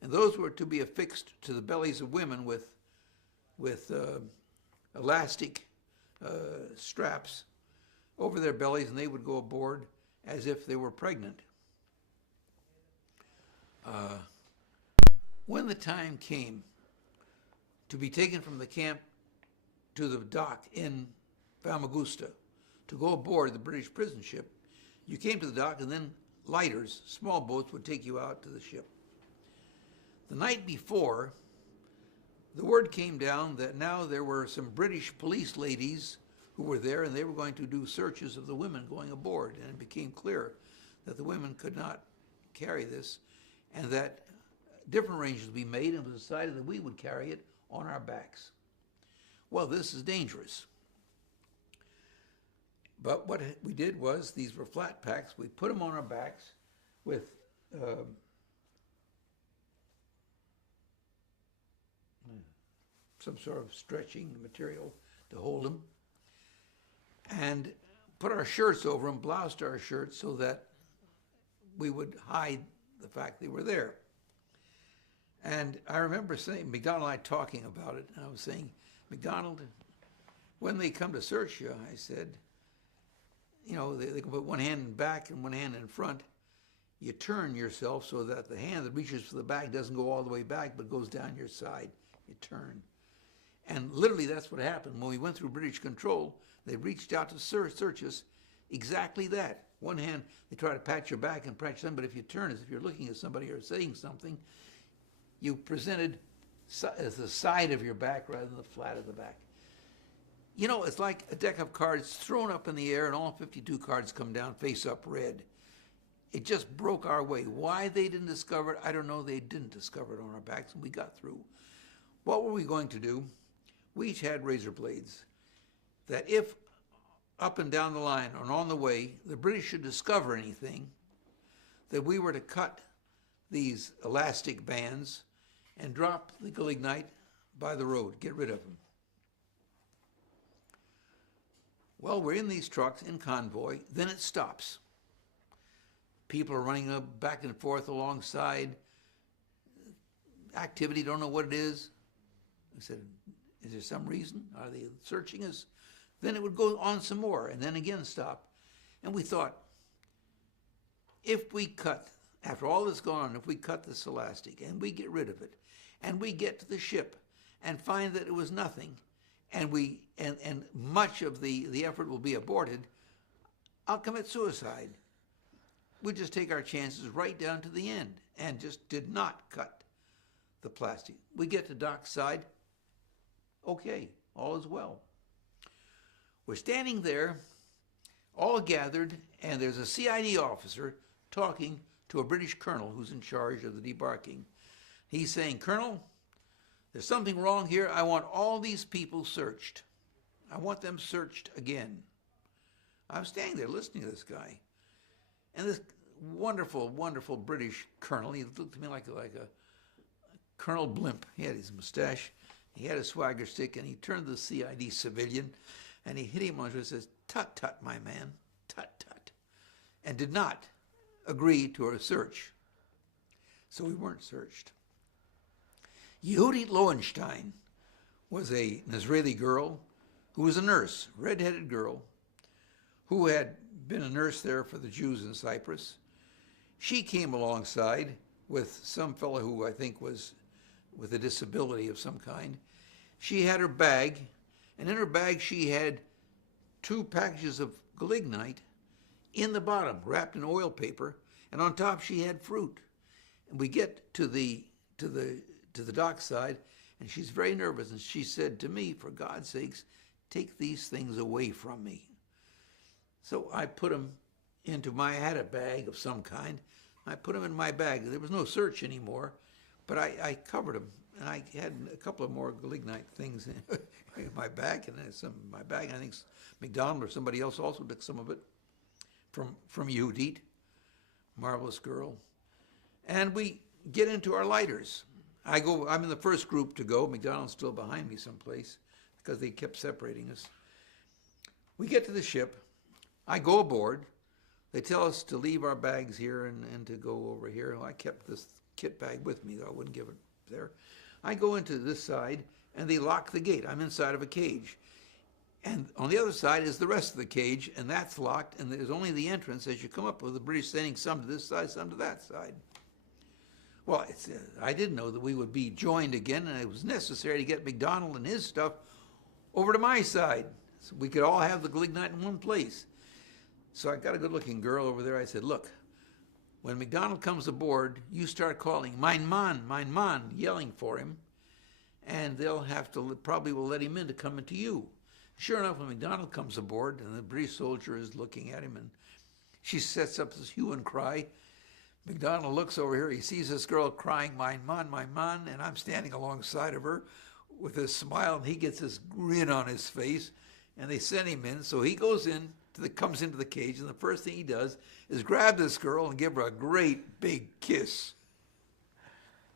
and those were to be affixed to the bellies of women with elastic straps over their bellies, and they would go aboard as if they were pregnant. When the time came to be taken from the camp to the dock in Famagusta to go aboard the British prison ship, you came to the dock and then lighters, small boats, would take you out to the ship. The night before, the word came down that now there were some British police ladies who were there and they were going to do searches of the women going aboard, and it became clear that the women could not carry this and that different arrangements would be made, and it was decided that we would carry it on our backs. Well, this is dangerous. But what we did was, these were flat packs, we put them on our backs with some sort of stretching material to hold them, and put our shirts over them, bloused our shirts so that we would hide the fact they were there. And I remember saying, MacDonald and I talking about it, and I was saying, MacDonald, when they come to search you, I said, you know, they can put one hand in back and one hand in front. You turn yourself so that the hand that reaches for the back doesn't go all the way back, but goes down your side. You turn. And literally that's what happened. When we went through British control, they reached out to search us, exactly that. One hand, they try to pat your back and pat your, but if you turn as if you're looking at somebody or saying something, you presented as the side of your back rather than the flat of the back. You know, it's like a deck of cards thrown up in the air and all 52 cards come down face up red. It just broke our way. Why they didn't discover it, I don't know. They didn't discover it on our backs, and we got through. What were we going to do? We each had razor blades, that if up and down the line and on the way, the British should discover anything, that we were to cut these elastic bands and drop the Gelignite by the road, get rid of them. Well, we're in these trucks in convoy, then it stops. People are running back and forth alongside. Activity, don't know what it is. I said, is there some reason? Are they searching us? Then it would go on some more, and then again stop. And we thought, if we cut, after all this gone on, if we cut this elastic and we get rid of it, and we get to the ship and find that it was nothing, and much of the effort will be aborted, I'll commit suicide. We just take our chances right down to the end, and just did not cut the plastic. We get to dockside. Okay, all is well. We're standing there, all gathered, and there's a CID officer talking to a British colonel who's in charge of the debarking. He's saying, Colonel, there's something wrong here. I want all these people searched. I want them searched again. I'm standing there listening to this guy. And this wonderful, wonderful British colonel, he looked to me like a Colonel Blimp. He had his mustache, he had a swagger stick, and he turned to the CID civilian, and he hit him on the shoulder and says, tut, tut, my man, tut, tut, and did not agree to a search. So we weren't searched. Yehudit Lowenstein was an Israeli girl who was a nurse, red-headed girl, who had been a nurse there for the Jews in Cyprus. She came alongside with some fellow who I think was with a disability of some kind. She had her bag, and in her bag she had 2 packages of gelignite in the bottom, wrapped in oil paper, and on top she had fruit. And we get to the dockside, and she's very nervous, and she said to me, for God's sakes, take these things away from me. So I put them I had a bag of some kind. I put them in my bag. There was no search anymore, but I covered them, and I had a couple of more gelignite things in my bag, and then some in my bag. I think McDonald or somebody else also took some of it from Yehudit, marvelous girl. And we get into our lighters. I'm in the first group to go. McDonald's still behind me someplace because they kept separating us. We get to the ship. I go aboard. They tell us to leave our bags here and to go over here. I kept this kit bag with me, though I wouldn't give it there. I go into this side, and they lock the gate. I'm inside of a cage. And on the other side is the rest of the cage, and that's locked, and there's only the entrance as you come up with the British saying some to this side, some to that side. Well, I didn't know that we would be joined again, and it was necessary to get McDonald and his stuff over to my side so we could all have the gelignite in one place. So I got a good-looking girl over there. I said, look, when McDonald comes aboard, you start calling, mein Mann, yelling for him, and they'll have to, probably will let him in to come into you. Sure enough, when McDonald comes aboard, and the British soldier is looking at him, and she sets up this hue and cry, McDonald looks over here, he sees this girl crying, mein Mann, and I'm standing alongside of her with a smile, and he gets this grin on his face, and they send him in. So he goes in, comes into the cage, and the first thing he does is grab this girl and give her a great big kiss.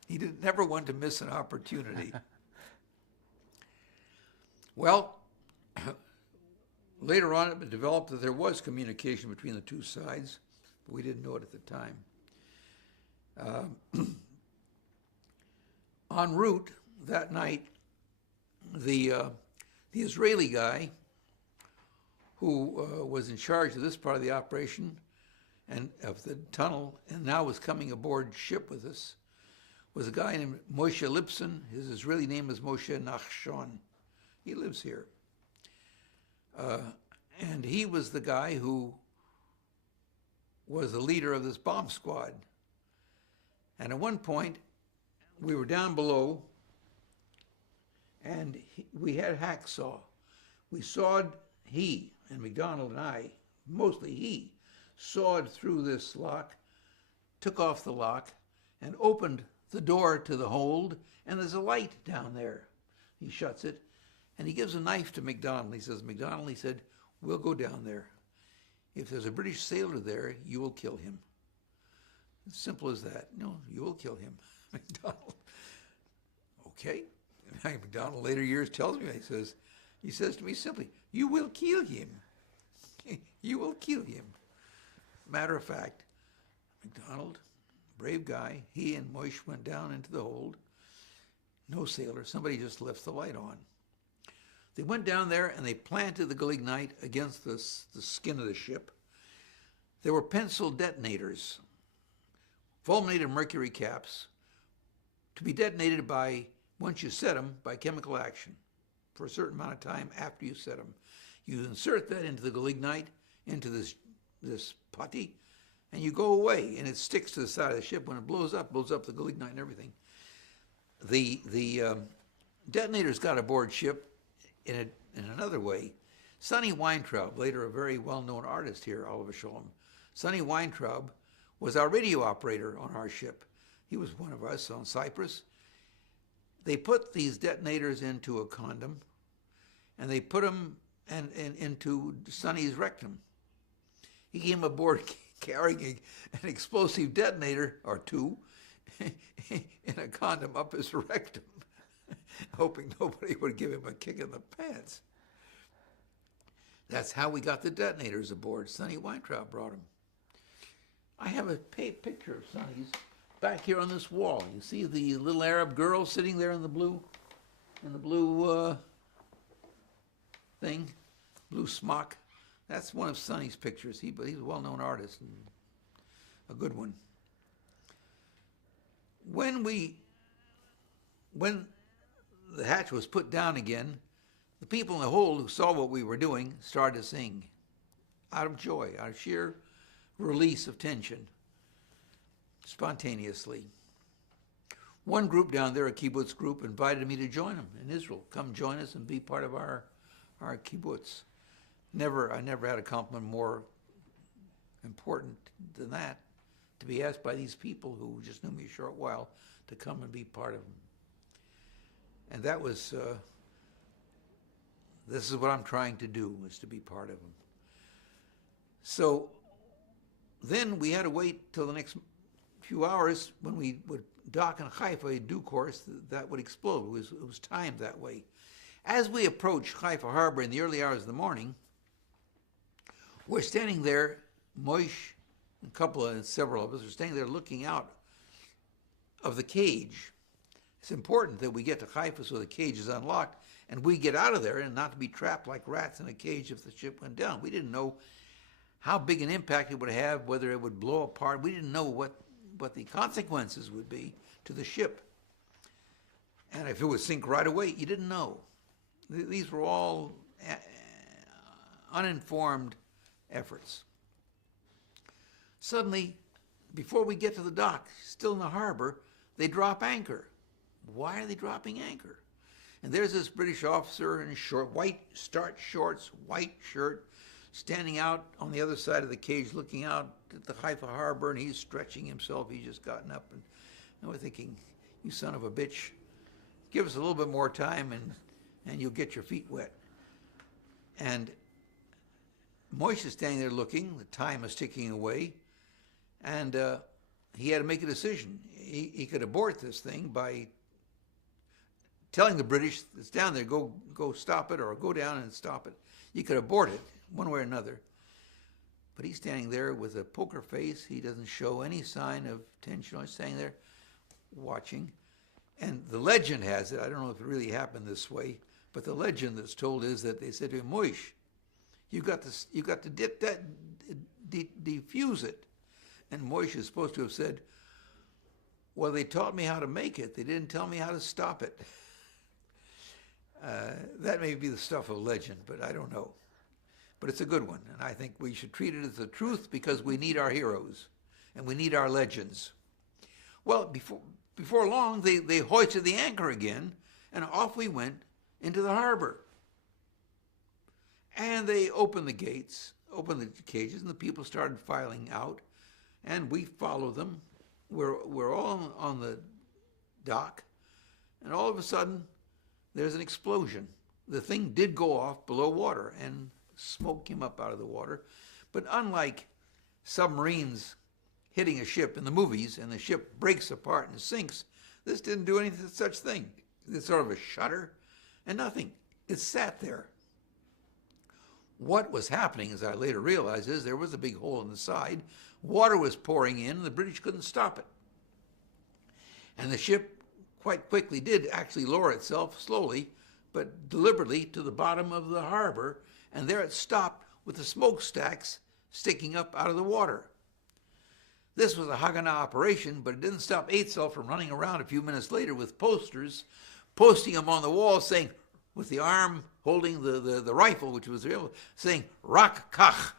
He never wanted to miss an opportunity. Well, later on it developed that there was communication between the two sides, but we didn't know it at the time. En route that night, the Israeli guy who was in charge of this part of the operation and of the tunnel and now was coming aboard ship with us was a guy named Moshe Lipson. His Israeli name is Moshe Nachshon. He lives here. And he was the guy who was the leader of this bomb squad. And at one point, we were down below, and we had hacksaw. We sawed, he and McDonald and I, mostly he, sawed through this lock, took off the lock, and opened the door to the hold, and there's a light down there. He shuts it, and he gives a knife to McDonald. He says, McDonald, he said, we'll go down there. If there's a British sailor there, you will kill him. As simple as that. No, you will kill him, McDonald. Okay. And McDonald later years tells me, he says to me simply, you will kill him. You will kill him. Matter of fact, McDonald, brave guy, he and Moish went down into the hold. No sailor, somebody just left the light on. They went down there and they planted the gelignite against the skin of the ship. There were pencil detonators, fulminated mercury caps, to be detonated by, once you set them, by chemical action for a certain amount of time after you set them. You insert that into the gelignite, into this putty, and you go away, and it sticks to the side of the ship. When it blows up the gelignite and everything. the detonators got aboard ship in another way. Sonny Weintraub, later a very well-known artist here, Oliver Shalom. Sonny Weintraub was our radio operator on our ship. He was one of us on Cyprus. They put these detonators into a condom, and they put them into Sonny's rectum. He came aboard carrying an explosive detonator or two in a condom up his rectum, hoping nobody would give him a kick in the pants. That's how we got the detonators aboard. Sonny Weintraub brought them. I have a picture of Sonny's back here on this wall. You see the little Arab girl sitting there in the blue thing, blue smock. That's one of Sonny's pictures. He's a well-known artist and a good one. When the hatch was put down again, the people in the hold who saw what we were doing started to sing out of joy, out of sheer release of tension, spontaneously. One group down there, a kibbutz group, invited me to join them in Israel. Come join us and be part of our kibbutz. I never had a compliment more important than that, to be asked by these people who just knew me a short while to come and be part of them. And that was, this is what I'm trying to do, is to be part of them. So then we had to wait till the next few hours when we would dock in Haifa in due course, that would explode. It was timed that way. As we approached Haifa Harbor in the early hours of the morning, we're standing there, Moish, and several of us are standing there looking out of the cage. It's important that we get to Haifa so the cage is unlocked and we get out of there and not to be trapped like rats in a cage if the ship went down. We didn't know how big an impact it would have, whether it would blow apart. We didn't know what the consequences would be to the ship. And if it would sink right away, you didn't know. These were all uninformed efforts. Suddenly, before we get to the dock, still in the harbor, they drop anchor. Why are they dropping anchor? And there's this British officer in white starched shorts, white shirt, standing out on the other side of the cage looking out at the Haifa harbor, and he's stretching himself. He's just gotten up, and we're thinking, you son of a bitch, give us a little bit more time and you'll get your feet wet. And Moish is standing there looking, the time is ticking away, and he had to make a decision. He could abort this thing by telling the British that's down there, go stop it, or go down and stop it. You could abort it one way or another. But he's standing there with a poker face. He doesn't show any sign of tension. He's standing there watching. And the legend has it, I don't know if it really happened this way, but the legend that's told is that they said to him, Moish, you got to defuse it. And Moish is supposed to have said, well, they taught me how to make it. They didn't tell me how to stop it. That may be the stuff of legend, but I don't know. But it's a good one, and I think we should treat it as the truth because we need our heroes, and we need our legends. Well, before long, they hoisted the anchor again, and off we went into the harbor. And they opened the gates, opened the cages, and the people started filing out, and we followed them. We're all on the dock, and all of a sudden, there's an explosion. The thing did go off below water, and smoke came up out of the water. But unlike submarines hitting a ship in the movies, and the ship breaks apart and sinks, this didn't do any such thing. It's sort of a shudder, and nothing. It sat there. What was happening, as I later realized, is there was a big hole in the side. Water was pouring in, and the British couldn't stop it. And the ship quite quickly did actually lower itself slowly, but deliberately to the bottom of the harbor, and there it stopped with the smokestacks sticking up out of the water. This was a Haganah operation, but it didn't stop Eitzel from running around a few minutes later with posters, posting them on the wall saying, with the arm holding the rifle, which was real, saying, Rak Kach,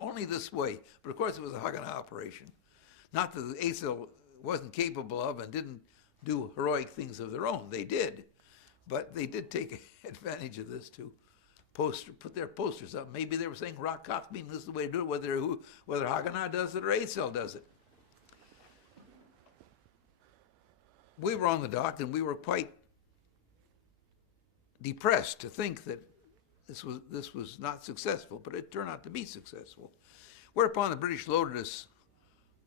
only this way. But of course it was a Haganah operation. Not that Eitzel wasn't capable of and didn't do heroic things of their own. They did, but they did take advantage of this to put their posters up. Maybe they were saying rock cock meaning this is the way to do it, whether Haganah does it or Eitzel does it. We were on the dock and we were quite depressed to think that this was not successful, but it turned out to be successful. Whereupon the British loaded us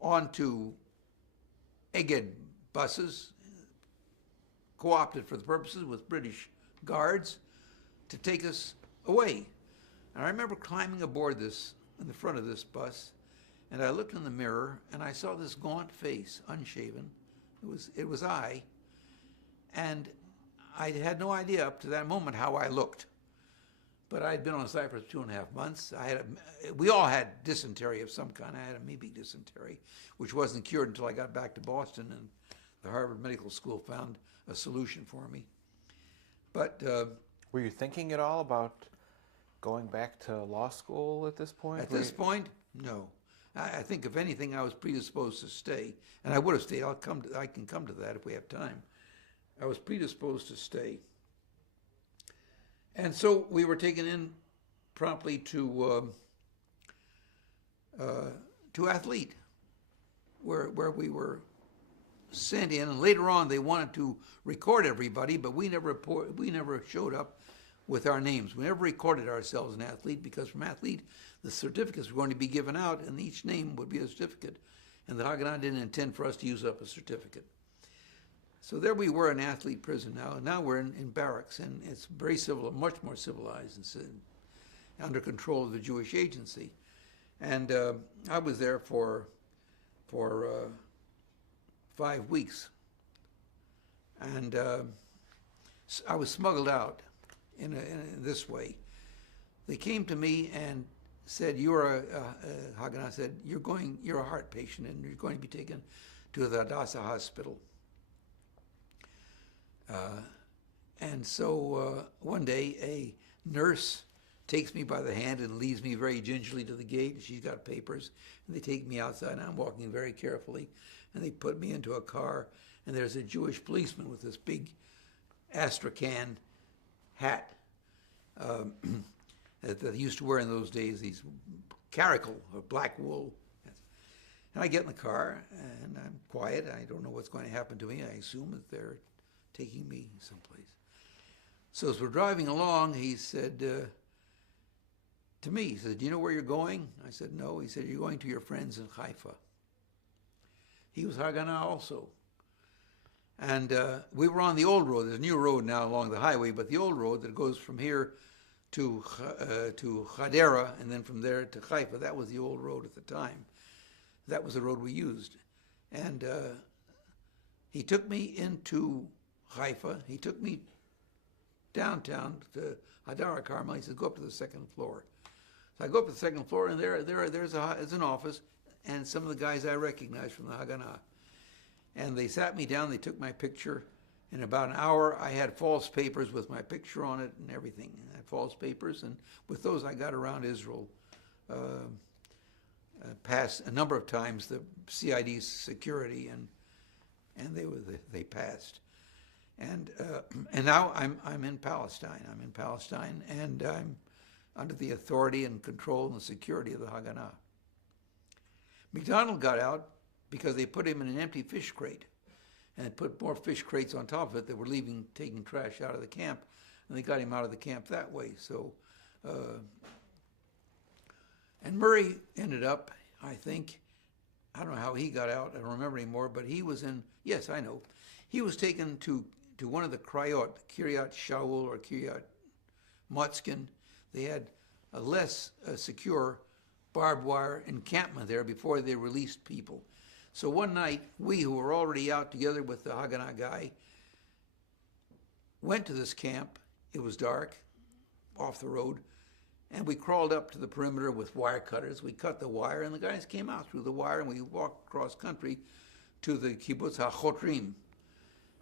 onto Egged buses, co-opted for the purposes with British guards to take us away. And I remember climbing aboard in the front of this bus, and I looked in the mirror and I saw this gaunt face, unshaven. It was I, and I had no idea up to that moment how I looked. But I had been on site for 2.5 months. We all had dysentery of some kind. I had amoebic dysentery, which wasn't cured until I got back to Boston, and the Harvard Medical School found a solution for me. But were you thinking at all about going back to law school at this point? At this point, no. I think if anything, I was predisposed to stay, and I would have stayed. I can come to that if we have time. I was predisposed to stay. And so we were taken in promptly to Athlete, where we were sent in. And later on, they wanted to record everybody, but we never showed up with our names. We never recorded ourselves in Athlete, because from Athlete, the certificates were going to be given out, and each name would be a certificate. And the Haganah didn't intend for us to use up a certificate. So there we were in Athlete prison now. Now we're in barracks, and it's very civil, much more civilized, and under control of the Jewish agency. And I was there for 5 weeks. And I was smuggled out in this way. They came to me and said, Haganah said, you're a heart patient, and you're going to be taken to the Hadassah hospital. And so one day a nurse takes me by the hand and leads me very gingerly to the gate. She's got papers, and they take me outside, and I'm walking very carefully, and they put me into a car, and there's a Jewish policeman with this big Astrakhan hat that they used to wear in those days, these caracal of black wool. And I get in the car, and I'm quiet. I don't know what's going to happen to me. I assume that they're taking me someplace. So as we're driving along, he said to me, he said, do you know where you're going? I said, no. He said, you're going to your friends in Haifa. He was Haganah also. And we were on the old road. There's a new road now along the highway, but the old road that goes from here to Hadera, and then from there to Haifa, that was the old road at the time. That was the road we used. And he took me into Haifa. He took me downtown to Hadara Carmel. He said, go up to the second floor. So I go up to the second floor, and there's an office, and some of the guys I recognized from the Haganah. And they sat me down, they took my picture. In about an hour, I had false papers with my picture on it and everything. I had false papers, and with those I got around Israel. Passed a number of times the CID's security, and they passed. And now I'm in Palestine. I'm in Palestine, and I'm under the authority and control and the security of the Haganah. McDonald got out because they put him in an empty fish crate, and put more fish crates on top of it that were taking trash out of the camp, and they got him out of the camp that way. So, and Murray ended up, I think, I don't know how he got out, I don't remember anymore, but he was yes, I know. He was taken to one of the Krayot, Kiryat Shaul or Kiryat Motzkin. They had a less secure barbed wire encampment there before they released people. So one night, we who were already out together with the Haganah guy went to this camp. It was dark, off the road, and we crawled up to the perimeter with wire cutters. We cut the wire, and the guys came out through the wire, and we walked across country to the kibbutz HaChotrim.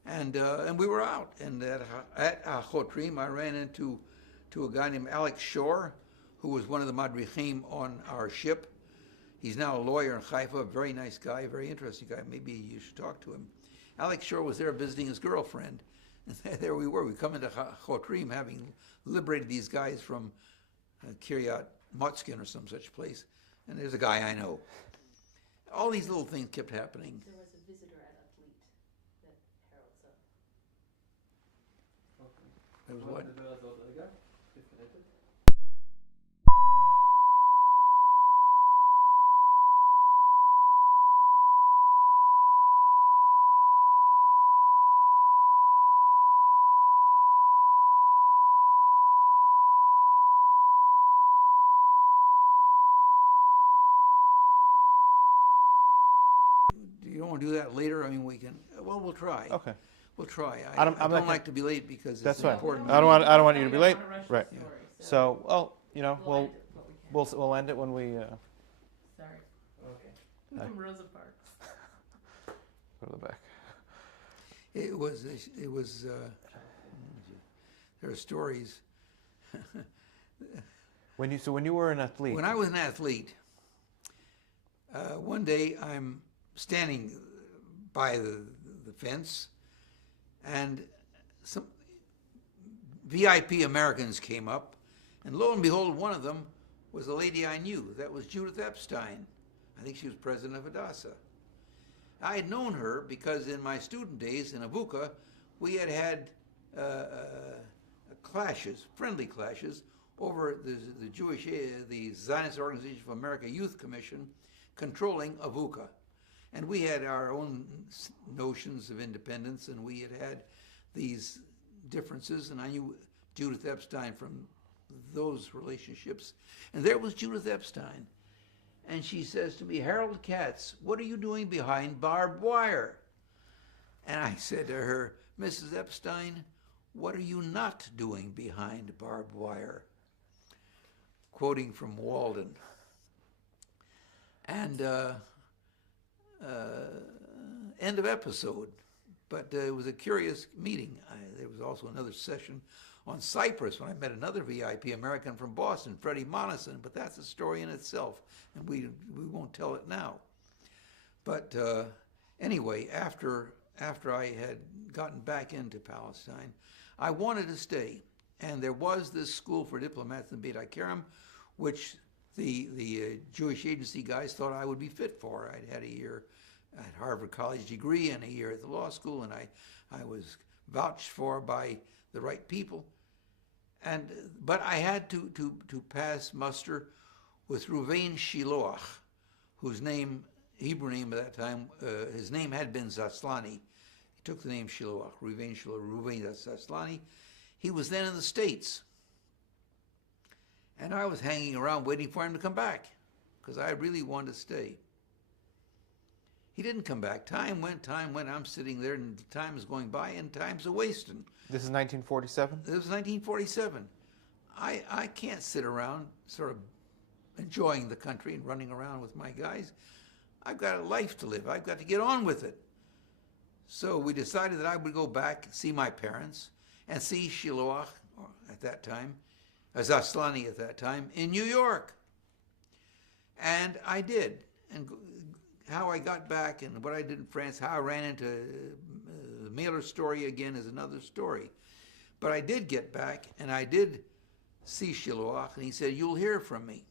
And we were out, and at HaChotrim, I ran into a guy named Alex Shore, who was one of the madrichim on our ship. He's now a lawyer in Haifa, a very nice guy, very interesting guy. Maybe you should talk to him. Alex Shore was there visiting his girlfriend. And there we were. We come into Chotrim, having liberated these guys from Kiryat Motzkin or some such place. And there's a guy I know. All these little things kept happening. There was a visitor at Athlete that Harold saw. There was what? נדבר על זה עוד רגע, disconnected. You don't want to do that later? I mean, we can. Well, we'll try. Okay. We'll try. I I don't don't like to be late because it's That's fine. important. I don't want you to be late. We don't wanna rush Right. the story, So, well, you know, we'll end it what we can. we'll end it when we Sorry. Okay. From Rosa Parks. go to the back. It was. There are stories. When you were an athlete. When I was an athlete, one day I'm standing by the fence, and some VIP Americans came up, and lo and behold, one of them was a lady I knew. That was Judith Epstein. I think she was president of Hadassah. I had known her because in my student days in Avuka, we had clashes, friendly clashes, over the Jewish, the Zionist Organization of America Youth Commission controlling Avuka. And we had our own notions of independence, and we had these differences, and I knew Judith Epstein from those relationships. And there was Judith Epstein. And she says to me, Harold Katz, what are you doing behind barbed wire? And I said to her, Mrs. Epstein, what are you not doing behind barbed wire? Quoting from Walden. And end of episode. But it was a curious meeting. There was also another session on Cyprus when I met another VIP American from Boston, Freddie Monison, but that's a story in itself, and we won't tell it now. But anyway, after I had gotten back into Palestine, I wanted to stay, and there was this school for diplomats in Beit HaKerem, which the Jewish agency guys thought I would be fit for. I'd had a year at Harvard College degree and a year at the law school, and I was vouched for by the right people. But I had to pass muster with Ruvain Shiloach, whose name, Hebrew name at that time, his name had been Zaslani. He took the name Shiloach, Ruvain Shiloach, Ruvain Zaslani. He was then in the States. And I was hanging around waiting for him to come back, because I really wanted to stay. He didn't come back. Time went. I'm sitting there, and time is going by, and time's a-wasting. This is 1947? This was 1947. I can't sit around sort of enjoying the country and running around with my guys. I've got a life to live. I've got to get on with it. So we decided that I would go back, see my parents, and see Shiloach at that time, Zaslani at that time, in New York. And I did. And how I got back and what I did in France, how I ran into the Mailer story again is another story. But I did get back, and I did see Shiloach, and he said, you'll hear from me.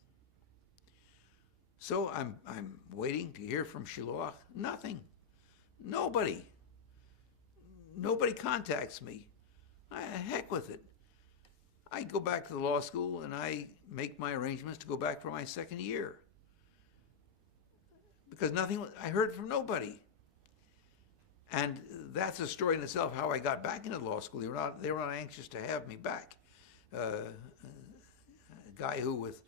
So I'm waiting to hear from Shiloach. Nothing. Nobody contacts me. Heck with it. I go back to the law school, and I make my arrangements to go back for my second year. Because I heard from nobody. And that's a story in itself, how I got back into law school. They were not anxious to have me back. A guy who, with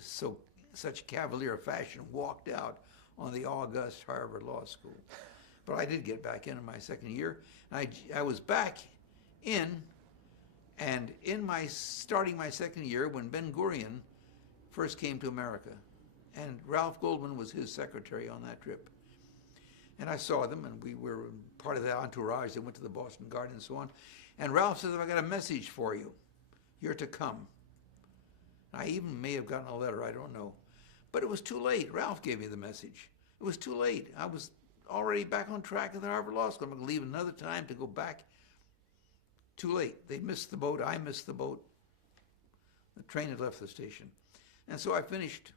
such cavalier fashion, walked out on the august Harvard Law School. But I did get back in my second year. And I was back in, and starting my second year, when Ben Gurion first came to America. And Ralph Goldman was his secretary on that trip. And I saw them, and we were part of that entourage that went to the Boston Garden and so on. And Ralph said, I got a message for you. You're to come. I even may have gotten a letter, I don't know. But it was too late. Ralph gave me the message. It was too late. I was already back on track at the Harvard Law School. I'm going to leave another time to go back. Too late. They missed the boat. I missed the boat. The train had left the station. And so I finished.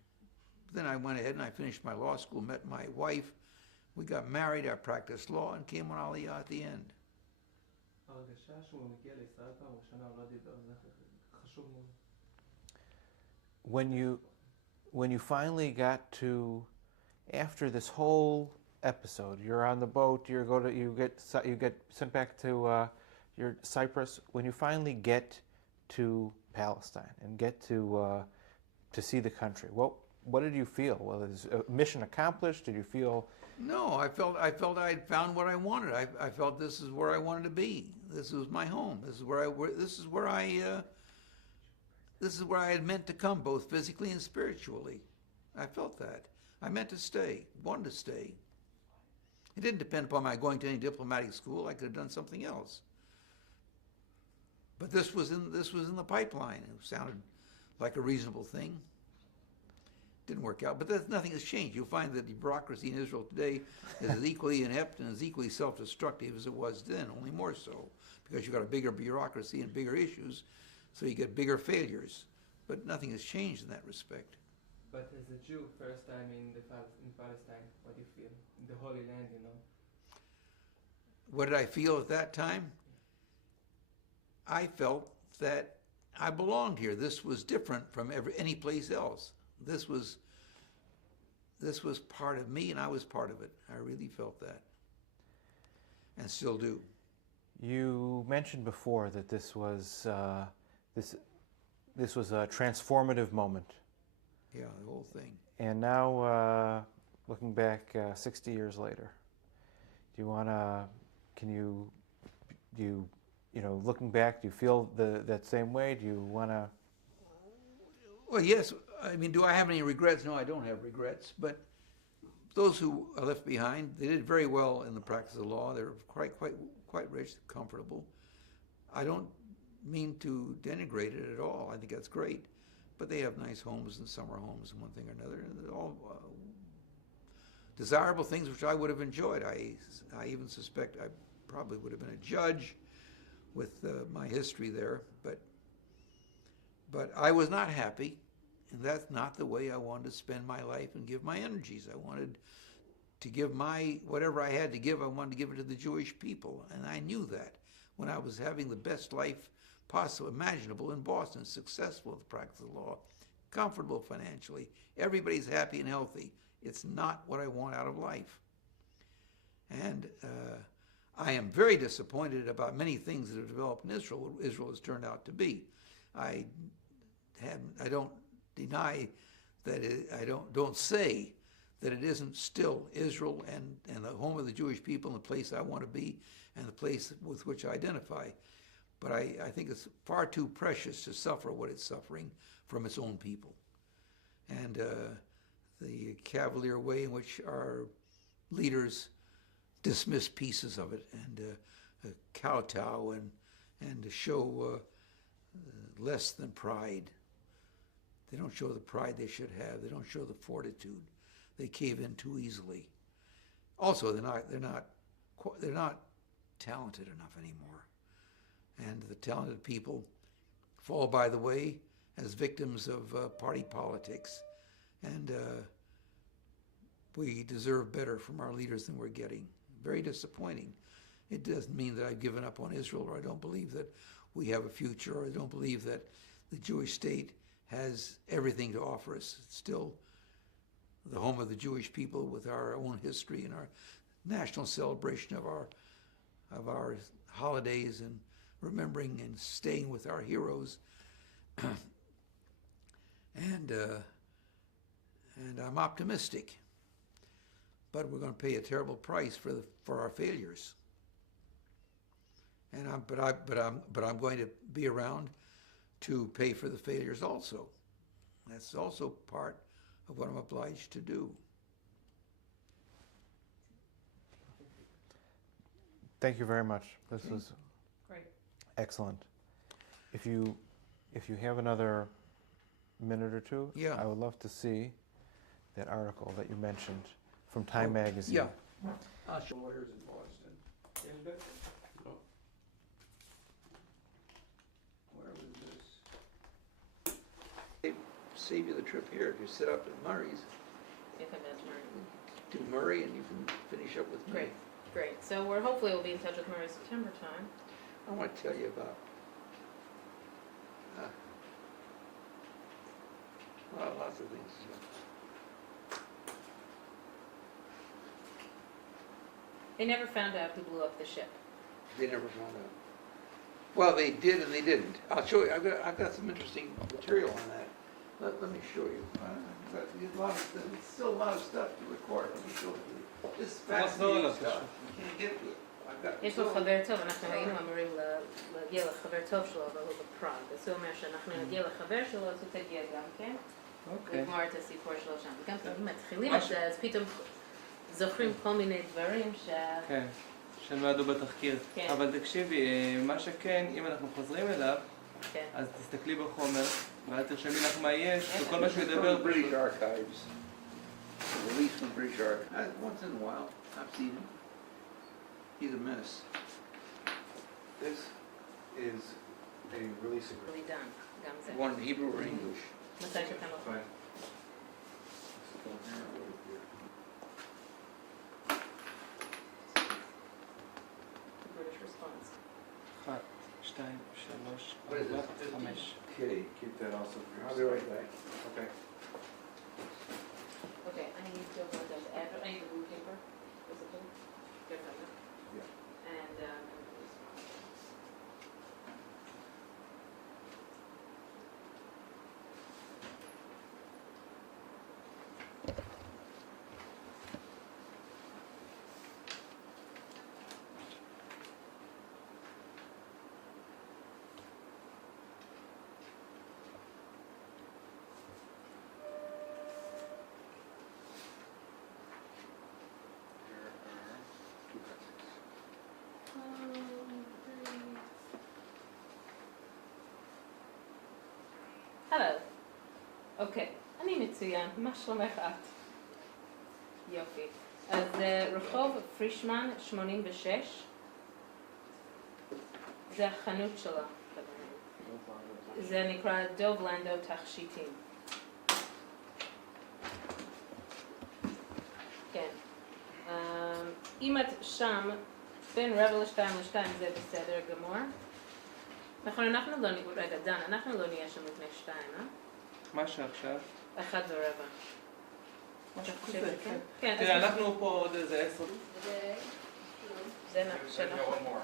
Then I went ahead and I finished my law school, met my wife. We got married. I practiced law and came on Aliyah at the end. ההרגשה שהוא מגיע לישראל פעם ראשונה, הוא לא דיבר, זה חשוב מאוד. When you finally got to, after this whole episode, you're on the boat, you get sent back to your Cyprus. When you finally get to Palestine and get to see the country, what did you feel? Well, is mission accomplished? Did you feel? No, I felt I had found what I wanted. I felt this is where I wanted to be. This was my home. This is where I had meant to come, both physically and spiritually. I felt that. I meant to stay, wanted to stay. It didn't depend upon my going to any diplomatic school. I could have done something else. But this was in the pipeline. It sounded like a reasonable thing. Didn't work out, but nothing has changed. You'll find that the bureaucracy in Israel today is as equally inept and as equally self-destructive as it was then, only more so, because you've got a bigger bureaucracy and bigger issues, so you get bigger failures. But nothing has changed in that respect. But as a Jew, first time in Palestine, what do you feel? In the Holy Land, you know? What did I feel at that time? I felt that I belonged here. This was different from any place else. This was part of me, and I was part of it. I really felt that, and still do. You mentioned before that this was this was a transformative moment. Yeah, the whole thing. And now, looking back 60 years later, do you want to? Looking back, do you feel that same way? Do you want to? Well, yes. I mean, do I have any regrets? No, I don't have regrets. But those who are left behind, they did very well in the practice of law. They're quite rich, comfortable. I don't mean to denigrate it at all. I think that's great. But they have nice homes and summer homes and one thing or another. And they're all desirable things which I would have enjoyed. I even suspect I probably would have been a judge with my history there. But I was not happy. And that's not the way I wanted to spend my life and give my energies. I wanted to give whatever I had to give, I wanted to give it to the Jewish people. And I knew that when I was having the best life possible, imaginable in Boston, successful at the practice of law, comfortable financially, everybody's happy and healthy. It's not what I want out of life. And I am very disappointed about many things that have developed in Israel, what Israel has turned out to be. I don't deny that I don't say that it isn't still Israel and the home of the Jewish people and the place I want to be and the place with which I identify. But I think it's far too precious to suffer what it's suffering from its own people. And the cavalier way in which our leaders dismiss pieces of it and kowtow and show less than pride. They don't show the pride they should have. They don't show the fortitude. They cave in too easily. Also, they're not talented enough anymore. And the talented people fall by the way as victims of party politics. And we deserve better from our leaders than we're getting. Very disappointing. It doesn't mean that I've given up on Israel, or I don't believe that we have a future, or I don't believe that the Jewish state has everything to offer us. It's still the home of the Jewish people with our own history and our national celebration of our holidays and remembering and staying with our heroes. And I'm optimistic, but we're going to pay a terrible price for our failures. And I'm going to be around to pay for the failures also. That's also part of what I'm obliged to do. Thank you very much. This was Great. excellent. If you have another minute or two, Yeah. I would love to see that article that you mentioned from Time Magazine. Yeah. Lawyers in Boston. Where was this? They save you the trip here if you sit up at Murray's. If I'm at Murray. Do Murray and you can finish up with me. Great. So we're hopefully we'll be in touch with Murray September time. I want to tell you about lots of things. They never found out who blew up the ship. They never found out. Well, they did and they didn't. I'll show you. I've got some interesting material on that. Let me show you. There's still a lot of stuff to record. Let me show you. This is fascinating stuff. You can't get to it. I've got יש לו חבר טוב, אנחנו היינו אמורים להגיע לחבר טוב שלו, אבל הוא בפראג. אז הוא אומר שאנחנו נגיע לחבר שלו, אז הוא תגיע גם כן. לגמור את הסיפור שלו שם. וגם כשאנחנו מתחילים את זה, אז פתאום זוכרים כל מיני דברים כן, שנועדו בתחקיר. כן. אבל תקשיבי, מה שכן, אם אנחנו חוזרים אליו, כן. אז תסתכלי בחומר, ואז תרשמי לך מה יש, וכל מה שהוא ידבר British פשוט. Archives. Released from British Archives. Once in a while, I've seen him. He's a menace. This is a release agreement. really done, גם זה. One in Hebrew or English? מתי שאתה מוכן. Fine. British response. 1, 2, 3, What is 4, this? 5. Okay. Keep that also for I'll yourself. be right back. Okay. Okay, I need to go to the address, I need the blue paper. Is it blue? Good, right? Yeah. And, Hello. אוקיי, אני מצוין, מה שלומך את? יופי. אז רחוב פרישמן 86, זה החנות שלה. זה נקרא דוב לנדו תכשיטים. כן. אם את שם, בין 1:45 ל-2 זה בסדר גמור. נכון, אנחנו לא נהיה, רגע דן, אנחנו לא נהיה שם לפני 2, מה שעכשיו? 1:15. משהו אתה חושב כזה, שכן? כן. כן, תראה, אנחנו פה עוד איזה 10. זה There's שלנו. one more.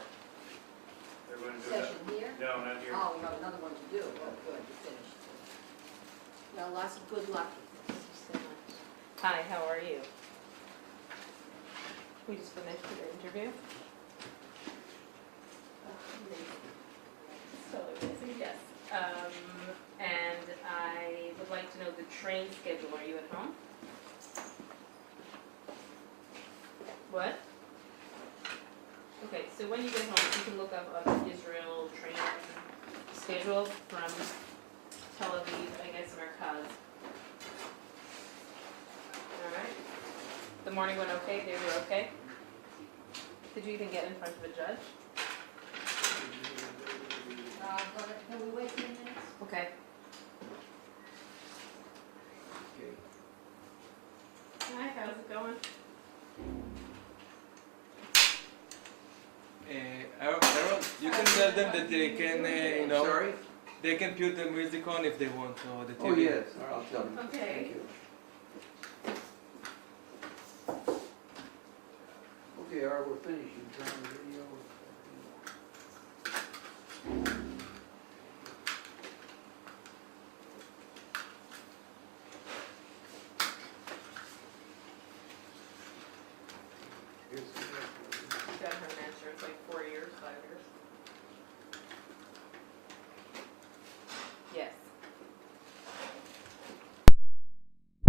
They're going to do that. Session here? No, not here. Oh, we have another one to do. Oh, good, you finished. Well, lots of good luck. Hi, how are you? We just finished the interview. So busy, yes. And I would like to know the train schedule. Are you at home? What? Okay, so when you get home, you can look up Israel train schedule from Tel Aviv, I guess, Merkaz. All right. The morning went okay. They were okay. Did you even get in front of a judge? Can we wait 10 minutes? Okay. Okay. Hi, how's it going? Harold, you can tell them that they can, you know, Sorry? they can put the music on if they want, or the TV. Oh, yes. All right, I'll tell them. Okay. Thank you. Okay, all right, we're finished. You turn the video.